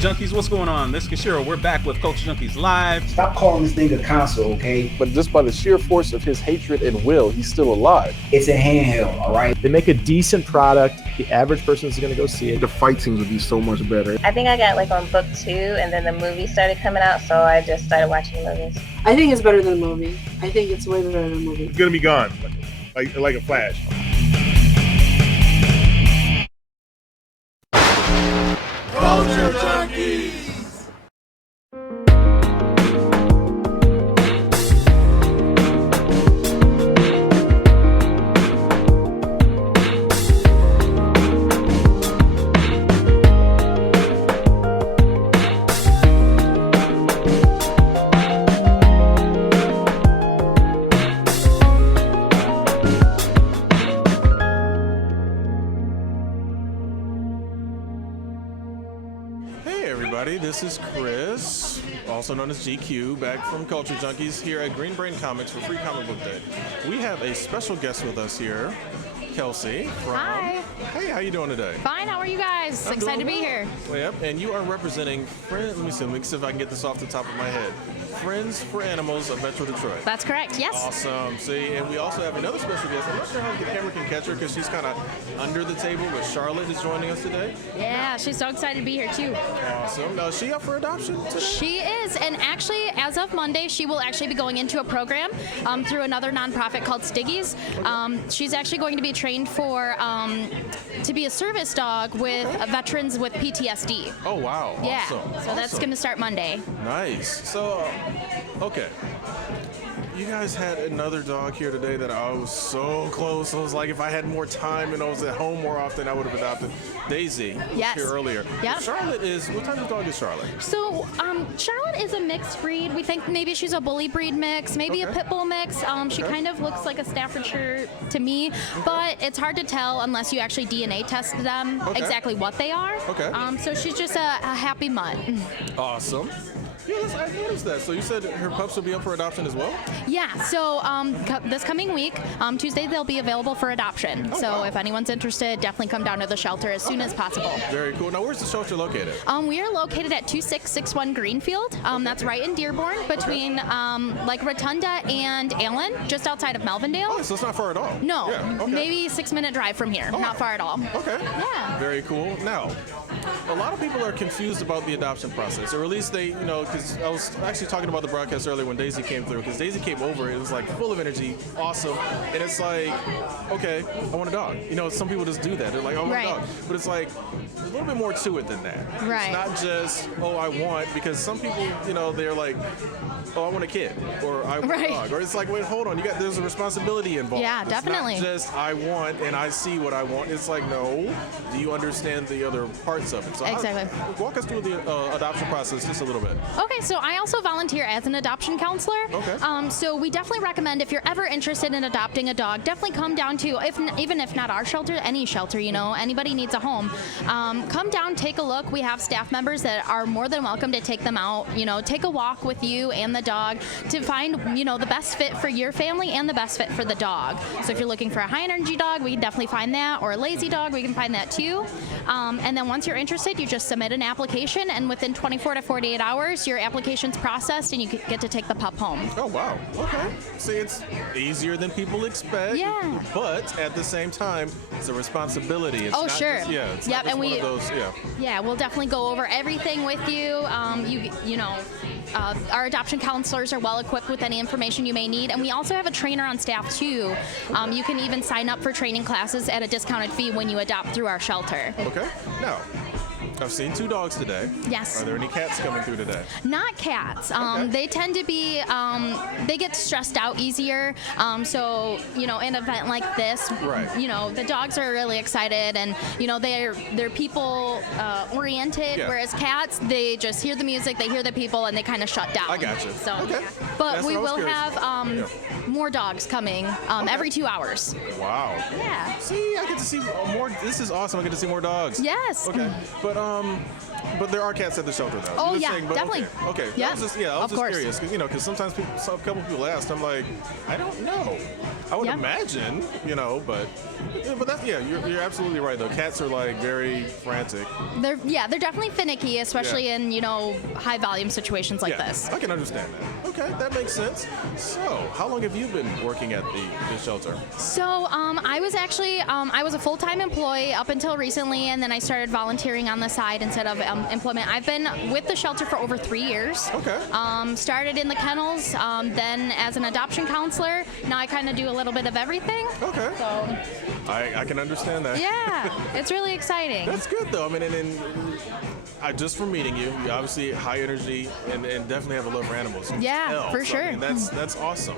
Junkies, what's going on? This is Kishiro. We're back with Culture Junkies Live. Stop calling this thing a console, okay? But just by the sheer force of his hatred and will, he's still alive. It's a handheld, all right? They make a decent product. The average person is going to go see it. The fight scenes would be so much better. I think I got like on book 2, and then the movie started coming out, so I just started watching the movies. I think it's better than the movie. I think it's way better than the movie. It's gonna be gone, like a flash. Culture Junkies! This is Chris, also known as GQ, back from Culture Junkies here at Green Brain Comics for Free Comic Book Day. We have a special guest with us here, Kelsey. Hi. Hey, how you doing today? Fine, how are you guys? I'm Excited to be doing here. well. Yep, and you are representing let me see if I can get this off the top of my head. Friends for Animals of Metro Detroit. That's correct, yes. Awesome. See, and we also have another special guest. I'm not sure how the camera can catch her because she's kind of under the table, but Charlotte is joining us today. Yeah, she's so excited to be here too. Awesome. Now, is she up for adoption today? She is, and actually, as of Monday, she will actually be going into a program through another nonprofit called Stiggy's. She's actually going to be trained for to be a service dog with veterans with PTSD. Oh, wow. Yeah, Awesome. so that's going to start Monday. Nice. So, okay. You guys had another dog here today that I was so close. I was like, if I had more time and I was at home more often, I would have adopted. Daisy was Yes. here earlier. Yep. Charlotte is, what type of dog is Charlotte? So, Charlotte is a mixed breed. We think maybe she's a bully breed mix, maybe a pit bull mix. She kind of looks like a Staffordshire to me, but it's hard to tell unless you actually DNA test them exactly what they are. Okay. So she's just a happy mutt. Awesome. Yes, I noticed that. So you said her pups will be up for adoption as well? Yeah, so this coming week, Tuesday, they'll be available for adoption. So if anyone's interested, definitely come down to the shelter as soon as possible. Very cool. Now, where's the shelter located? We are located at 2661 Greenfield. That's right in Dearborn, between like Rotunda and Allen, just outside of Melvindale. Oh, so it's not far at all. No, Yeah, maybe 6-minute drive from here. Not far at all. Okay. Yeah. Very cool. Now, a lot of people are confused about the adoption process, or at least they, because I was actually talking about the broadcast earlier when Daisy came through, because Daisy came over, it was like full of energy, awesome, and it's like, okay, I want a dog. Some people just do that. They're like, I want a dog. But it's like, there's a little bit more to it than that. Right. It's not just, I want, because some people, they're like, I want a kid, or I want a dog. Or it's like, wait, hold on, there's a responsibility involved. Yeah, definitely. It's not just, I want, and I see what I want. It's like, no, do you understand the other parts of it? So exactly. Walk us through the adoption process just a little bit. Okay, so I also volunteer as an adoption counselor. Okay. So we definitely recommend, if you're ever interested in adopting a dog, definitely come down to, even if not our shelter, any shelter, anybody needs a home. Come down, take a look. We have staff members that are more than welcome to take them out, take a walk with you and the dog to find, the best fit for your family and the best fit for the dog. So if you're looking for a high energy dog, we can definitely find that, or a lazy dog, we can find that too. And then once you're interested, you just submit an application, and within 24 to 48 hours, your application's processed and you get to take the pup home. Oh, wow. Okay. See, it's easier than people expect. Yeah. But at the same time, it's a responsibility. It's not sure. Just, it's yep, not just and one of those, Yeah, we'll definitely go over everything with you. Our adoption counselors are well equipped with any information you may need, and we also have a trainer on staff too. You can even sign up for training classes at a discounted fee when you adopt through our shelter. Okay. Now, I've seen 2 dogs today. Yes. Are there any cats coming through today? Not cats. They tend to be, they get stressed out easier. So, an event like this, the dogs are really excited, and, they're people oriented, whereas cats, they just hear the music, they hear the people, and they kind of shut down. I gotcha. So, okay. But That's we what I was will curious. have more dogs coming every 2 hours. Wow. Yeah. See, I get to see more. This is awesome. I get to see more dogs. Yes. Okay. But But there are cats at the shelter, though. Oh, You're just yeah, saying, but definitely. Okay. Yeah, I was just of course. curious because sometimes a couple people asked, I'm like, I don't know. I would imagine, but that's you're absolutely right though. Cats are like very frantic. They're definitely finicky, especially in high volume situations like this. I can understand that. Okay, that makes sense. So, how long have you been working at the shelter? So, I was actually I was a full-time employee up until recently, and then I started volunteering on the side instead of employment. I've been with the shelter for over 3 years. Okay. Started in the kennels, then as an adoption counselor. Now I kind of do a little bit of everything. Okay. So. I can understand that. Yeah, it's really exciting. That's good though. I mean, just from meeting you, you obviously high energy and definitely have a love for animals. Yeah, for sure. I mean, that's awesome.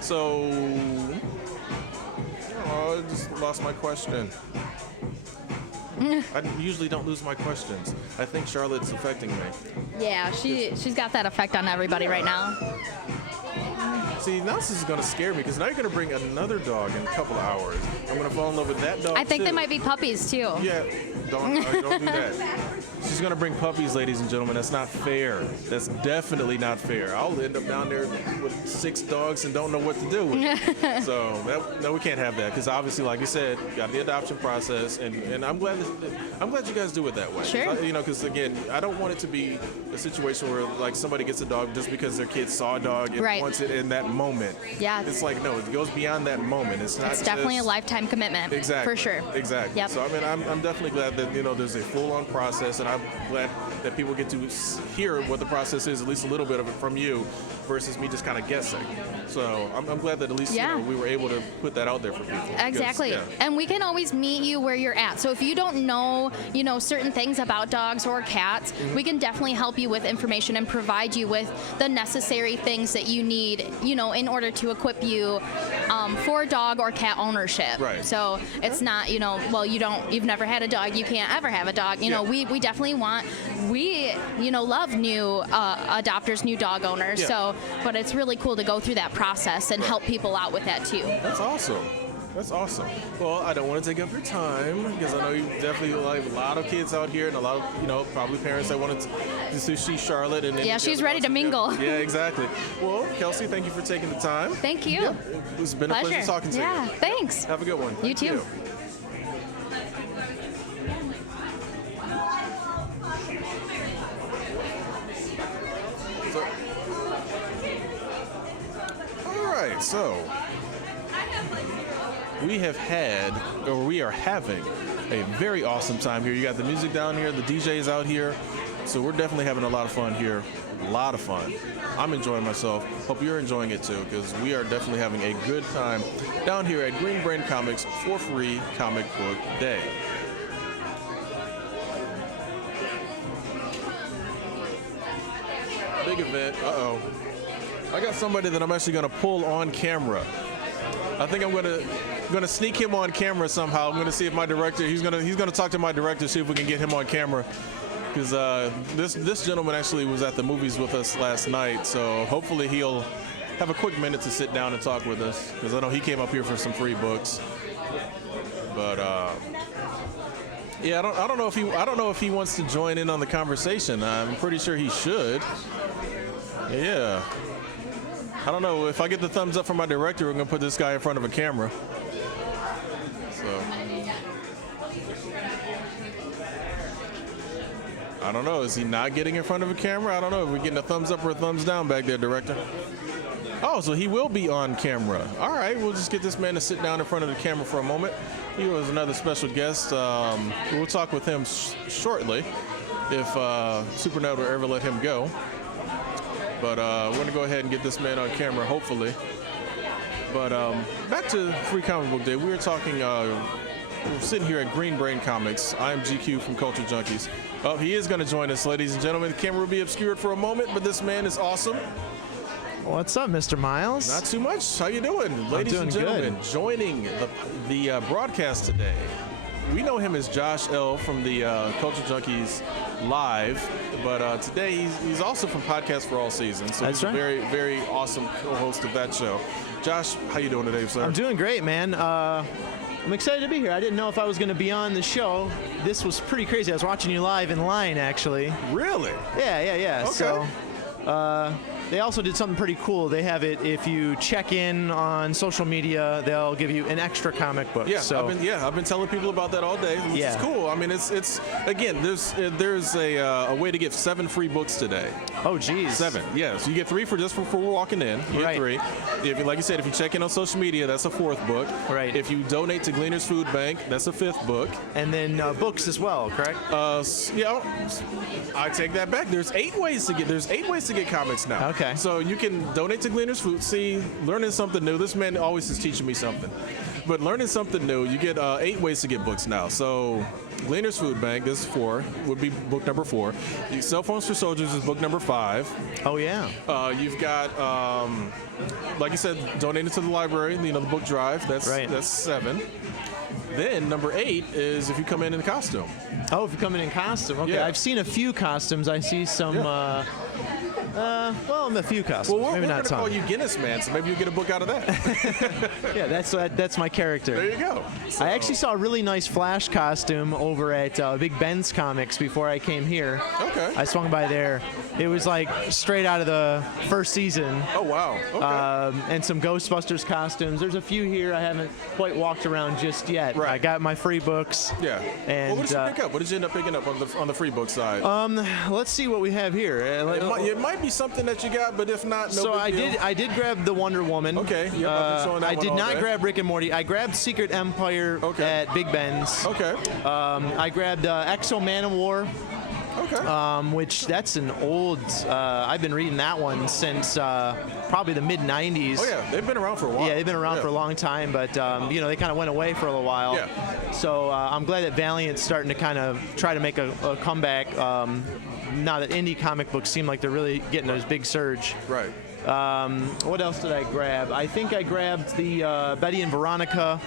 So, I just lost my question. I usually don't lose my questions. I think Charlotte's affecting me. Yeah, she's got that effect on everybody right now. See, now this is going to scare me because now you're going to bring another dog in a couple of hours. I'm going to fall in love with that dog. I think too. they might be puppies too. Yeah, don't do that. She's going to bring puppies, ladies and gentlemen. That's not fair. That's definitely not fair. I'll end up down there with 6 dogs and don't know what to do with it. So, no, we can't have that because obviously, like you said, you got the adoption process, and I'm glad you guys do it that way. Sure. Because again, I don't want it to be a situation where like somebody gets a dog just because their kid saw a dog and wants it in that moment. Yeah. It's like, no, it goes beyond that moment. It's not. It's definitely a lifetime commitment. Exactly. For sure. Exactly. Yep. So I mean, I'm definitely glad that there's a full-on process, and I'm glad that people get to hear what the process is, at least a little bit of it from you, versus me just kind of guessing. So I'm glad that at least we were able to put that out there for people. Exactly. And we can always meet you where you're at. So if you don't know, certain things about dogs or cats, we can definitely help you with information and provide you with the necessary things that you need, in order to equip you for dog or cat ownership. Right. So it's not, you've never had a dog, you can't ever have a dog. We definitely love new adopters, new dog owners. Yeah. So, but it's really cool to go through that process and help people out with that too. That's awesome. That's awesome. Well, I don't want to take up your time because I know you definitely like a lot of kids out here and a lot of, probably parents that wanted to see Charlotte. And yeah, she's ready to mingle. Yeah, exactly. Well, Kelsey, thank you for taking the time. Thank you. Yep. It's been a pleasure talking to you. Yeah, thanks. Have a good one. You too. All right, so we are having a very awesome time here. You got the music down here, the DJs out here. So we're definitely having a lot of fun here. A lot of fun. I'm enjoying myself. Hope you're enjoying it too, because we are definitely having a good time down here at Green Brain Comics for Free Comic Book Day. Big event. Uh-oh. I got somebody that I'm actually going to pull on camera. I think I'm going to sneak him on camera somehow. I'm going to see if my director, he's going to talk to my director, see if we can get him on camera. Because this gentleman actually was at the movies with us last night, so hopefully he'll have a quick minute to sit down and talk with us. Because I know he came up here for some free books. But yeah, I don't know if he wants to join in on the conversation. I'm pretty sure he should. Yeah. I don't know. If I get the thumbs up from my director, we're going to put this guy in front of a camera. So. I don't know. Is he not getting in front of a camera? I don't know. Are we getting a thumbs up or a thumbs down back there, director? Oh, so he will be on camera. All right. We'll just get this man to sit down in front of the camera for a moment. He was another special guest. We'll talk with him shortly if Supernet will ever let him go. But we're going to go ahead and get this man on camera, hopefully. But back to Free Comic Book Day. We were talking, we're sitting here at Green Brain Comics. I am GQ from Culture Junkies. Oh, he is going to join us, ladies and gentlemen. The camera will be obscured for a moment, but this man is awesome. What's up, Mr. Miles? Not too much. How you doing? Ladies and gentlemen, joining the broadcast today. We know him as Josh L. from the Culture Junkies Live, but today he's also from Podcast for All Seasons, so he's a very, very awesome co-host of that show. Josh, how you doing today, sir? I'm doing great, man. I'm excited to be here. I didn't know if I was going to be on the show. This was pretty crazy. I was watching you live in line, actually. Really? Yeah. Okay. So, they also did something pretty cool. They have it, if you check in on social media, they'll give you an extra comic book. Yeah, so, I've been telling people about that all day, which is cool. I mean, it's again, there's a way to get 7 free books today. Oh, geez. 7, yeah. So you get 3 for walking in. You get 3. If you, like you said, if you check in on social media, that's a 4th book. Right. If you donate to Gleaners Food Bank, that's a 5th book. And then books as well, correct? Yeah, I take that back. There's 8 ways to get comics now. Okay. So you can donate to Gleaners Food. See, learning something new. This man always is teaching me something. But learning something new, you get 8 ways to get books now. So Gleaners Food Bank, this is 4, would be book number 4. Cell Phones for Soldiers is book number 5. Oh, yeah. You've got, like you said, donating to the library, the book drive. That's 7. Then number 8 is if you come in costume. Oh, if you come in costume. Okay, Yeah. I've seen a few costumes. I see some. A few costumes. Well, we're maybe going not to call some. you Guinness Man, so maybe you'll get a book out of that. Yeah, that's my character. There you go. So, I actually saw a really nice Flash costume over at Big Ben's Comics before I came here. Okay. I swung by there. It was like straight out of the first season. Oh, wow. Okay. And some Ghostbusters costumes. There's a few here I haven't quite walked around just yet. Right. I got my free books. Yeah. And well, what did you pick up? What did you end up picking up on the free book side? Let's see what we have here. It might be something that you got, but if not, no So big deal. I did grab the Wonder Woman. Okay. Yep, I've been showing that I one did all not day. grab Rick and Morty. I grabbed Secret Empire at Big Ben's. Okay. I grabbed Exo Manowar. Okay. Which that's an old. I've been reading that one since probably the mid '90s. Oh yeah, they've been around for a while. Yeah, they've been around for a long time, but they kind of went away for a little while. Yeah. So I'm glad that Valiant's starting to kind of try to make a comeback. Now that indie comic books seem like they're really getting this big surge. Right. What else did I grab? I think I grabbed the Betty and Veronica.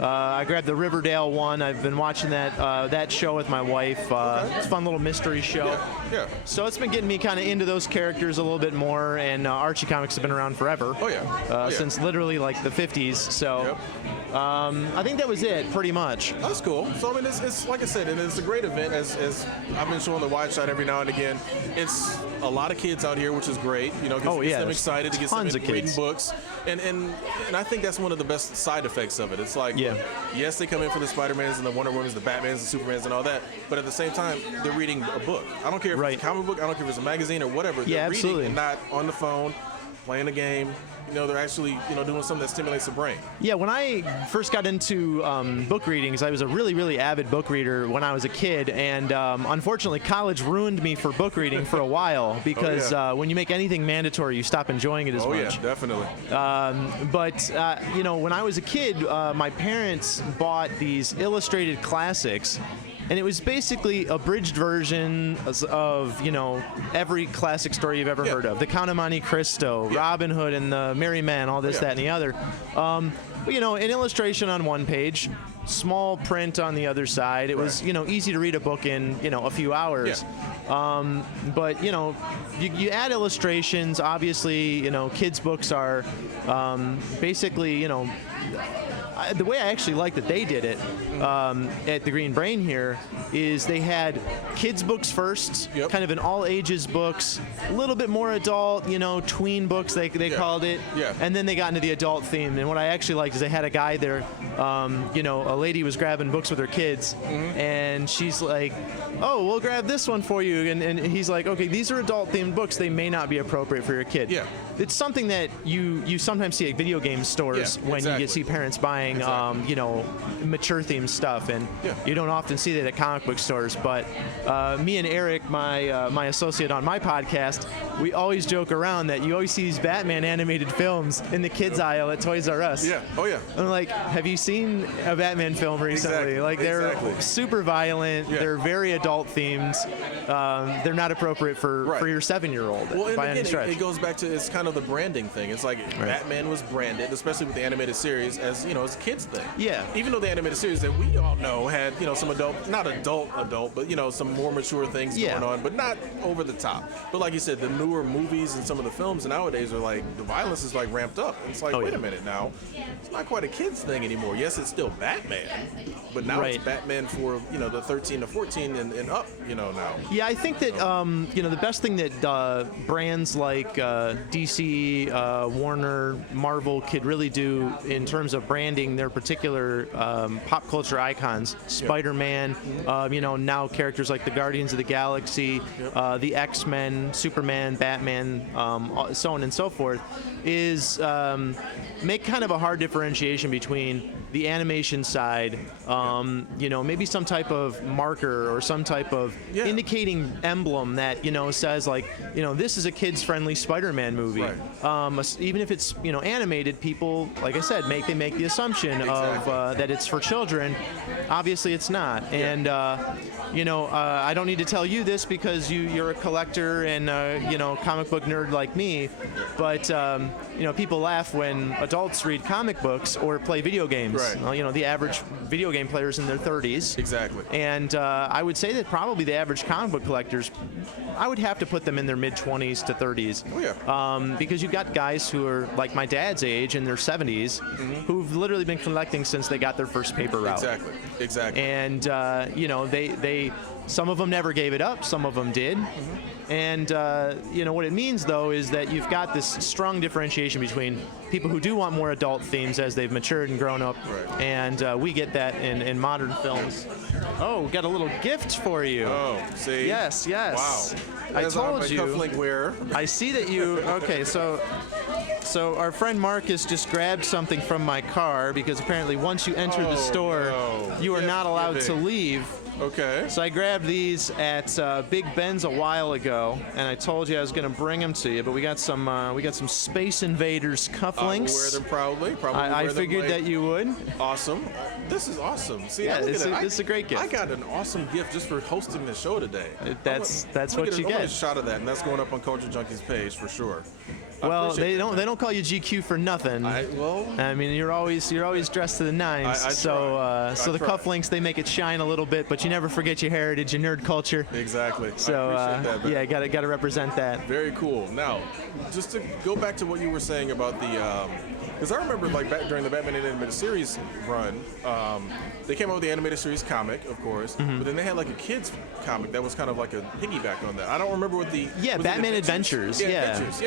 I grabbed the Riverdale one. I've been watching that show with my wife. It's a fun little mystery show. Yeah. So it's been getting me kind of into those characters a little bit more, and Archie comics have been around forever. Oh yeah. Since literally like the 50s. So I think that was it, pretty much. That's cool. So I mean, it's like I said, and it's a great event. As I've been showing the wide shot every now and again. It's a lot of kids out here, which is great. Gets them excited to get some reading books, and I think that's one of the best side effects of it. It's like, yes, they come in for the Spider-Mans and the Wonder Womans, the Batmans, the Supermans, and all that, but at the same time, they're reading a book. I don't care if it's a comic book, I don't care if it's a magazine or whatever. They're reading and not on the phone, playing a game. They're actually, doing something that stimulates the brain. Yeah, when I first got into book readings, I was a really, really avid book reader when I was a kid, and unfortunately, college ruined me for book reading for a while because when you make anything mandatory, you stop enjoying it as much. Oh yeah, definitely. But when I was a kid, my parents bought these illustrated classics. And it was basically abridged version of, every classic story you've ever heard of. The Count of Monte Cristo, Robin Hood and the Merry Men, all this, that, and the other. But, an illustration on one page, small print on the other side. It was, easy to read a book in, a few hours. But, you add illustrations. Obviously, kids' books are basically, the way I actually like that they did it at the Green Brain here is they had kids' books first, kind of an all ages books, a little bit more adult, tween books they called it, and then they got into the adult theme. And what I actually liked is they had a guy there, a lady was grabbing books with her kids, and she's like, "Oh, we'll grab this one for you," and he's like, "Okay, these are adult themed books. They may not be appropriate for your kid." Yeah. It's something that you sometimes see at video game stores when you see parents buying, mature themed stuff, and you don't often see that at comic book stores. But me and Eric, my associate on my podcast, we always joke around that you always see these Batman animated films in the kids aisle at Toys R Us. Yeah. Oh yeah. I'm like, have you seen a Batman film recently? Exactly. Like they're super violent. They're very adult themed. They're not appropriate for your 7-year-old. Well, and by any again, stretch. it goes back to it's kind of the branding thing. It's like Batman was branded, especially with the animated series, as kids thing. Yeah. Even though the animated series that we all know had, some not adult, but, some more mature things going on, but not over the top. But like you said, the newer movies and some of the films nowadays are like, the violence is like ramped up. It's like, wait a minute now. It's not quite a kids thing anymore. Yes, it's still Batman, but now it's Batman for, the 13 to 14 and up, now. Yeah, I think that, the best thing that brands like DC, Warner, Marvel could really do in terms of branding their particular pop culture icons, Spider-Man, now characters like the Guardians of the Galaxy, the X-Men, Superman, Batman, so on and so forth, is make kind of a hard differentiation between the animation side, maybe some type of marker or some type of indicating emblem that, says like, this is a kids-friendly Spider-Man movie. Even if it's, animated, people, like I said, they make the assumption of that it's for children. Obviously, it's not. And, I don't need to tell you this because you're a collector and, comic book nerd like me, but, people laugh when adults read comic books or play video games. Right. The average video game player's in their 30s. Exactly. And I would say that probably the average comic book collectors, I would have to put them in their mid-20s to 30s. Oh, yeah. Because you've got guys who are like my dad's age in their 70s who've literally been collecting since they got their first paper route. Exactly. And, they some of them never gave it up, some of them did. And, what it means, though, is that you've got this strong differentiation between people who do want more adult themes as they've matured and grown up, and we get that in modern films. Oh, we got a little gift for you. Oh, see? Yes. Wow. I told you. Cufflink wear. I see that you. Okay, so our friend Marcus just grabbed something from my car because apparently once you enter the store, you are not allowed to leave. Okay. So I grabbed these at Big Ben's a while ago, and I told you I was going to bring them to you. But we got some Space Invaders cufflinks. I will wear them proudly. I figured that you would. Awesome. This is awesome. See, this is a great gift. I got an awesome gift just for hosting the show today. That's what you get. get. A shot of that, and that's going up on Culture Junkies page for sure. Well, they don't call you GQ for nothing. I mean, you're always dressed to the nines. So the cufflinks, they make it shine a little bit, but you never forget your heritage, your nerd culture. Exactly. So I appreciate that, man. got to represent that. Very cool. Now, just to go back to what you were saying about the, because I remember like back during the Batman animated series run, they came out with the animated series comic, of course, but then they had like a kids comic that was kind of like a piggyback on that. I don't remember what the Batman Adventures. Adventures.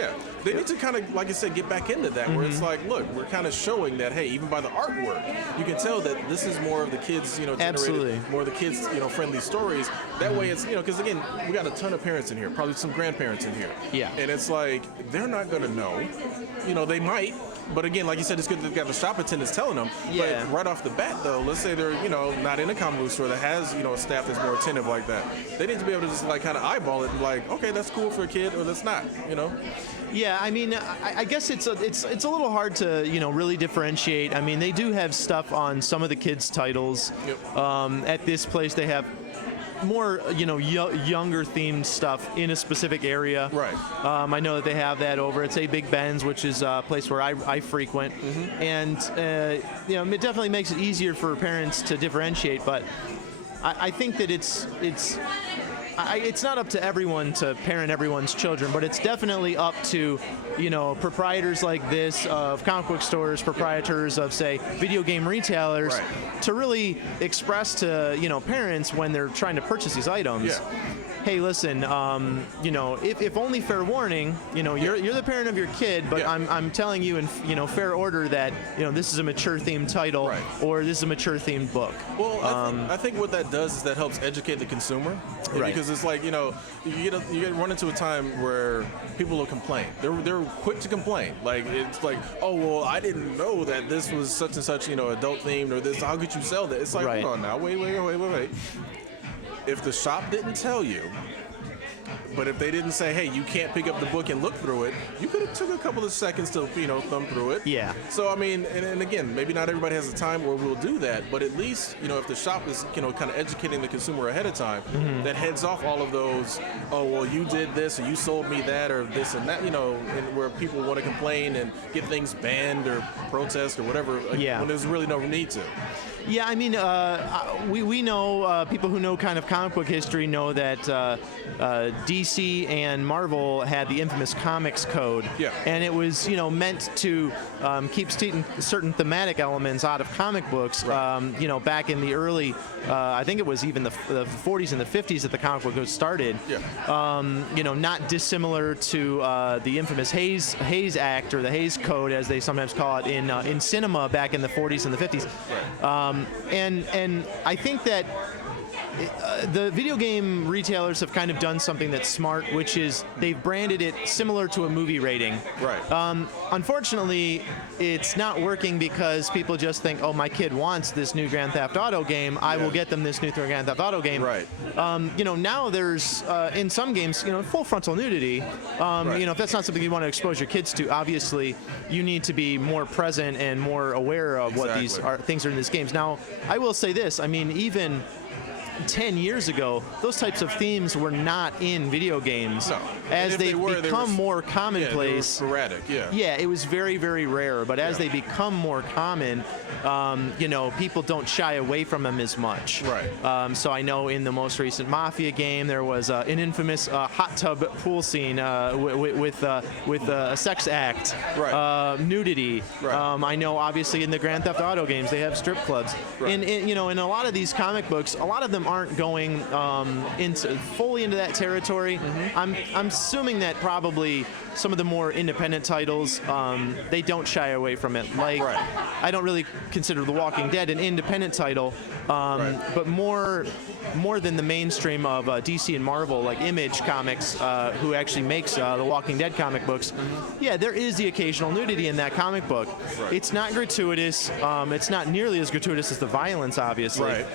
They need to kind of, like I said, get back into that, where it's like, look, we're kind of showing that, hey, even by the artwork, you can tell that this is more of the kids, generated, more of the kids, friendly stories. That way, it's, because again, we got a ton of parents in here, probably some grandparents in here. Yeah. And it's like they're not gonna know. They might. But again, like you said, it's good they've got the shop attendants telling them. Yeah. But right off the bat, though, let's say they're, not in a comic book store that has, a staff that's more attentive like that. They need to be able to just like kind of eyeball it and like, okay, that's cool for a kid or that's not, Yeah, I mean, I guess it's a little hard to really differentiate. I mean, they do have stuff on some of the kids' titles. Yep. At this place, they have more younger themed stuff in a specific area. Right. I know that they have that over at say Big Ben's, which is a place where I frequent, and it definitely makes it easier for parents to differentiate. But I think that it's not up to everyone to parent everyone's children, but it's definitely up to, proprietors like this of comic book stores, proprietors of, say, video game retailers, to really express to, parents when they're trying to purchase these items. Hey, listen, if only fair warning, you're the parent of your kid, but I'm telling you in, fair order that, this is a mature themed title or this is a mature themed book. Well, I think what that does is that helps educate the consumer. Because it's like, you run into a time where people will complain. They're quick to complain. Like, it's like, oh, well, I didn't know that this was such and such, adult themed or this. How could you sell that? It's like, hold on now. Wait. If the shop didn't tell you, But if they didn't say, hey, you can't pick up the book and look through it, you could have took a couple of seconds to, thumb through it. Yeah. So, I mean, and again, maybe not everybody has the time where we'll do that, but at least, if the shop is, kind of educating the consumer ahead of time, that heads off all of those, oh, well, you did this, or you sold me that, or this and that, and where people want to complain and get things banned or protest or whatever, when there's really no need to. Yeah, I mean, we know, people who know kind of comic book history know that DC and Marvel had the infamous Comics Code. Yeah. And it was, meant to keep certain thematic elements out of comic books. Right. Back in the early, I think it was even the 40s and the 50s that the comic book started. Yeah. Not dissimilar to the infamous Hayes Act, or the Hayes Code, as they sometimes call it, in cinema back in the 40s and the 50s. Right. And I think that the video game retailers have kind of done something that's smart, which is they've branded it similar to a movie rating. Right. Unfortunately, it's not working because people just think, oh, my kid wants this new Grand Theft Auto game. I will get them this new Grand Theft Auto game. Right. Now there's, in some games, full frontal nudity. If that's not something you want to expose your kids to, obviously, you need to be more present and more aware of what these things are in these games. Now, I will say this. I mean, even 10 years ago, those types of themes were not in video games. No. As they become more commonplace, sporadic. Yeah, it was very, very rare. But as they become more common, people don't shy away from them as much. Right. So I know in the most recent Mafia game, there was an infamous hot tub pool scene with a sex act, nudity. Right. I know, obviously, in the Grand Theft Auto games, they have strip clubs. Right. In a lot of these comic books, a lot of them aren't going fully into that territory. I'm assuming that probably some of the more independent titles, they don't shy away from it. Like, I don't really consider The Walking Dead an independent title, but more than the mainstream of DC and Marvel, like Image Comics, who actually makes The Walking Dead comic books. Yeah, there is the occasional nudity in that comic book. Right. It's not gratuitous. It's not nearly as gratuitous as the violence, obviously.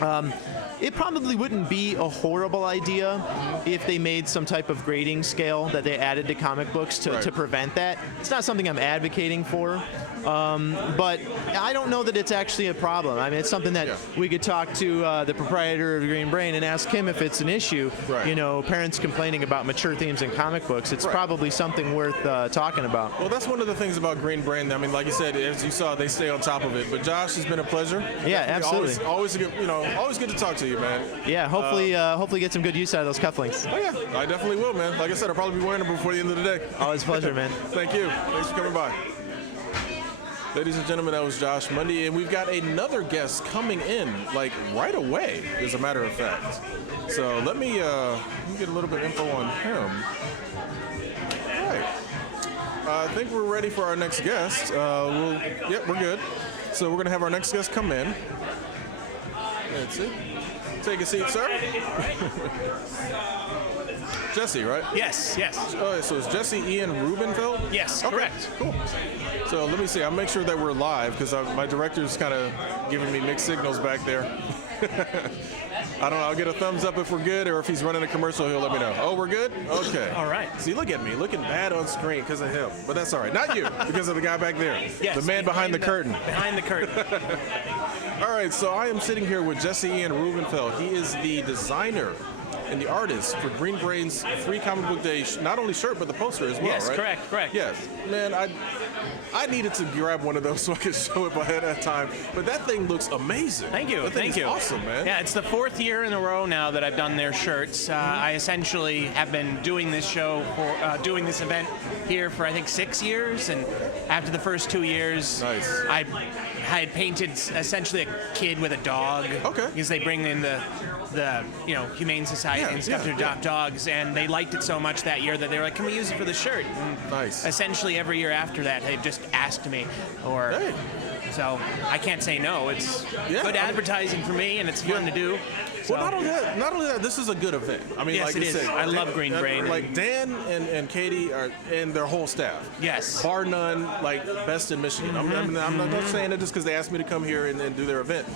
Right. It probably wouldn't be a horrible idea if they made some type of grading scale that they added to comic books to prevent that. It's not something I'm advocating for, but I don't know that it's actually a problem. I mean, it's something that we could talk to the proprietor of Green Brain and ask him if it's an issue. Right. Parents complaining about mature themes in comic books. It's probably something worth talking about. Well, that's one of the things about Green Brain. I mean, like you said, as you saw, they stay on top of it. But Josh, it's been a pleasure. Yeah, absolutely. Always good, always good to talk to you, man. Yeah, hopefully get some good use out of those cufflinks. Oh yeah, I definitely will, man. Like I said, I'll probably be wearing them before the end of the day. Always a pleasure, man. Thank you. Thanks for coming by. Ladies and gentlemen, that was Josh Mundy, and we've got another guest coming in, like, right away, as a matter of fact. So let me get a little bit of info on him. All right. I think we're ready for our next guest. Yep, we're good. So we're going to have our next guest come in. That's it. Take a seat, sir. Jesse, right? Yes. So it's Jesse Ian Rubenfeld? Yes, okay, correct. Cool. So let me see. I'll make sure that we're live because my director's kind of giving me mixed signals back there. I don't know. I'll get a thumbs up if we're good, or if he's running a commercial, he'll let me know. Oh, we're good? Okay. All right. See, look at me, looking bad on screen because of him. But that's all right. Not you, because of the guy back there. Yes, the man behind the curtain. Behind the curtain. All right, so I am sitting here with Jesse Ian Rubenfeld. He is the designer and the artist for Green Brain's Free Comic Book Day, not only shirt, but the poster as well, yes, right? Correct. Yes. Man, I needed to grab one of those so I could show it ahead of time. But that thing looks amazing. Thank you. That thing is awesome, man. Yeah, it's the 4th year in a row now that I've done their shirts. I essentially have been doing this doing this event here for, I think, 6 years. And after the first 2 years, I had painted essentially a kid with a dog. Okay. Because they bring in the Humane Society and stuff to adopt dogs, and they liked it so much that year that they were like, can we use it for the shirt? And essentially every year after that, they've just asked me, so I can't say no. It's good advertising for me, and it's fun to do. So. Well, not only that, this is a good event. I mean, yes, like it you is. said, I love Green Brain. Like Dan and Katie and their whole staff. Yes. Bar none, like best in Michigan. I'm not saying it just because they asked me to come here and do their event.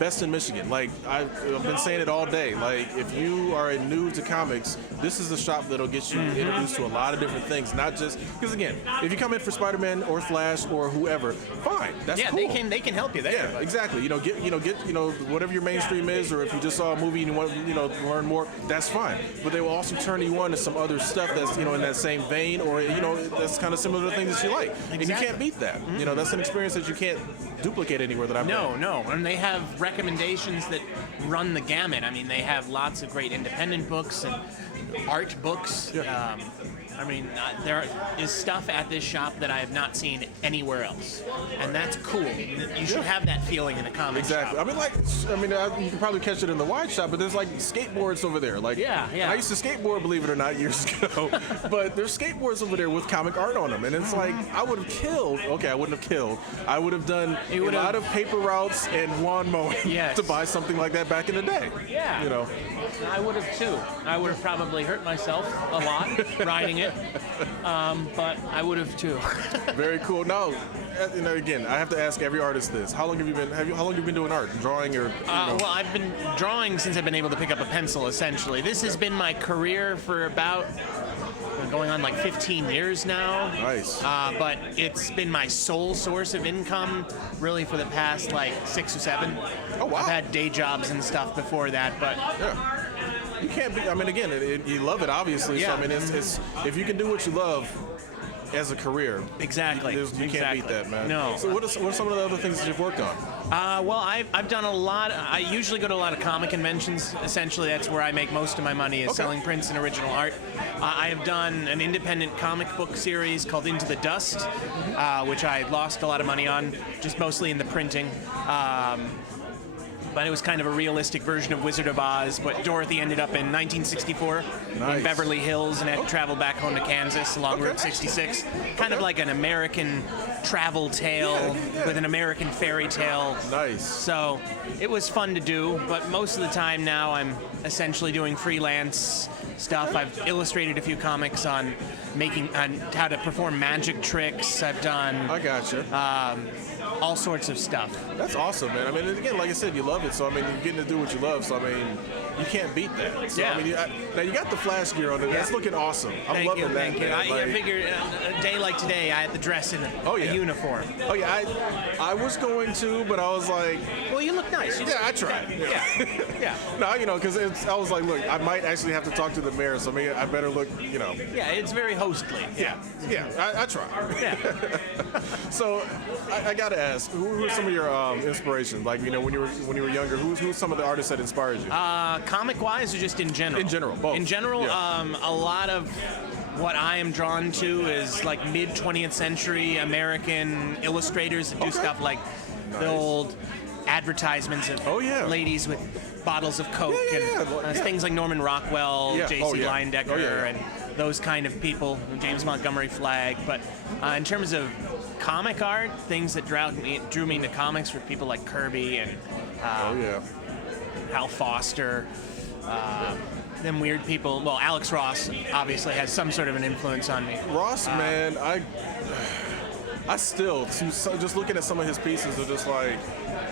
best in Michigan. Like, I've been saying it all day. Like, if you are new to comics, this is the shop that'll get you introduced to a lot of different things. Not just because, again, if you come in for Spider-Man or Flash or whoever, fine, that's cool. they can help you there. Yeah, exactly. Get whatever your mainstream is, or if you just saw a movie and you want to learn more, that's fine. But they will also turn you on to some other stuff that's in that same vein, or that's kind of similar to things that you like, and you can't beat that. That's an experience that you can't duplicate anywhere that I've been. No, and they have recommendations that run the gamut. I mean, they have lots of great independent books and art books. Yeah. There is stuff at this shop that I have not seen anywhere else, and that's cool. You should have that feeling in a comic shop. You can probably catch it in the wide shop, but there's like skateboards over there. Like, yeah. I used to skateboard, believe it or not, years ago. But there's skateboards over there with comic art on them, and it's like I would have killed. Okay, I wouldn't have killed. I would have done a lot of paper routes and lawn mowing to buy something like that back in the day. Yeah. I would have too. I would have probably hurt myself a lot riding it, but I would have too. Very cool. Now, again, I have to ask every artist this: How long have you been doing art, drawing, or? Well, I've been drawing since I've been able to pick up a pencil. Essentially, this has been my career for about going on like 15 years now. Nice. But it's been my sole source of income really for the past like 6 or 7. Oh wow. I've had day jobs and stuff before that, but. Yeah. You can't be. Again, you love it, obviously. Yeah. So it's if you can do what you love as a career, exactly. You can't beat that, man. No. So what are some of the other things that you've worked on? Well, I've done a lot. I usually go to a lot of comic conventions. Essentially, that's where I make most of my money is selling prints and original art. I have done an independent comic book series called Into the Dust, which I lost a lot of money on, just mostly in the printing. But it was kind of a realistic version of Wizard of Oz, but Dorothy ended up in 1964 in Beverly Hills and had to travel back home to Kansas along Route 66. Kind of like an American travel tale with an American fairy tale. Nice. So it was fun to do, but most of the time now I'm essentially doing freelance stuff. I've illustrated a few comics on how to perform magic tricks. I've done all sorts of stuff. That's awesome, man. Again, like I said, you love it, so you're getting to do what you love, so you can't beat that. So, now you got the Flash gear on it. That's looking awesome. I'm loving that. Thank you. I figured a day like today, I had to dress in a uniform. Oh yeah, I was going to, but I was like, well, you look nice. I tried. Yeah. No, because I was like, look, I might actually have to talk to the mayor, so I better look, Yeah, it's very hostly. Yeah, I try. Yeah. So I gotta ask, who are some of your inspirations? Like, when you were younger, who's some of the artists that inspired you? Comic-wise, or just in general? In general, both. In general, a lot of what I am drawn to is like mid-20th century American illustrators that do stuff like the old advertisements of ladies with bottles of Coke and things like Norman Rockwell, J.C. Leyendecker, and those kind of people, James Montgomery Flagg. But in terms of comic art, things that drew me into comics were people like Kirby and Hal Foster, them weird people. Well, Alex Ross obviously has some sort of an influence on me. Ross, man, I still, just looking at some of his pieces, are just like,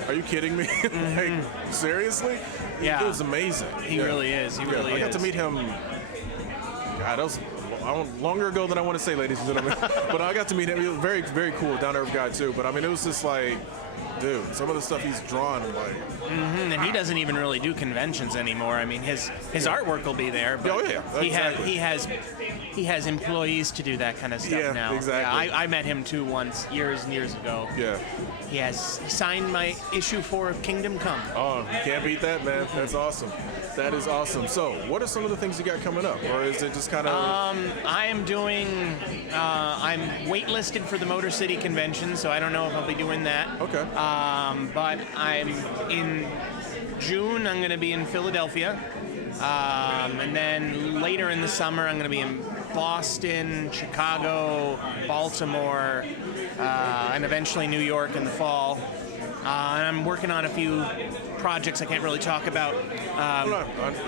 are you kidding me? Like, seriously? Yeah. It was amazing. He really is. He really is. I got to meet him, God, that was longer ago than I want to say, ladies and gentlemen. But I got to meet him. He was very, very cool, down-to-earth guy, too. But, it was just like, dude, some of the stuff he's drawn, I'm like... And he doesn't even really do conventions anymore. His artwork will be there, but he has employees to do that kind of stuff now. Exactly. Yeah, I met him too once, years and years ago. Yeah. He signed my issue 4 of Kingdom Come. Oh, you can't beat that, man. That's awesome. That is awesome. So, what are some of the things you got coming up? Or is it just kind of... I am doing... I'm waitlisted for the Motor City Convention, so I don't know if I'll be doing that. Okay. But I'm in June, I'm going to be in Philadelphia. And then later in the summer, I'm going to be in Boston, Chicago, Baltimore, and eventually New York in the fall. And I'm working on a few projects I can't really talk about. I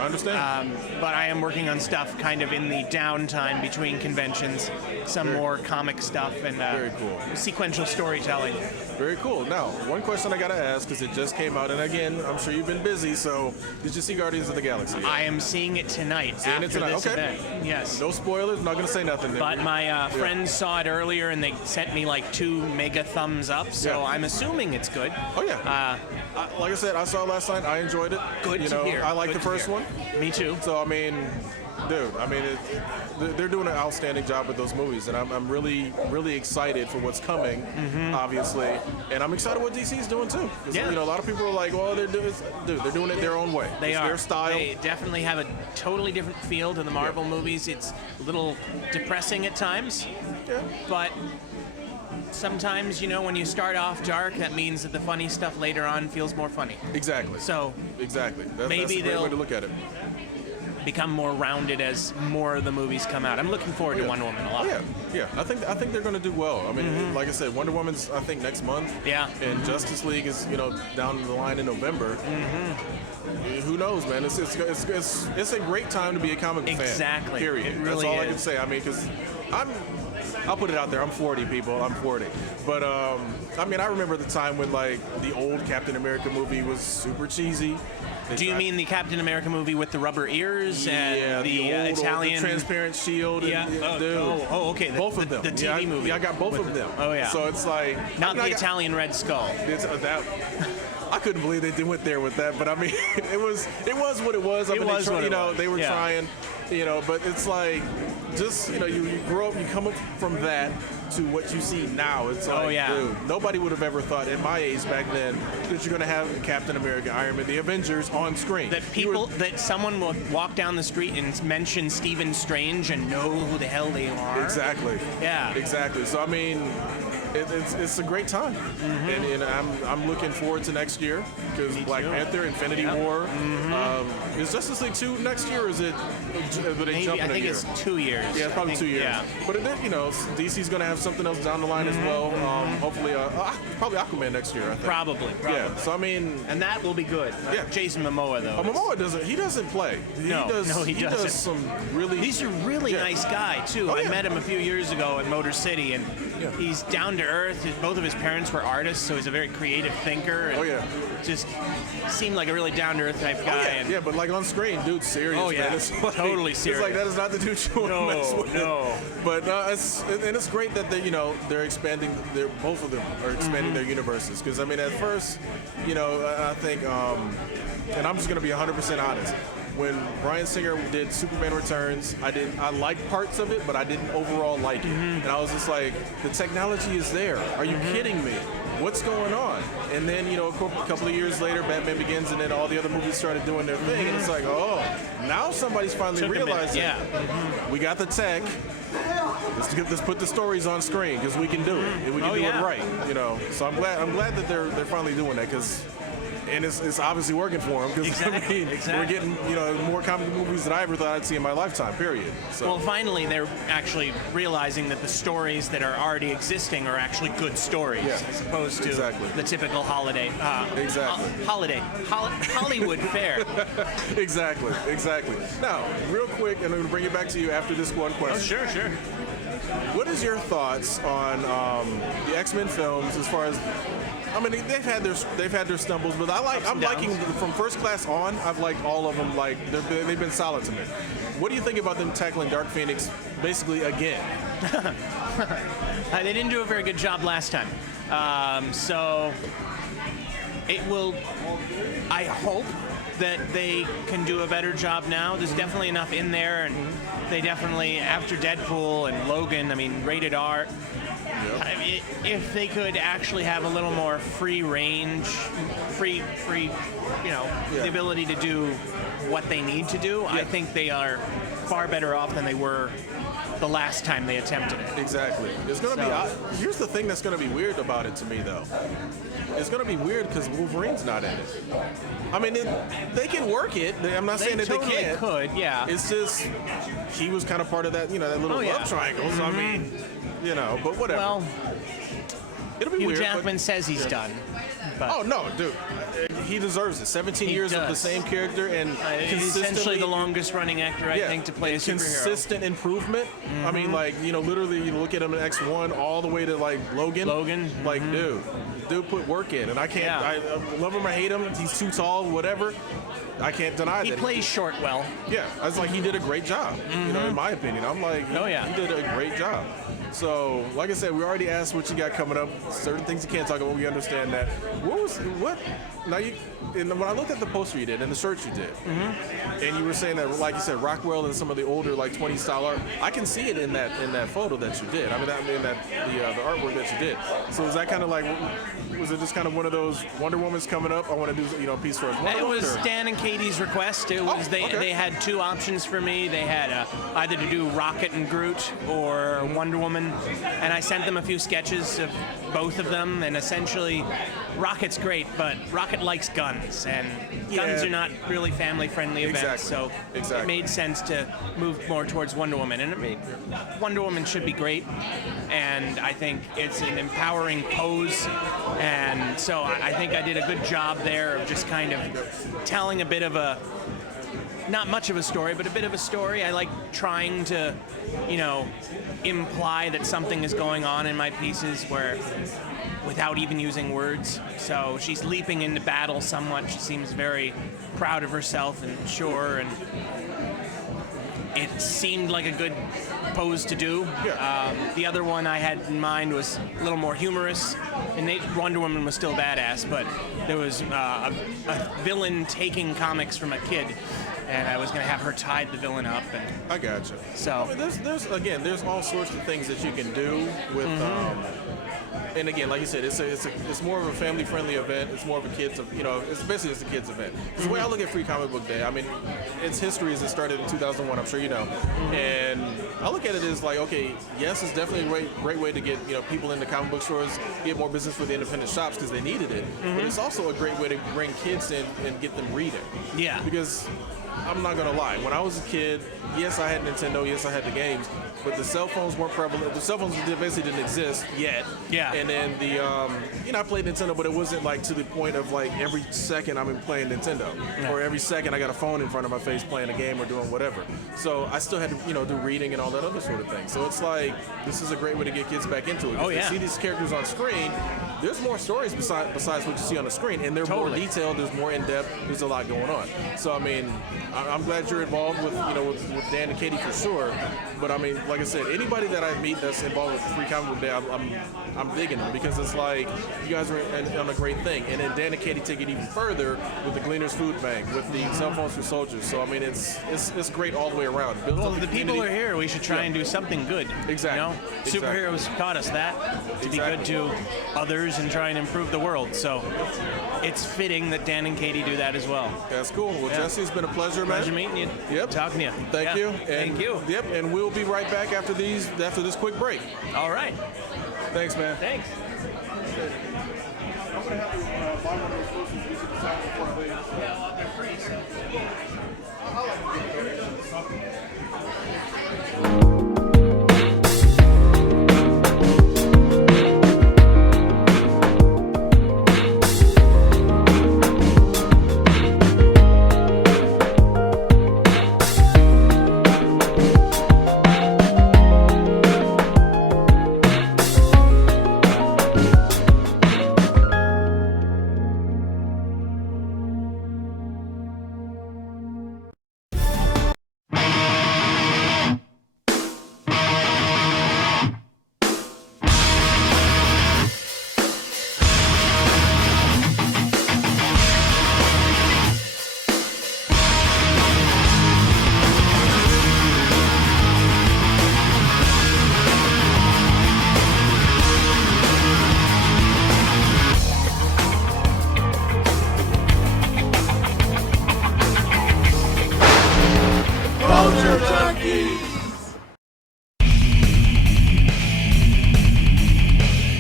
understand. But I am working on stuff kind of in the downtime between conventions, some more comic stuff and very cool. Sequential storytelling. Very cool. Now, one question I gotta ask, because it just came out, and again, I'm sure you've been busy, so did you see Guardians of the Galaxy? I am seeing it tonight. Seeing it tonight, this okay. event. Yes. No spoilers, I'm not gonna say nothing. But my friends saw it earlier, and they sent me like 2 mega thumbs up, so I'm assuming it's good. Oh, yeah. Like I said, I saw it last night, I enjoyed it. Good to hear. I like Good the to first hear. one. Me too. So, I mean, dude, they're doing an outstanding job with those movies, and I'm really, really excited for what's coming, obviously, and I'm excited what DC's doing too. Yeah. You know, a lot of people are like, well, they're doing it their own way. They It's are. their style. They definitely have a totally different feel to the Marvel movies. It's a little depressing at times, but sometimes, you know, when you start off dark, that means that the funny stuff later on feels more funny. Exactly. So exactly. That's maybe a great they'll way to look at it. become more rounded as more of the movies come out. I'm looking forward to Wonder Woman a lot. Yeah. I think they're going to do well. I mean, like I said, Wonder Woman's I think next month. Yeah. And Justice League is down the line in November. Who knows, man? It's a great time to be a comic book fan. Exactly. Period. It really That's all I is. can say. I mean, because I'll put it out there. I'm 40, people. I'm 40. But I mean, I remember the time when like the old Captain America movie was super cheesy. Do you mean the Captain America movie with the rubber ears and the old, Italian the transparent shield? Yeah. Okay. Both of them. The TV movie. Yeah, I got both of them. Oh yeah. So it's like not the Italian Red Skull. It's that. I couldn't believe they went there with that, but I mean, it was what it was. I mean, they were trying, but it's like, just you grow up, you come up from that to what you see now. It's like, dude, nobody would have ever thought in my age back then that you're gonna have Captain America, Iron Man, the Avengers on screen. That someone will walk down the street and mention Stephen Strange and know who the hell they are. Exactly. Yeah. Exactly. So I mean, it's a great time, and I'm looking forward to next year because Black Panther, Infinity War. Is Justice League 2 next year, or is it? Maybe, I think it's 2 years. Yeah, it's probably 2 years. Yeah. But DC's going to have something else down the line as well. Hopefully, probably Aquaman next year. I think. Probably. Yeah. So I mean, and that will be good. Yeah. Jason Momoa though. Momoa doesn't. He doesn't play. He doesn't. He does some really. He's a really nice guy too. I met him a few years ago at Motor City, and he's down to earth. Both of his parents were artists, so he's a very creative thinker. And just seemed like a really down to earth type guy. Yeah, but like on screen, dude's serious. Oh yeah, man. It's like, totally serious. It's like that is not the dude you want to mess with. No. But it's great that they're expanding. Both of them are expanding their universes. Because I mean, at first, I think, and I'm just gonna be 100% honest. When Bryan Singer did Superman Returns, I liked parts of it, but I didn't overall like it. And I was just like, the technology is there. Are you kidding me? What's going on? And then, a couple of years later, Batman Begins, and then all the other movies started doing their thing. And it's like, oh, now somebody's finally realizing, we got the tech. Let's put the stories on screen because we can do it. And we can do it right. So I'm glad that they're finally doing that because. And it's obviously working for them because we're getting more comic movies than I ever thought I'd see in my lifetime. Period. So. Well, finally they're actually realizing that the stories that are already existing are actually good stories as opposed to the typical holiday. Hollywood fare. Exactly. Now, real quick, and I'm going to bring it back to you after this one question. Oh, sure. What is your thoughts on the X-Men films as far as? I mean, they've had their stumbles, but I'm liking from First Class on. I've liked all of them. Like they've been solid to me. What do you think about them tackling Dark Phoenix basically again? They didn't do a very good job last time, so it will. I hope that they can do a better job now. There's definitely enough in there, and they definitely after Deadpool and Logan. I mean, rated R. I mean, if they could actually have a little more free range, the ability to do what they need to do, I think they are far better off than they were the last time they attempted it. Exactly. It's going to be. Here's the thing that's going to be weird about it to me, though. It's going to be weird because Wolverine's not in it. I mean, they can work it. I'm not saying that they can't. Could, yeah. It's just he was kind of part of that, that little love triangle. So I mean. But whatever. Well, it'll be Hugh weird. Jackman says he's done. But. Oh no, dude, he deserves it. 17 years of the same character and He's essentially the longest running actor, I think, to play a superhero. Consistent improvement. I mean, like, you know, literally you look at him in X1 all the way to like Logan. Like, dude put work in, and I can't. I love him or hate him. He's too tall, whatever. I can't deny that. He plays short well. Yeah, I was like, he did a great job. You know, in my opinion, I'm like, he did a great job. So, like I said, we already asked what you got coming up. Certain things you can't talk about. We understand that. Now when I looked at the poster you did and the shirts you did, and you were saying that, like you said, Rockwell and some of the older like 20s style art, I can see it in that photo that you did. I mean, the artwork that you did. So is that kind of like, was it just kind of one of those Wonder Woman's coming up? I want to do a piece for us. It was Dan and Katie's request. It was they had two options for me. They had either to do Rocket and Groot or Wonder Woman, and I sent them a few sketches of both of them. And essentially, Rocket's great, but Rocket likes guns, and guns are not really family-friendly events. So it made sense to move more towards Wonder Woman. And I mean, Wonder Woman should be great, and I think it's an empowering pose. And so I think I did a good job there of just kind of telling a bit of a, not much of a story, but a bit of a story. I like trying to, you know, imply that something is going on in my pieces where, without even using words. So she's leaping into battle somewhat. She seems very proud of herself and sure, and it seemed like a good pose to do. The other one I had in mind was a little more humorous, and Wonder Woman was still badass, but there was a villain taking comics from a kid, and I was going to have her tide the villain up. And I gotcha. So I mean, there's all sorts of things that you can do with. And again, like you said, it's more of a family-friendly event. It's more of a kids, it's basically just a kids event. Because the way I look at Free Comic Book Day, I mean, its history is it started in 2001. I'm sure you know. And I look at it as like, okay, yes, it's definitely a great way to get people into comic book stores, get more business for the independent shops because they needed it. But it's also a great way to bring kids in and get them reading. Yeah. Because I'm not gonna lie, when I was a kid, yes, I had Nintendo, yes, I had the games, but the cell phones weren't prevalent. The cell phones basically didn't exist yet. Yeah. And then I played Nintendo, but it wasn't like to the point of like every second I'm playing Nintendo, or every second I got a phone in front of my face playing a game or doing whatever. So I still had to, do reading and all that other sort of thing. So it's like this is a great way to get kids back into it. Oh yeah. They see these characters on screen. There's more stories besides what you see on the screen, and they're more detailed. There's more in depth. There's a lot going on. So I mean, I'm glad you're involved with with Dan and Katie for sure. But I mean, like I said, anybody that I meet that's involved with Free Comic Book Day, I'm digging them because it's like you guys are on a great thing. And then Dan and Katie take it even further with the Gleaners Food Bank, with the Cell Phones for Soldiers. So I mean, it's great all the way around. Well, the people are here. We should try and do something good. Exactly. Superheroes taught us that to be good to others and try and improve the world. So it's fitting that Dan and Katie do that as well. That's cool. Well, Jesse, it's been a pleasure, man. Pleasure meeting you. Yep. Talking to you. Thank you. Thank you. Yep. And we'll be right back after this quick break. All right. Thanks, man. Thanks. I'm gonna have to buy one of those posters so you can sign before I leave. Yeah, well, they're free, so. I like to get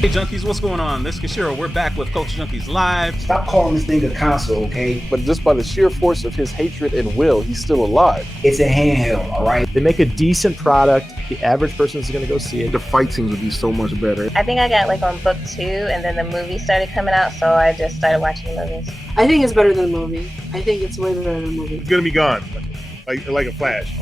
Hey Junkies, what's going on? This is Kishiro. We're back with Culture Junkies Live. Stop calling this thing a console, okay? But just by the sheer force of his hatred and will, he's still alive. It's a handheld, all right? They make a decent product. The average person is going to go see it. The fight scenes would be so much better. I think I got like on book 2, and then the movie started coming out, so I just started watching movies. I think it's better than a movie. I think it's way better than a movie. It's gonna be gone, like a flash.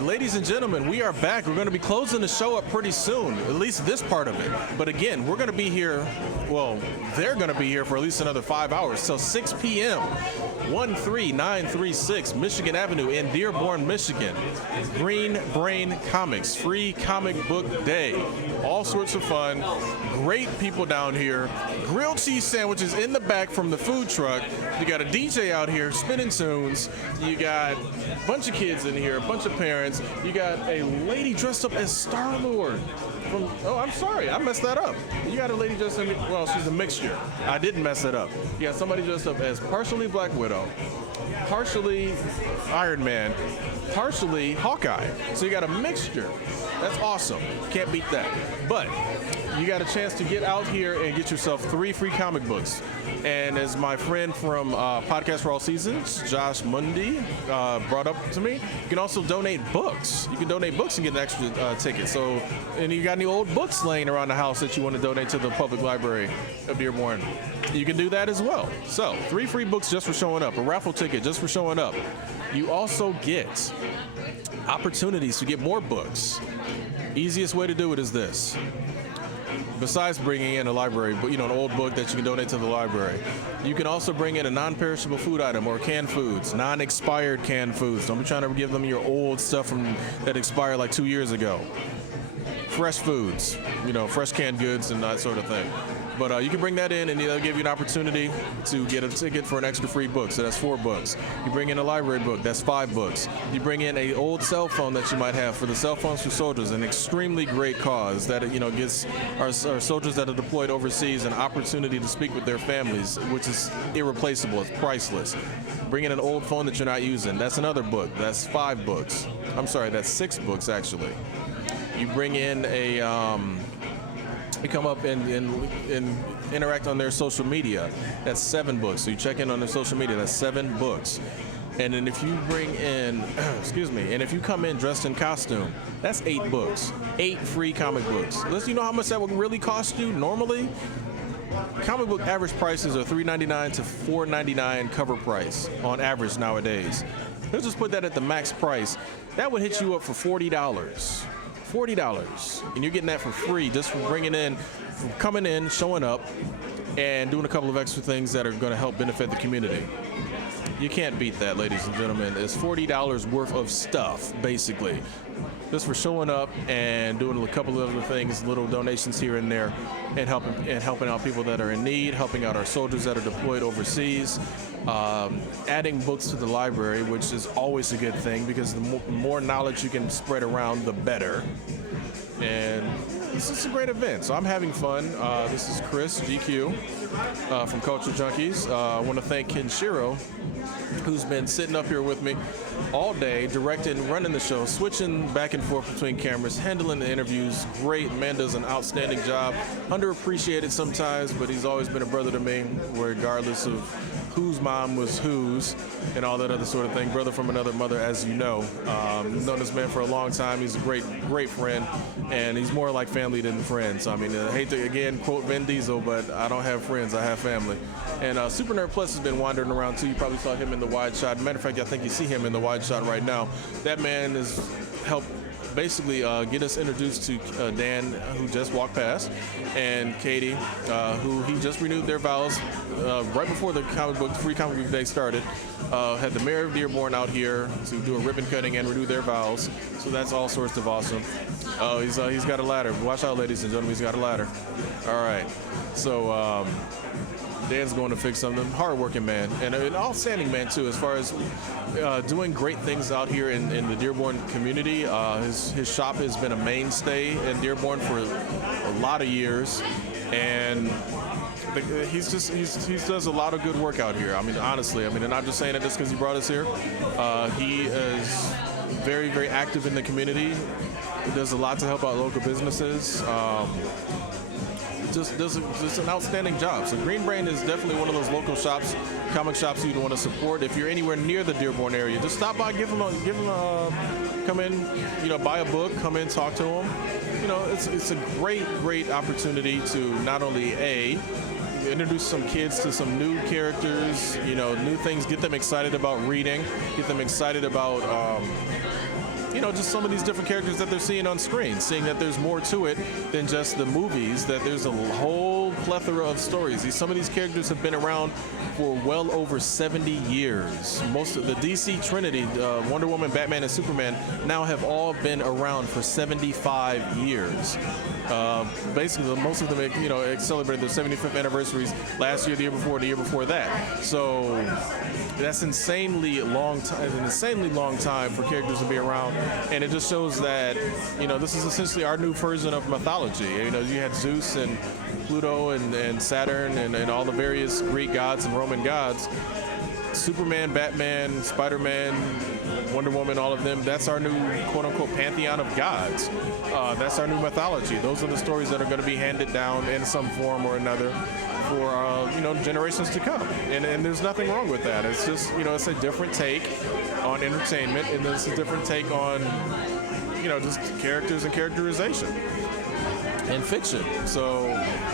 Ladies and gentlemen, we are back. We're going to be closing the show up pretty soon, at least this part of it. But again, we're going to be here, well, they're going to be here for at least another 5 hours, till 6 p.m. 13936 Michigan Avenue in Dearborn, Michigan. Green Brain Comics, free comic book day. All sorts of fun. Great people down here. Grilled cheese sandwiches in the back from the food truck. You got a DJ out here spinning tunes. You got a bunch of kids in here, a bunch of parents. You got a lady dressed up as Star-Lord. Oh, I'm sorry, I messed that up. You got a lady dressed up, well, she's a mixture. I didn't mess it up. You got somebody dressed up as partially Black Widow, partially Iron Man, partially Hawkeye. So you got a mixture. That's awesome. Can't beat that. But you got a chance to get out here and get yourself 3 free comic books. And as my friend from Podcast for All Seasons, Josh Mundy, brought up to me, you can also donate books. You can donate books and get an extra ticket. So, and you got any old books laying around the house that you want to donate to the public library of Dearborn, you can do that as well. So 3 free books just for showing up, a raffle ticket just for showing up. You also get opportunities to get more books. Easiest way to do it is this. Besides bringing in a library, but an old book that you can donate to the library, you can also bring in a non-perishable food item or canned foods, non-expired canned foods. Don't be trying to give them your old stuff that expired like 2 years ago. Fresh foods, fresh canned goods and that sort of thing. But you can bring that in, and they'll give you an opportunity to get a ticket for an extra free book. So that's 4 books. You bring in a library book, that's 5 books. You bring in an old cell phone that you might have for the Cell Phones for Soldiers, an extremely great cause that gives our soldiers that are deployed overseas an opportunity to speak with their families, which is irreplaceable. It's priceless. Bring in an old phone that you're not using. That's another book. That's 5 books. I'm sorry, that's 6 books actually. You bring in you come up and interact on their social media. That's 7 books. So you check in on their social media. That's 7 books. And then if you bring in, and if you come in dressed in costume, that's 8 books. 8 free comic books. You know how much that would really cost you normally? Comic book average prices are $3.99 to $4.99 cover price on average nowadays. Let's just put that at the max price. That would hit you up for $40. $40, and you're getting that for free just for coming in, showing up, and doing a couple of extra things that are going to help benefit the community. You can't beat that, ladies and gentlemen. It's $40 worth of stuff, basically, just for showing up and doing a couple of other things, little donations here and there, and helping out people that are in need, helping out our soldiers that are deployed overseas. Adding books to the library, which is always a good thing because the more knowledge you can spread around, the better. And this is a great event, so I'm having fun. This is Chris, GQ, from Culture Junkies. I want to thank Kenshiro, who's been sitting up here with me all day, directing, running the show, switching back and forth between cameras, handling the interviews. Great. Man does an outstanding job. Underappreciated sometimes, but he's always been a brother to me, regardless of whose mom was whose and all that other sort of thing. Brother from another mother, as you know. I've known this man for a long time. He's a great friend, and he's more like family than friends. I mean, I hate to, again, quote Vin Diesel, but I don't have friends, I have family. And Super Nerd Plus has been wandering around, too. You probably saw him in the wide shot. Matter of fact, I think you see him in the wide shot right now. That man has helped basically get us introduced to Dan, who just walked past, and Katie, who he just renewed their vows right before the free comic book day started. Had the mayor of Dearborn out here to do a ribbon cutting and renew their vows. So that's all sorts of awesome. He's got a ladder. Watch out, ladies and gentlemen, he's got a ladder. All right. So Dan's going to fix something. Hard-working man, and an outstanding man too, as far as doing great things out here in the Dearborn community. His shop has been a mainstay in Dearborn for a lot of years, and he does a lot of good work out here. I mean, honestly, and I'm not just saying it just because he brought us here. He is very, very active in the community. It does a lot to help out local businesses. Just does an outstanding job. So Green Brain is definitely one of those local shops, comic shops you'd want to support. If you're anywhere near the Dearborn area, just stop by, come in, buy a book, come in, talk to them. It's a great opportunity to not only introduce some kids to some new characters, new things, get them excited about reading, get them excited about just some of these different characters that they're seeing on screen, seeing that there's more to it than just the movies, that there's a whole plethora of stories. Some of these characters have been around for well over 70 years. Most of the DC Trinity, Wonder Woman, Batman, and Superman, now have all been around for 75 years. Basically, most of them, celebrated their 75th anniversaries last year, the year before, the year before that. So that's an insanely long time for characters to be around. And it just shows that, this is essentially our new version of mythology. You had Zeus and Pluto and Saturn and all the various Greek gods and Roman gods. Superman, Batman, Spider-Man, Wonder Woman, all of them, that's our new quote-unquote pantheon of gods. That's our new mythology. Those are the stories that are going to be handed down in some form or another for generations to come. And there's nothing wrong with that. It's just, it's a different take on entertainment, and it's a different take on, just characters and characterization and fiction. So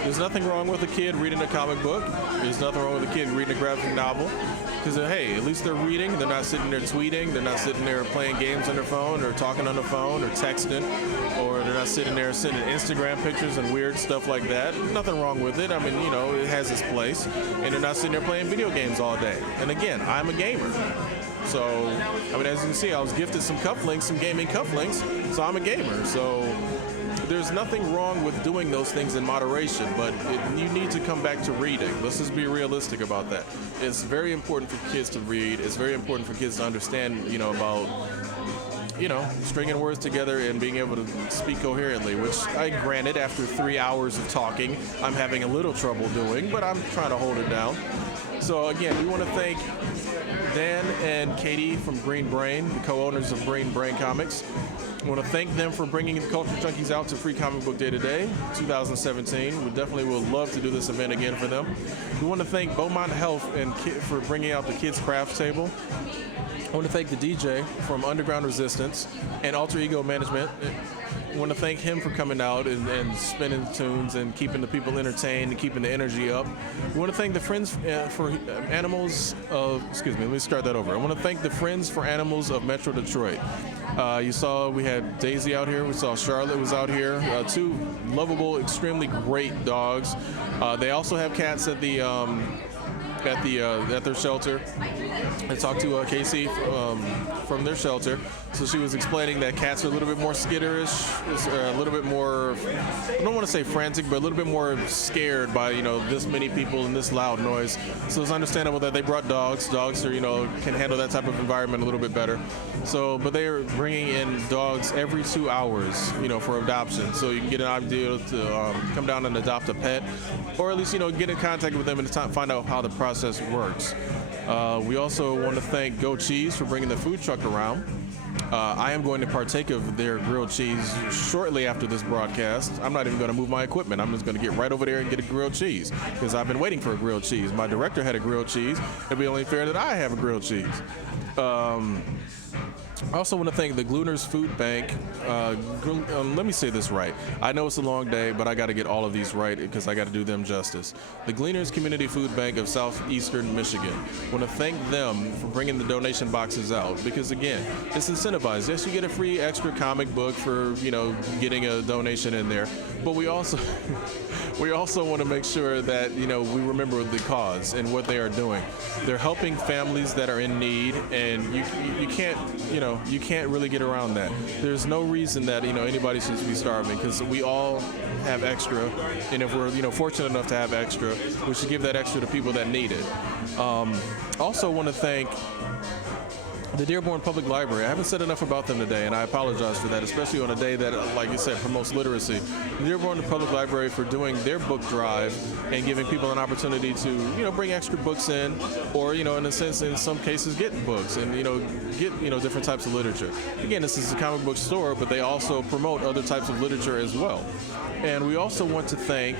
there's nothing wrong with a kid reading a comic book. There's nothing wrong with a kid reading a graphic novel. Because, hey, at least they're reading. They're not sitting there tweeting. They're not sitting there playing games on their phone or talking on the phone or texting. Or they're not sitting there sending Instagram pictures and weird stuff like that. Nothing wrong with it. I mean, it has its place. And they're not sitting there playing video games all day. And again, I'm a gamer. So, as you can see, I was gifted some cufflinks, some gaming cufflinks. So I'm a gamer. So there's nothing wrong with doing those things in moderation, but you need to come back to reading. Let's just be realistic about that. It's very important for kids to read. It's very important for kids to understand, about, stringing words together and being able to speak coherently, which granted, after 3 hours of talking, I'm having a little trouble doing, but I'm trying to hold it down. So again, we want to thank Dan and Katie from Green Brain, the co-owners of Green Brain Comics. I want to thank them for bringing the Culture Junkies out to Free Comic Book Day today, 2017. We definitely would love to do this event again for them. We want to thank Beaumont Health for bringing out the Kids Crafts Table. I want to thank the DJ from Underground Resistance and Alter Ego Management. I want to thank him for coming out and spinning tunes and keeping the people entertained and keeping the energy up. We want to thank the Friends for Animals of, let me start that over. I want to thank the Friends for Animals of Metro Detroit. You saw we had Daisy out here. We saw Charlotte was out here. Two lovable, extremely great dogs. They also have cats at the at their shelter. I talked to Casey from their shelter. So she was explaining that cats are a little bit more skitterish, a little bit more, I don't want to say frantic, but a little bit more scared by, this many people and this loud noise. So it's understandable that they brought dogs. Dogs are, can handle that type of environment a little bit better. So, but they are bringing in dogs every 2 hours, for adoption. So you can get an idea to come down and adopt a pet, or at least, get in contact with them and find out how the process works. We also want to thank Go Cheese for bringing the food truck around. I am going to partake of their grilled cheese shortly after this broadcast. I'm not even going to move my equipment. I'm just going to get right over there and get a grilled cheese because I've been waiting for a grilled cheese. My director had a grilled cheese. It'd be only fair that I have a grilled cheese. I also want to thank the Gleaners Food Bank. Let me say this right. I know it's a long day, but I got to get all of these right because I got to do them justice. The Gleaners Community Food Bank of Southeastern Michigan. I want to thank them for bringing the donation boxes out because, again, it's incentivized. Yes, you get a free extra comic book for, getting a donation in there, but we also want to make sure that, we remember the cause and what they are doing. They're helping families that are in need, and you can't, you can't really get around that. There's no reason that, anybody should be starving because we all have extra, and if we're, fortunate enough to have extra, we should give that extra to people that need it. Also want to thank The Dearborn Public Library. I haven't said enough about them today, and I apologize for that, especially on a day that, like you said, promotes literacy. The Dearborn Public Library for doing their book drive and giving people an opportunity to, bring extra books in, or, in a sense, in some cases, get books and, get, different types of literature. Again, this is a comic book store, but they also promote other types of literature as well. And we also want to thank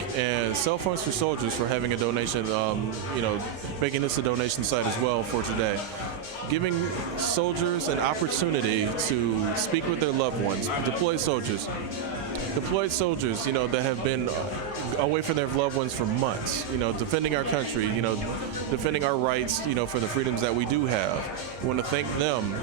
Cell Phones for Soldiers for having a donation, making this a donation site as well for today. Giving soldiers an opportunity to speak with their loved ones, deployed soldiers, that have been away from their loved ones for months, defending our country, defending our rights, for the freedoms that we do have. We want to thank them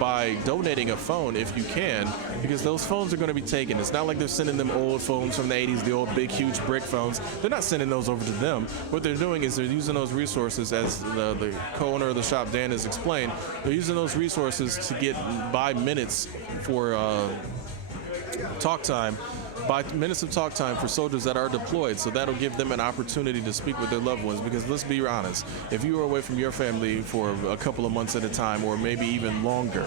by donating a phone if you can, because those phones are going to be taken. It's not like they're sending them old phones from the 80s, the old big, huge brick phones. They're not sending those over to them. What they're doing is they're using those resources, as the co-owner of the shop, Dan, has explained. They're using those resources to buy minutes for talk time, by minutes of talk time for soldiers that are deployed. So that'll give them an opportunity to speak with their loved ones, because let's be honest, if you were away from your family for a couple of months at a time, or maybe even longer,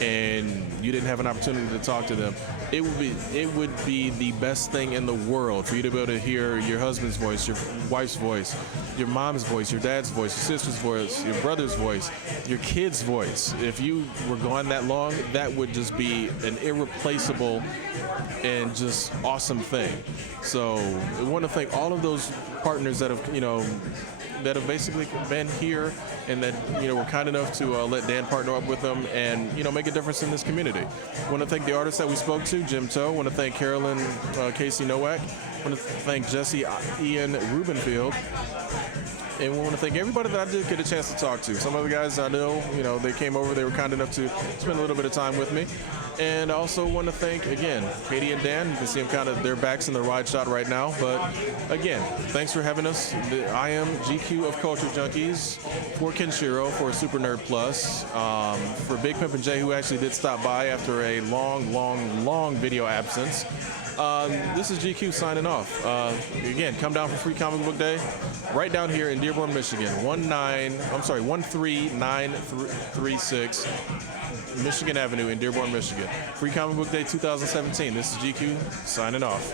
and you didn't have an opportunity to talk to them, it would be the best thing in the world for you to be able to hear your husband's voice, your wife's voice, your mom's voice, your dad's voice, your sister's voice, your brother's voice, your kid's voice. If you were gone that long, that would just be an irreplaceable and just awesome thing. So I want to thank all of those partners that have basically been here, and that were kind enough to let Dan partner up with them and make a difference in this community. I want to thank the artists that we spoke to, Jim Toe. I want to thank Carolyn Casey Nowak. I want to thank Jesse Ian Rubenfield. And we want to thank everybody that I did get a chance to talk to. Some of the guys I know, they came over, they were kind enough to spend a little bit of time with me. And I also want to thank, again, Katie and Dan. You can see them their backs in the wide shot right now. But again, thanks for having us. I am GQ of Culture Junkies, for Kenshiro, for Super Nerd Plus, for Big Pimp and Jay, who actually did stop by after a long video absence. This is GQ signing off. Again, come down for Free Comic Book Day, right down here in Dearborn, Michigan, 13936 Michigan Avenue in Dearborn, Michigan. Free Comic Book Day 2017. This is GQ signing off.